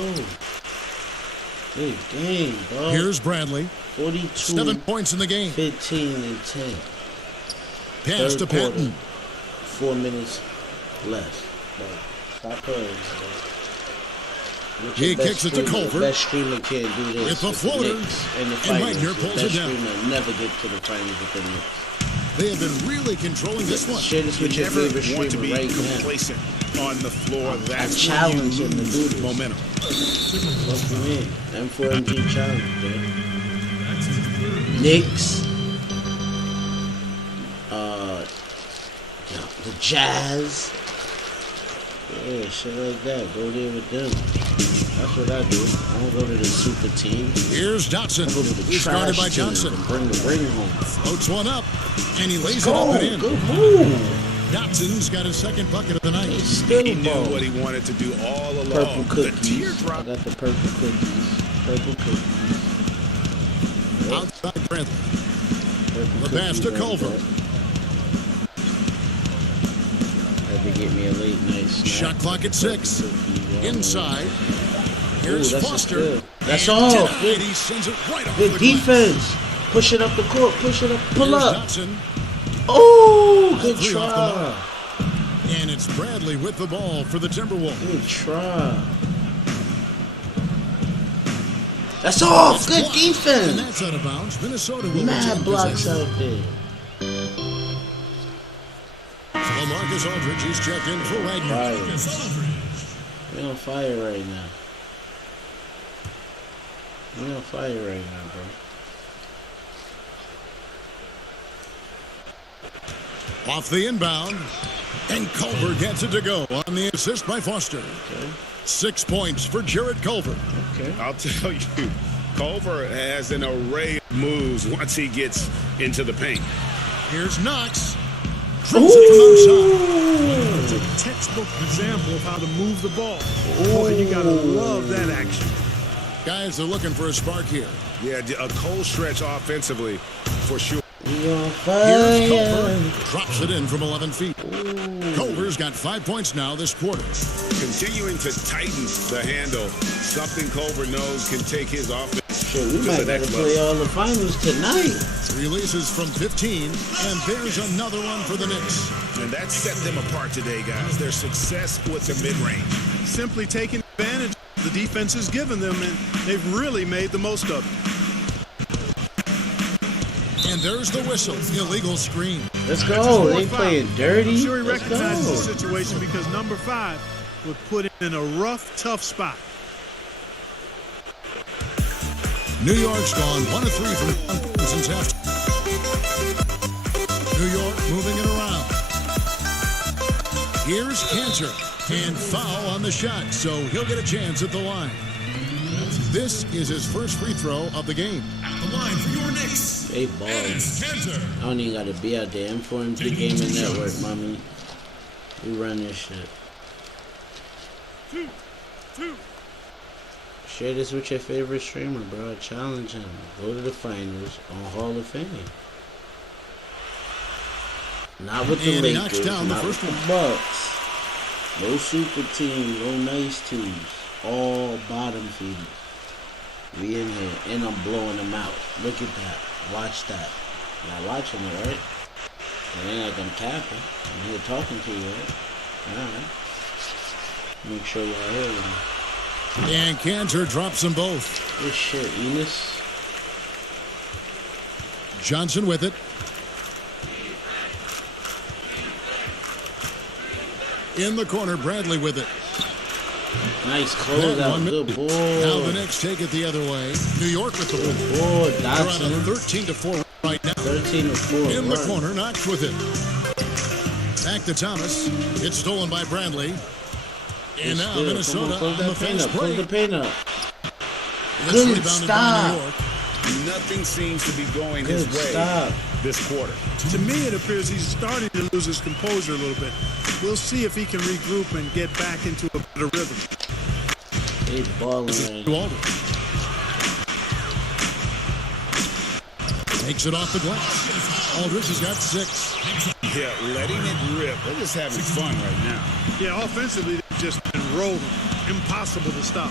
Good game, dog. Here's Bradley. 42. 7 points in the game. 15 and 10. Pass to Patton. 4 minutes left. Stop playing. He kicks it to Culver. Best streamer can't do this. It's a floater. And right here pulls it down. Never get to the finals with the Knicks. They have been really controlling this one. Share this with your favorite streamer right complacent on the floor. That's challenging the dude. Momentum. What for me? M4MG challenge, dude. Knicks. The Jazz. Yeah, shit like that. Go there with them. That's what I do. I don't go to the super team. Here's Dotson. He's guarded by Johnson. Bring the ring home. Floats one up, and he lays it up and in. Good move. Dotson's got his second bucket of the night. He knew what he wanted to do all along. Purple cookies. The teardrop. I got the purple cookies. Purple cookies. Outside Bradley. The pass to Culver. Had to get me a late night snack. Shot clock at 6. Inside. Here's Foster. That's all. Good. He sends it right off Good the defense. glass. Push it up the court. Push it up. Pull Here's up. Dotson. Oh, good 3 off the try. mark. And it's Bradley with the ball for the Timberwolves. Good try. That's off. Good And defense. that's out of bounds. Minnesota will Mad retain blocks possession. out there. Marcus Aldridge is checked in for Wagner. We're on fire right now. We're on fire right now, bro. Off the inbound. And Culver gets it to go on the assist by Foster. Okay. 6 points for Jared Culver. Okay. I'll tell you, Culver has an array of moves once he gets into the paint. Here's Knox. Drills it from outside. It's a textbook example of how to move the ball. Boy, you gotta love that action. Guys are looking for a spark here. Yeah, a cold stretch offensively, for sure. We on Here's fire. Culver. Drops it in from 11 feet. Culver's got 5 points now this quarter. Continuing to tighten the handle, something Culver knows can take his offense Shit, we to might the gotta next play level. all the finals tonight. Releases from 15, and there's another one for the Knicks. And that set them apart today, guys. Their success with the mid-range. Simply taking advantage of the defense has given them, and they've really made the most of it. And there's the whistle. Illegal screen. Let's go. They playing dirty. I'm sure he Let's recognizes go. the situation because number 5 would put him in a rough, tough spot. New York's gone 1 of 3 from since half. New York moving it around. Here's Cantor, and foul on the shot, so he'll get a chance at the line. This is his first free throw of the game. At the line for your Knicks. They balls. I don't even gotta be out there. M4MG Gaming Network, mommy. We run this shit. Share this with your favorite streamer, bro. Challenge him. Go to the finals on Hall of Fame. Not with the And he knocks Lakers, down the not with first the Bucks. No super teams, no nice teams. All bottom feeders. We in here, and I'm blowing them out. Look at that. Watch that. Y'all watching it, right? It ain't like I'm capping. I'm here talking to you, right? Alright. Make sure y'all hear me. And Cantor drops them both. Good shit, Enos. Johnson with it. In the corner, Bradley with it. Nice close out. Good ball. Now the Knicks take it the other way. New York with the ball. They're on a 13-4 right now. 13-4. In the corner, Knox with it. Back to Thomas. It's stolen by Bradley. And now Minnesota on the fast break. Pull the paint up. It's Good rebounded by stop. New York. Nothing seems to be going his way this quarter. To me, it appears he's starting to lose his composure a little bit. We'll see if he can regroup and get back into a better rhythm. He's balling. Takes it off the glass. Aldridge has got 6. Yeah, letting it rip. They're just having fun right now. Yeah, offensively, they've just been rolling. Impossible to stop.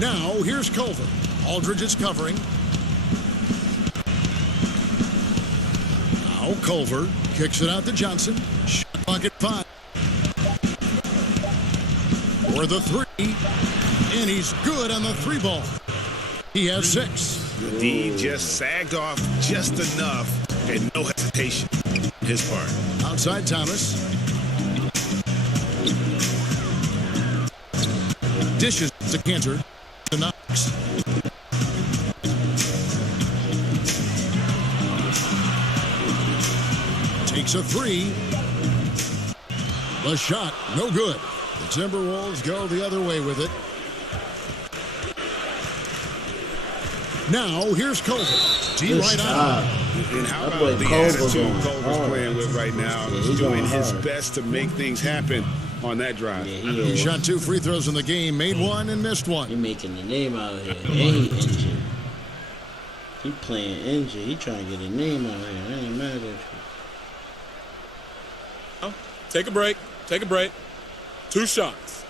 Now, here's Culver. Aldridge is covering. Now, Culver kicks it out to Johnson. Shot clock at 5. For the 3. And he's good on the 3 ball. He has 6. D just sagged off just enough and no hesitation on his part. Outside Thomas. Dishes to Cantor. To Knox. Takes a 3. The shot, no good. The Timberwolves go the other way with it. Now, here's Culver. Right on. And how about the attitude Culver's playing with right now? He's doing his best to make things happen on that drive. He shot 2 free throws in the game, made 1 and missed 1. He making the name out here. And he injured. He playing injured. He trying to get a name out here. I ain't mad at you. Oh, take a break. Take a break. 2 shots.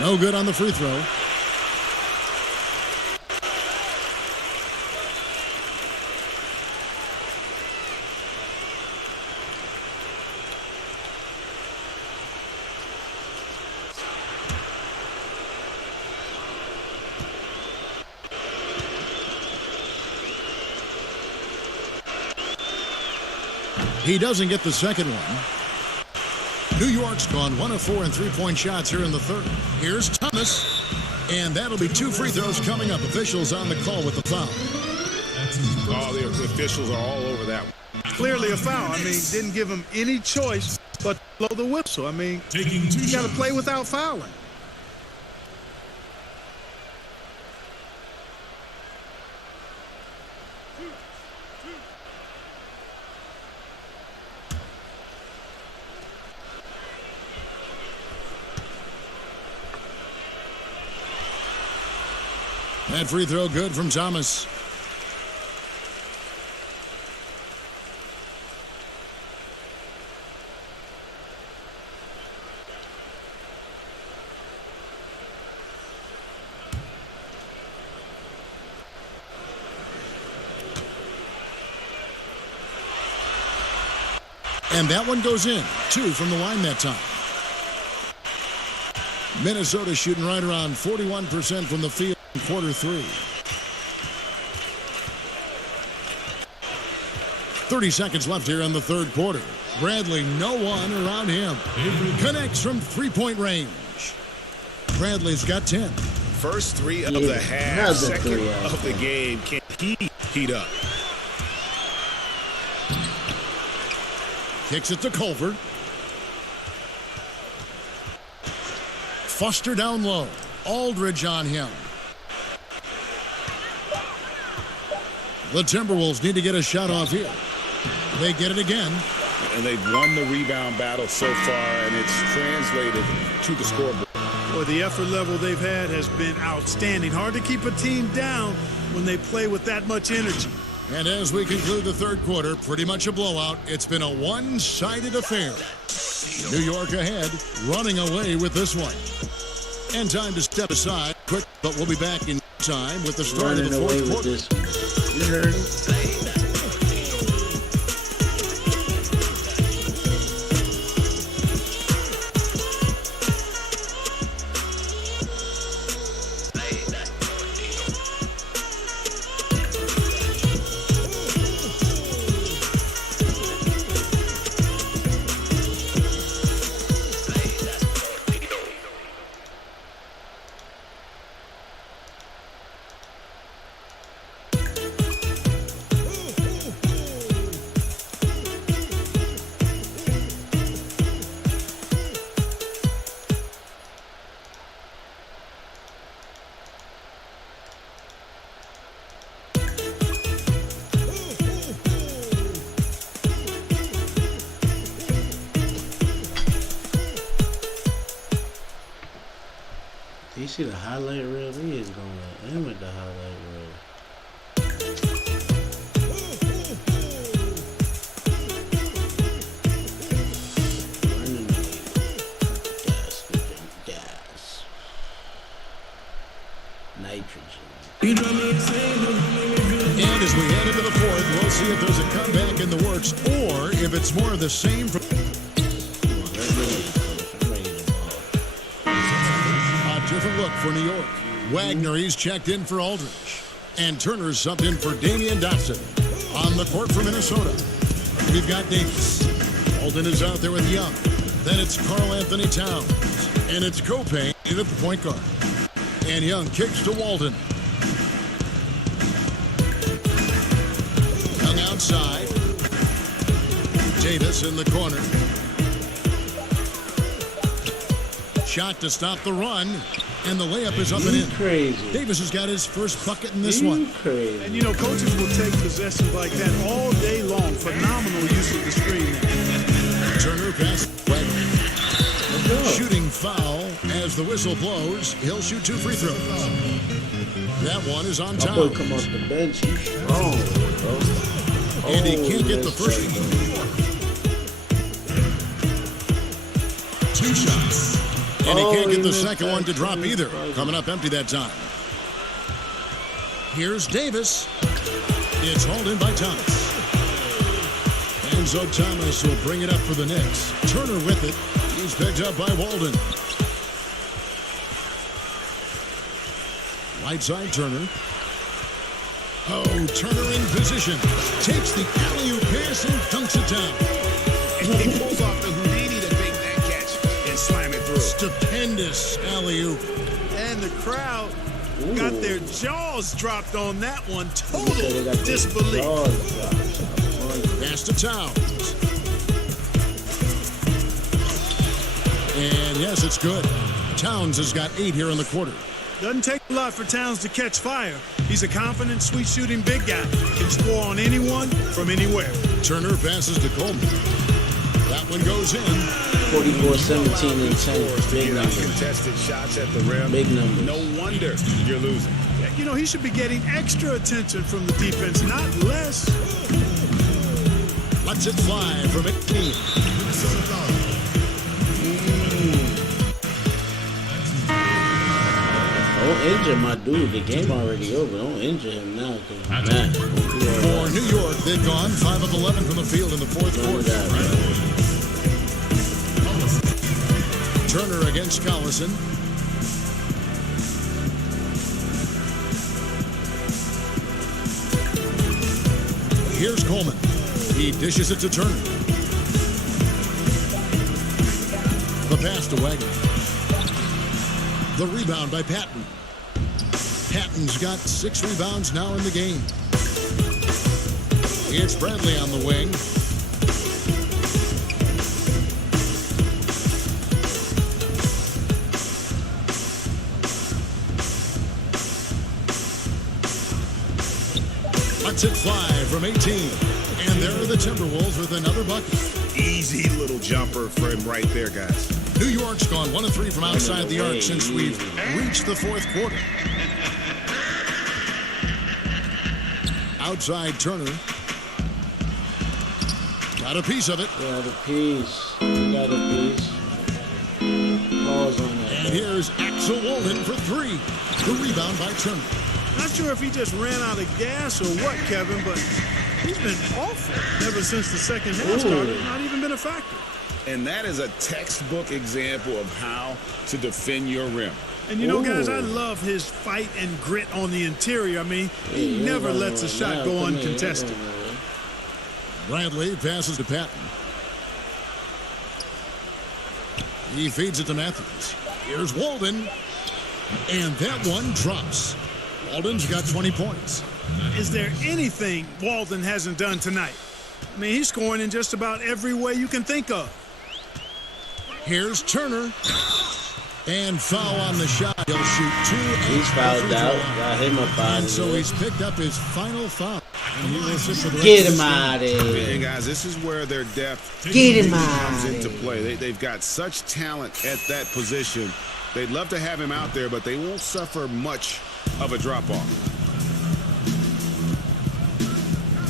No good on the free throw. He doesn't get the second one. New York's gone 1 of 4 in 3-point shots here in the third. Here's Thomas. And that'll be 2 free throws coming up. Officials on the call with the foul. Oh, the officials are all over that one. Clearly a foul. I mean, didn't give him any choice but to blow the whistle. I mean, you got to play without fouling. That free throw good from Thomas. And that one goes in. 2 from the line that time. Minnesota shooting right around 41% from the field in quarter 3. 30 seconds left here in the third quarter. Bradley, no one around him. Connects from 3-point range. Bradley's got 10. First 3 of the half, second of the game. Can he heat up? Kicks it to Culver. Foster down low. Aldridge on him. The Timberwolves need to get a shot off here. They get it again. And they've won the rebound battle so far, and it's translated to the scoreboard. Boy, the effort level they've had has been outstanding. Hard to keep a team down when they play with that much energy. And as we conclude the third quarter, pretty much a blowout. It's been a one-sided affair. New York ahead, running away with this one. And time to step aside. Quick, but we'll be back in time with the start of the fourth quarter. You heard him. You see the highlight reel? He is going to him with the highlight reel. Gas. Nitrogen. And as we head into the fourth, we'll see if there's a comeback in the works or if it's more of the same. A different look for New York. Wagner, he's checked in for Aldridge. And Turner's subbed in for Damian Dotson. On the court for Minnesota, we've got Davis. Walden is out there with Young. Then it's Karl Anthony Towns. And it's Kopay in at the point guard. And Young kicks to Walden. Young outside. Davis in the corner. Shot to stop the run. And the layup is up and in. Crazy. Davis has got his first bucket in this one. Crazy. And, you know, coaches will take possessions like that all day long. Phenomenal use of the screen. Turner pass. Shooting foul as the whistle blows. He'll shoot 2 free throws. That one is on top. Come off the bench. He's strong, bro. And he can't get the first one. 2 shots. And he can't get the second one to drop either. Coming up empty that time. Here's Davis. It's hauled in by Thomas. Enzo Thomas will bring it up for the Knicks. Turner with it. He's picked up by Walden. Right side Turner. Oh, Turner in position. Takes the alley-oop pass and dunks it down. And he pulls off the Houdini to make that catch and slam it through. Stupendous alley-oop. And the crowd got their jaws dropped on that one. Total disbelief. Pass to Towns. And yes, it's good. Towns has got 8 here in the quarter. Doesn't take a lot for Towns to catch fire. He's a confident, sweet-shooting big guy. Can score on anyone from anywhere. Turner passes to Coleman. That one goes in. 44, 17, and 10. Big numbers. Contested shots at the rim. Big numbers. No wonder you're losing. You know, he should be getting extra attention from the defense, not less. Lets it fly from 18. Don't injure my dude. The game already over. Don't injure him now. For New York, they've gone 5 of 11 from the field in the fourth quarter. Turner against Collison. Here's Coleman. He dishes it to Turner. The pass to Wagner. The rebound by Patton. Patton's got 6 rebounds now in the game. It's Bradley on the wing. Lets it fly from 18. And there are the Timberwolves with another bucket. Easy little jumper for him right there, guys. New York's gone 1 of 3 from outside the arc since we've reached the fourth quarter. Outside Turner. Got a piece of it. Got a piece. Got a piece. Pause on that. And here's Axel Walden for 3. The rebound by Turner. Not sure if he just ran out of gas or what, Kevin, but he's been awful ever since the second half started. Not even been a factor. And that is a textbook example of how to defend your rim. And you know, guys, I love his fight and grit on the interior. I mean, he never lets a shot go uncontested. Bradley passes to Patton. He feeds it to Matthews. Here's Walden. And that one drops. Walden's got 20 points. Is there anything Walden hasn't done tonight? I mean, he's scoring in just about every way you can think of. Here's Turner. And foul on the shot. He'll shoot 2. He's fouled out. Got him up out of so he's picked up his final foul. And he will sit for the Get him out of here. Hey, guys, this is where their depth Get him out comes into play. They've got such talent at that position. They'd love to have him out there, but they won't suffer much of a drop-off.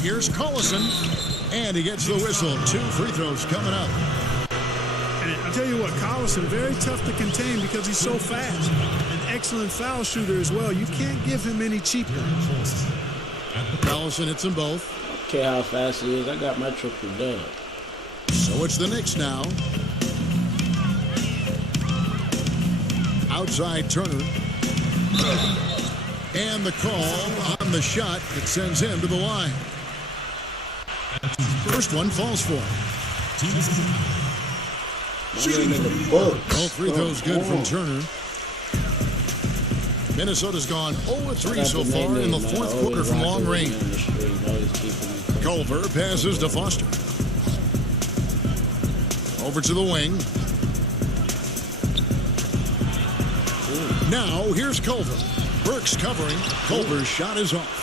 Here's Collison, and he gets the whistle. 2 free throws coming up. And I'll tell you what, Collison, very tough to contain because he's so fast. An excellent foul shooter as well. You can't give him any cheap ones. Collison hits them both. I don't care how fast he is. I got my triple dub. So it's the Knicks now. Outside Turner. And the call on the shot that sends him to the line. First one falls for him. All free throws good from Turner. Minnesota's gone 0-3 so far in the fourth quarter from long range. Culver passes to Foster. Over to the wing. Now here's Culver. Burks covering. Culver's shot is off.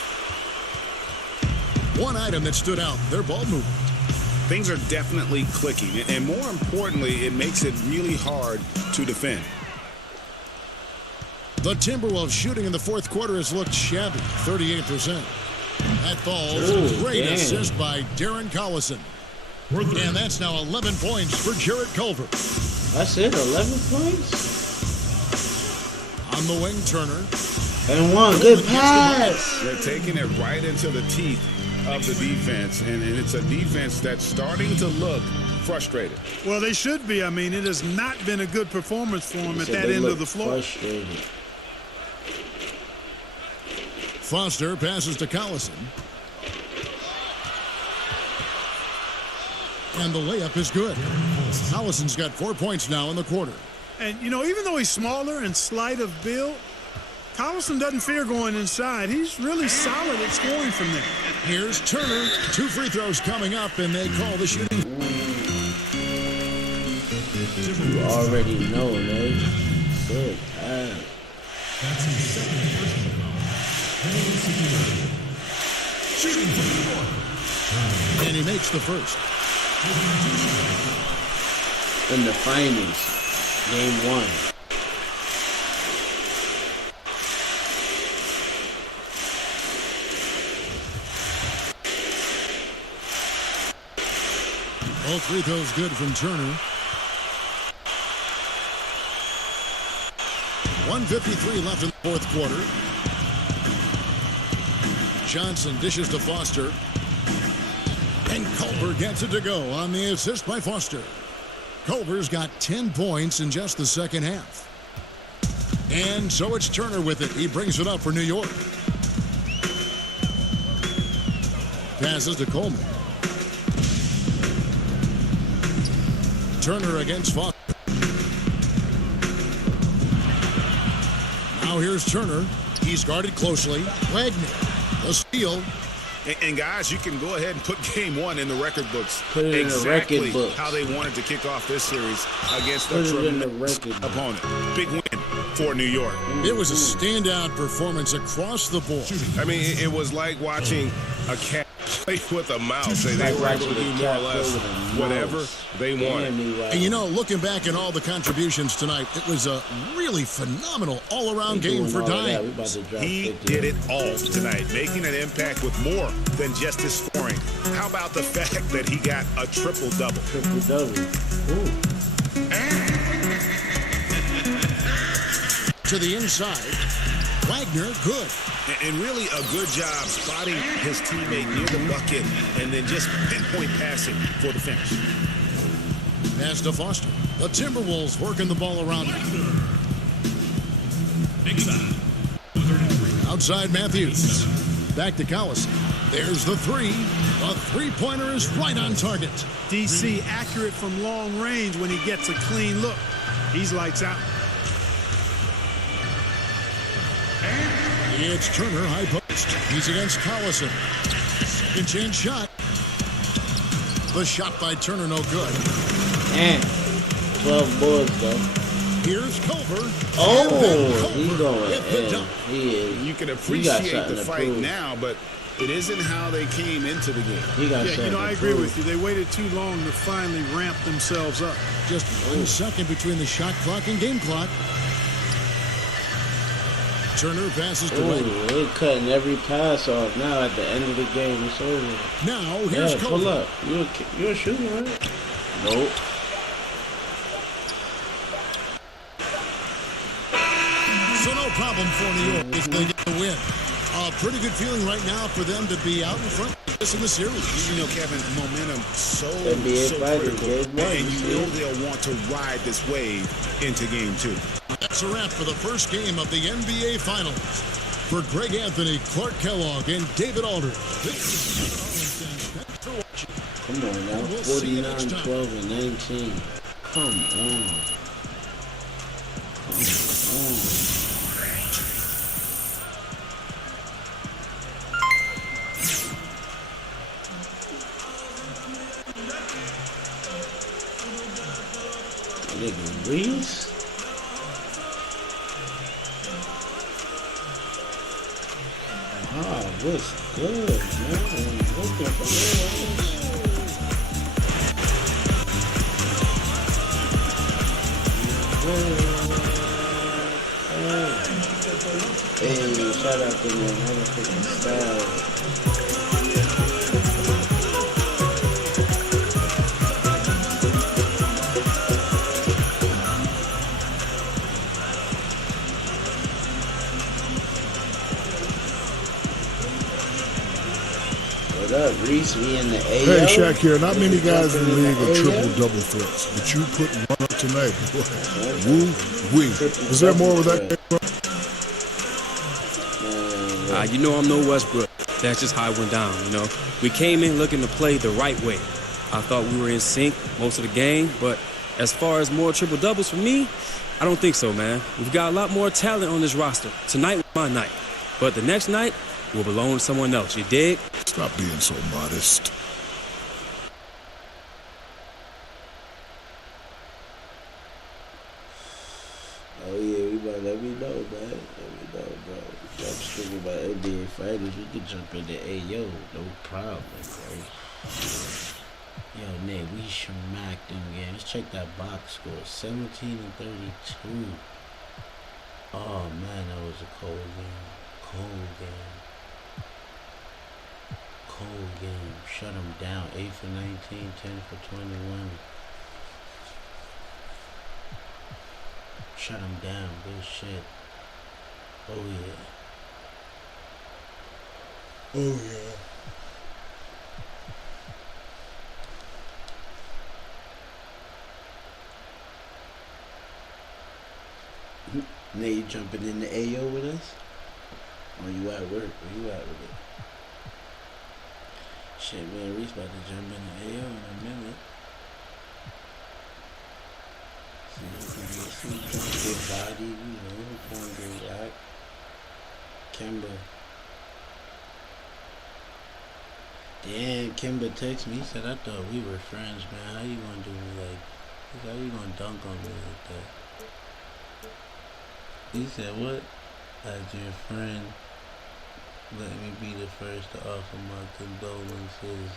One item that stood out, their ball movement. Things are definitely clicking, and more importantly, it makes it really hard to defend. The Timberwolves shooting in the fourth quarter has looked shabby, 38%. That falls. Great assist by Darren Collison. And that's now 11 points for Jarrett Culver. That's it, 11 points? On the wing, Turner. And one good pass. They're taking it right into the teeth of the defense, and it's a defense that's starting to look frustrated. Well, they should be. I mean, it has not been a good performance for them at that end of the floor. Frustrated. Foster passes to Collison. And the layup is good. Collison's got 4 points now in the quarter. And, you know, even though he's smaller and slight of build, Collison doesn't fear going inside. He's really solid at scoring from there. Here's Turner. 2 free throws coming up, and they call the shooting. You already know, man. Good pass. That's his second personal foul. And he makes the first. In the finals, game 1. All free throws good from Turner. 1:53 left in the fourth quarter. Johnson dishes to Foster. And Culver gets it to go on the assist by Foster. Culver's got 10 points in just the second half. And so it's Turner with it. He brings it up for New York. Passes to Coleman. Turner against Foster. Now here's Turner. He's guarded closely. Wagner, the steal. And guys, you can go ahead and put game 1 in the record books. Put it exactly in the record books. How they wanted to kick off this series against a tremendous opponent. Big win for New York. It was a standout performance across the board. I mean, it was like watching a cat play with a mouse. They were able to do more or less whatever they wanted. And you know, looking back at all the contributions tonight, it was a really phenomenal all-around game for Dime. He did it all tonight, making an impact with more than just his scoring. How about the fact that he got a triple-double? Triple-double. Ooh. To the inside. Wagner, good. And really a good job spotting his teammate near the bucket and then just pinpoint passing for the finish. Pass to Foster. The Timberwolves working the ball around him. Outside Matthews. Back to Collison. There's the three. The three-pointer is right on target. DC accurate from long range when he gets a clean look. He's lights out. It's Turner, high post. He's against Collison. Second chance shot. The shot by Turner, no good. And 12 boards, though. Here's Culver. Oh, he's going. He is. You can appreciate the fight now, but it isn't how they came into the game. Yeah, you know, I agree with you. They waited too long to finally ramp themselves up. Just 1 second between the shot clock and game clock. Turner passes to Ooh, right. they're cutting every pass off now at the end of the game. It's over. Now, here's Kobe. Pull up. You're a shooter, right? Nope. So no problem for New York if they get the win. A pretty good feeling right now for them to be out in front of this in the series. You know, Kevin, momentum so critical. And you know they'll want to ride this wave into game 2. That's a wrap for the first game of the NBA Finals. For Greg Anthony, Clark Kellogg, and David Aldridge. Thanks for watching. Come on now. We'll see you 49, next time. 12, and 19. Come on. Come on. Nigga Reese? Ah, what's good, man? Looking for Hey, shout out to my motherfucking style. Up, Reese, we in the AO. Hey, Shaq here. Not many guys in the league are triple-double threats, but you put one up tonight. Woo-wee. Is there more with that? You know I'm no Westbrook. That's just how it went down, you know. We came in looking to play the right way. I thought we were in sync most of the game, but as far as more triple-doubles for me, I don't think so, man. We've got a lot more talent on this roster. Tonight was my night, but the next night will belong to someone else, you dig? Stop being so modest. Oh yeah, we about let me know, man. Let me know, bro. I'm speaking about NBA fighters. We can jump in the AO, no problem, bro. Yo, Nick, we smacked them games. Let's check that box score. 17 and 32. Oh man, that was a cold game. Cold game. Cold game. Shut them down. 8 for 19, 10 for 21. Shut them down. Good shit. Oh yeah. Oh yeah. Now you jumping in the AO with us? Or you at work? Where you at with it? Shit, man, Reese about to jump in the AO in a minute. See, good body, you know, going good back. Kimba. Damn, Kimba texted me. He said, I thought we were friends, man. How you gonna do me like that? He said, how you gonna dunk on me like that? He said, what? As your friend, let me be the first to offer my condolences.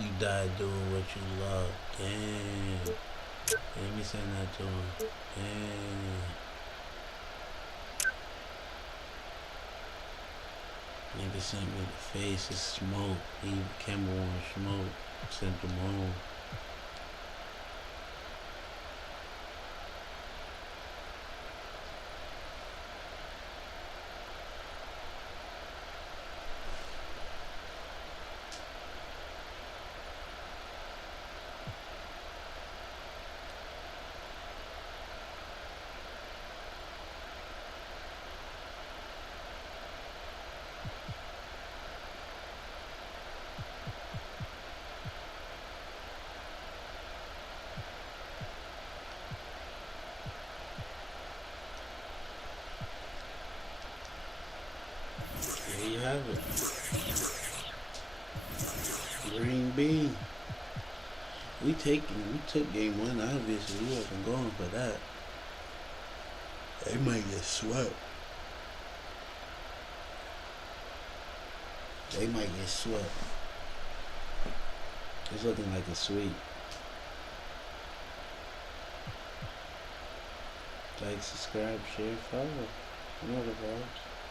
You died doing what you love. Damn. Let me send that to him. Damn. Nigga sent me the face of smoke. He Kimba wanna smoke. Sent him home. There you have it. Green bean. We took game one, obviously. We wasn't going for that. They might get swept. They might get swept. It's looking like a sweep. Like, subscribe, share, follow. You know the vibes.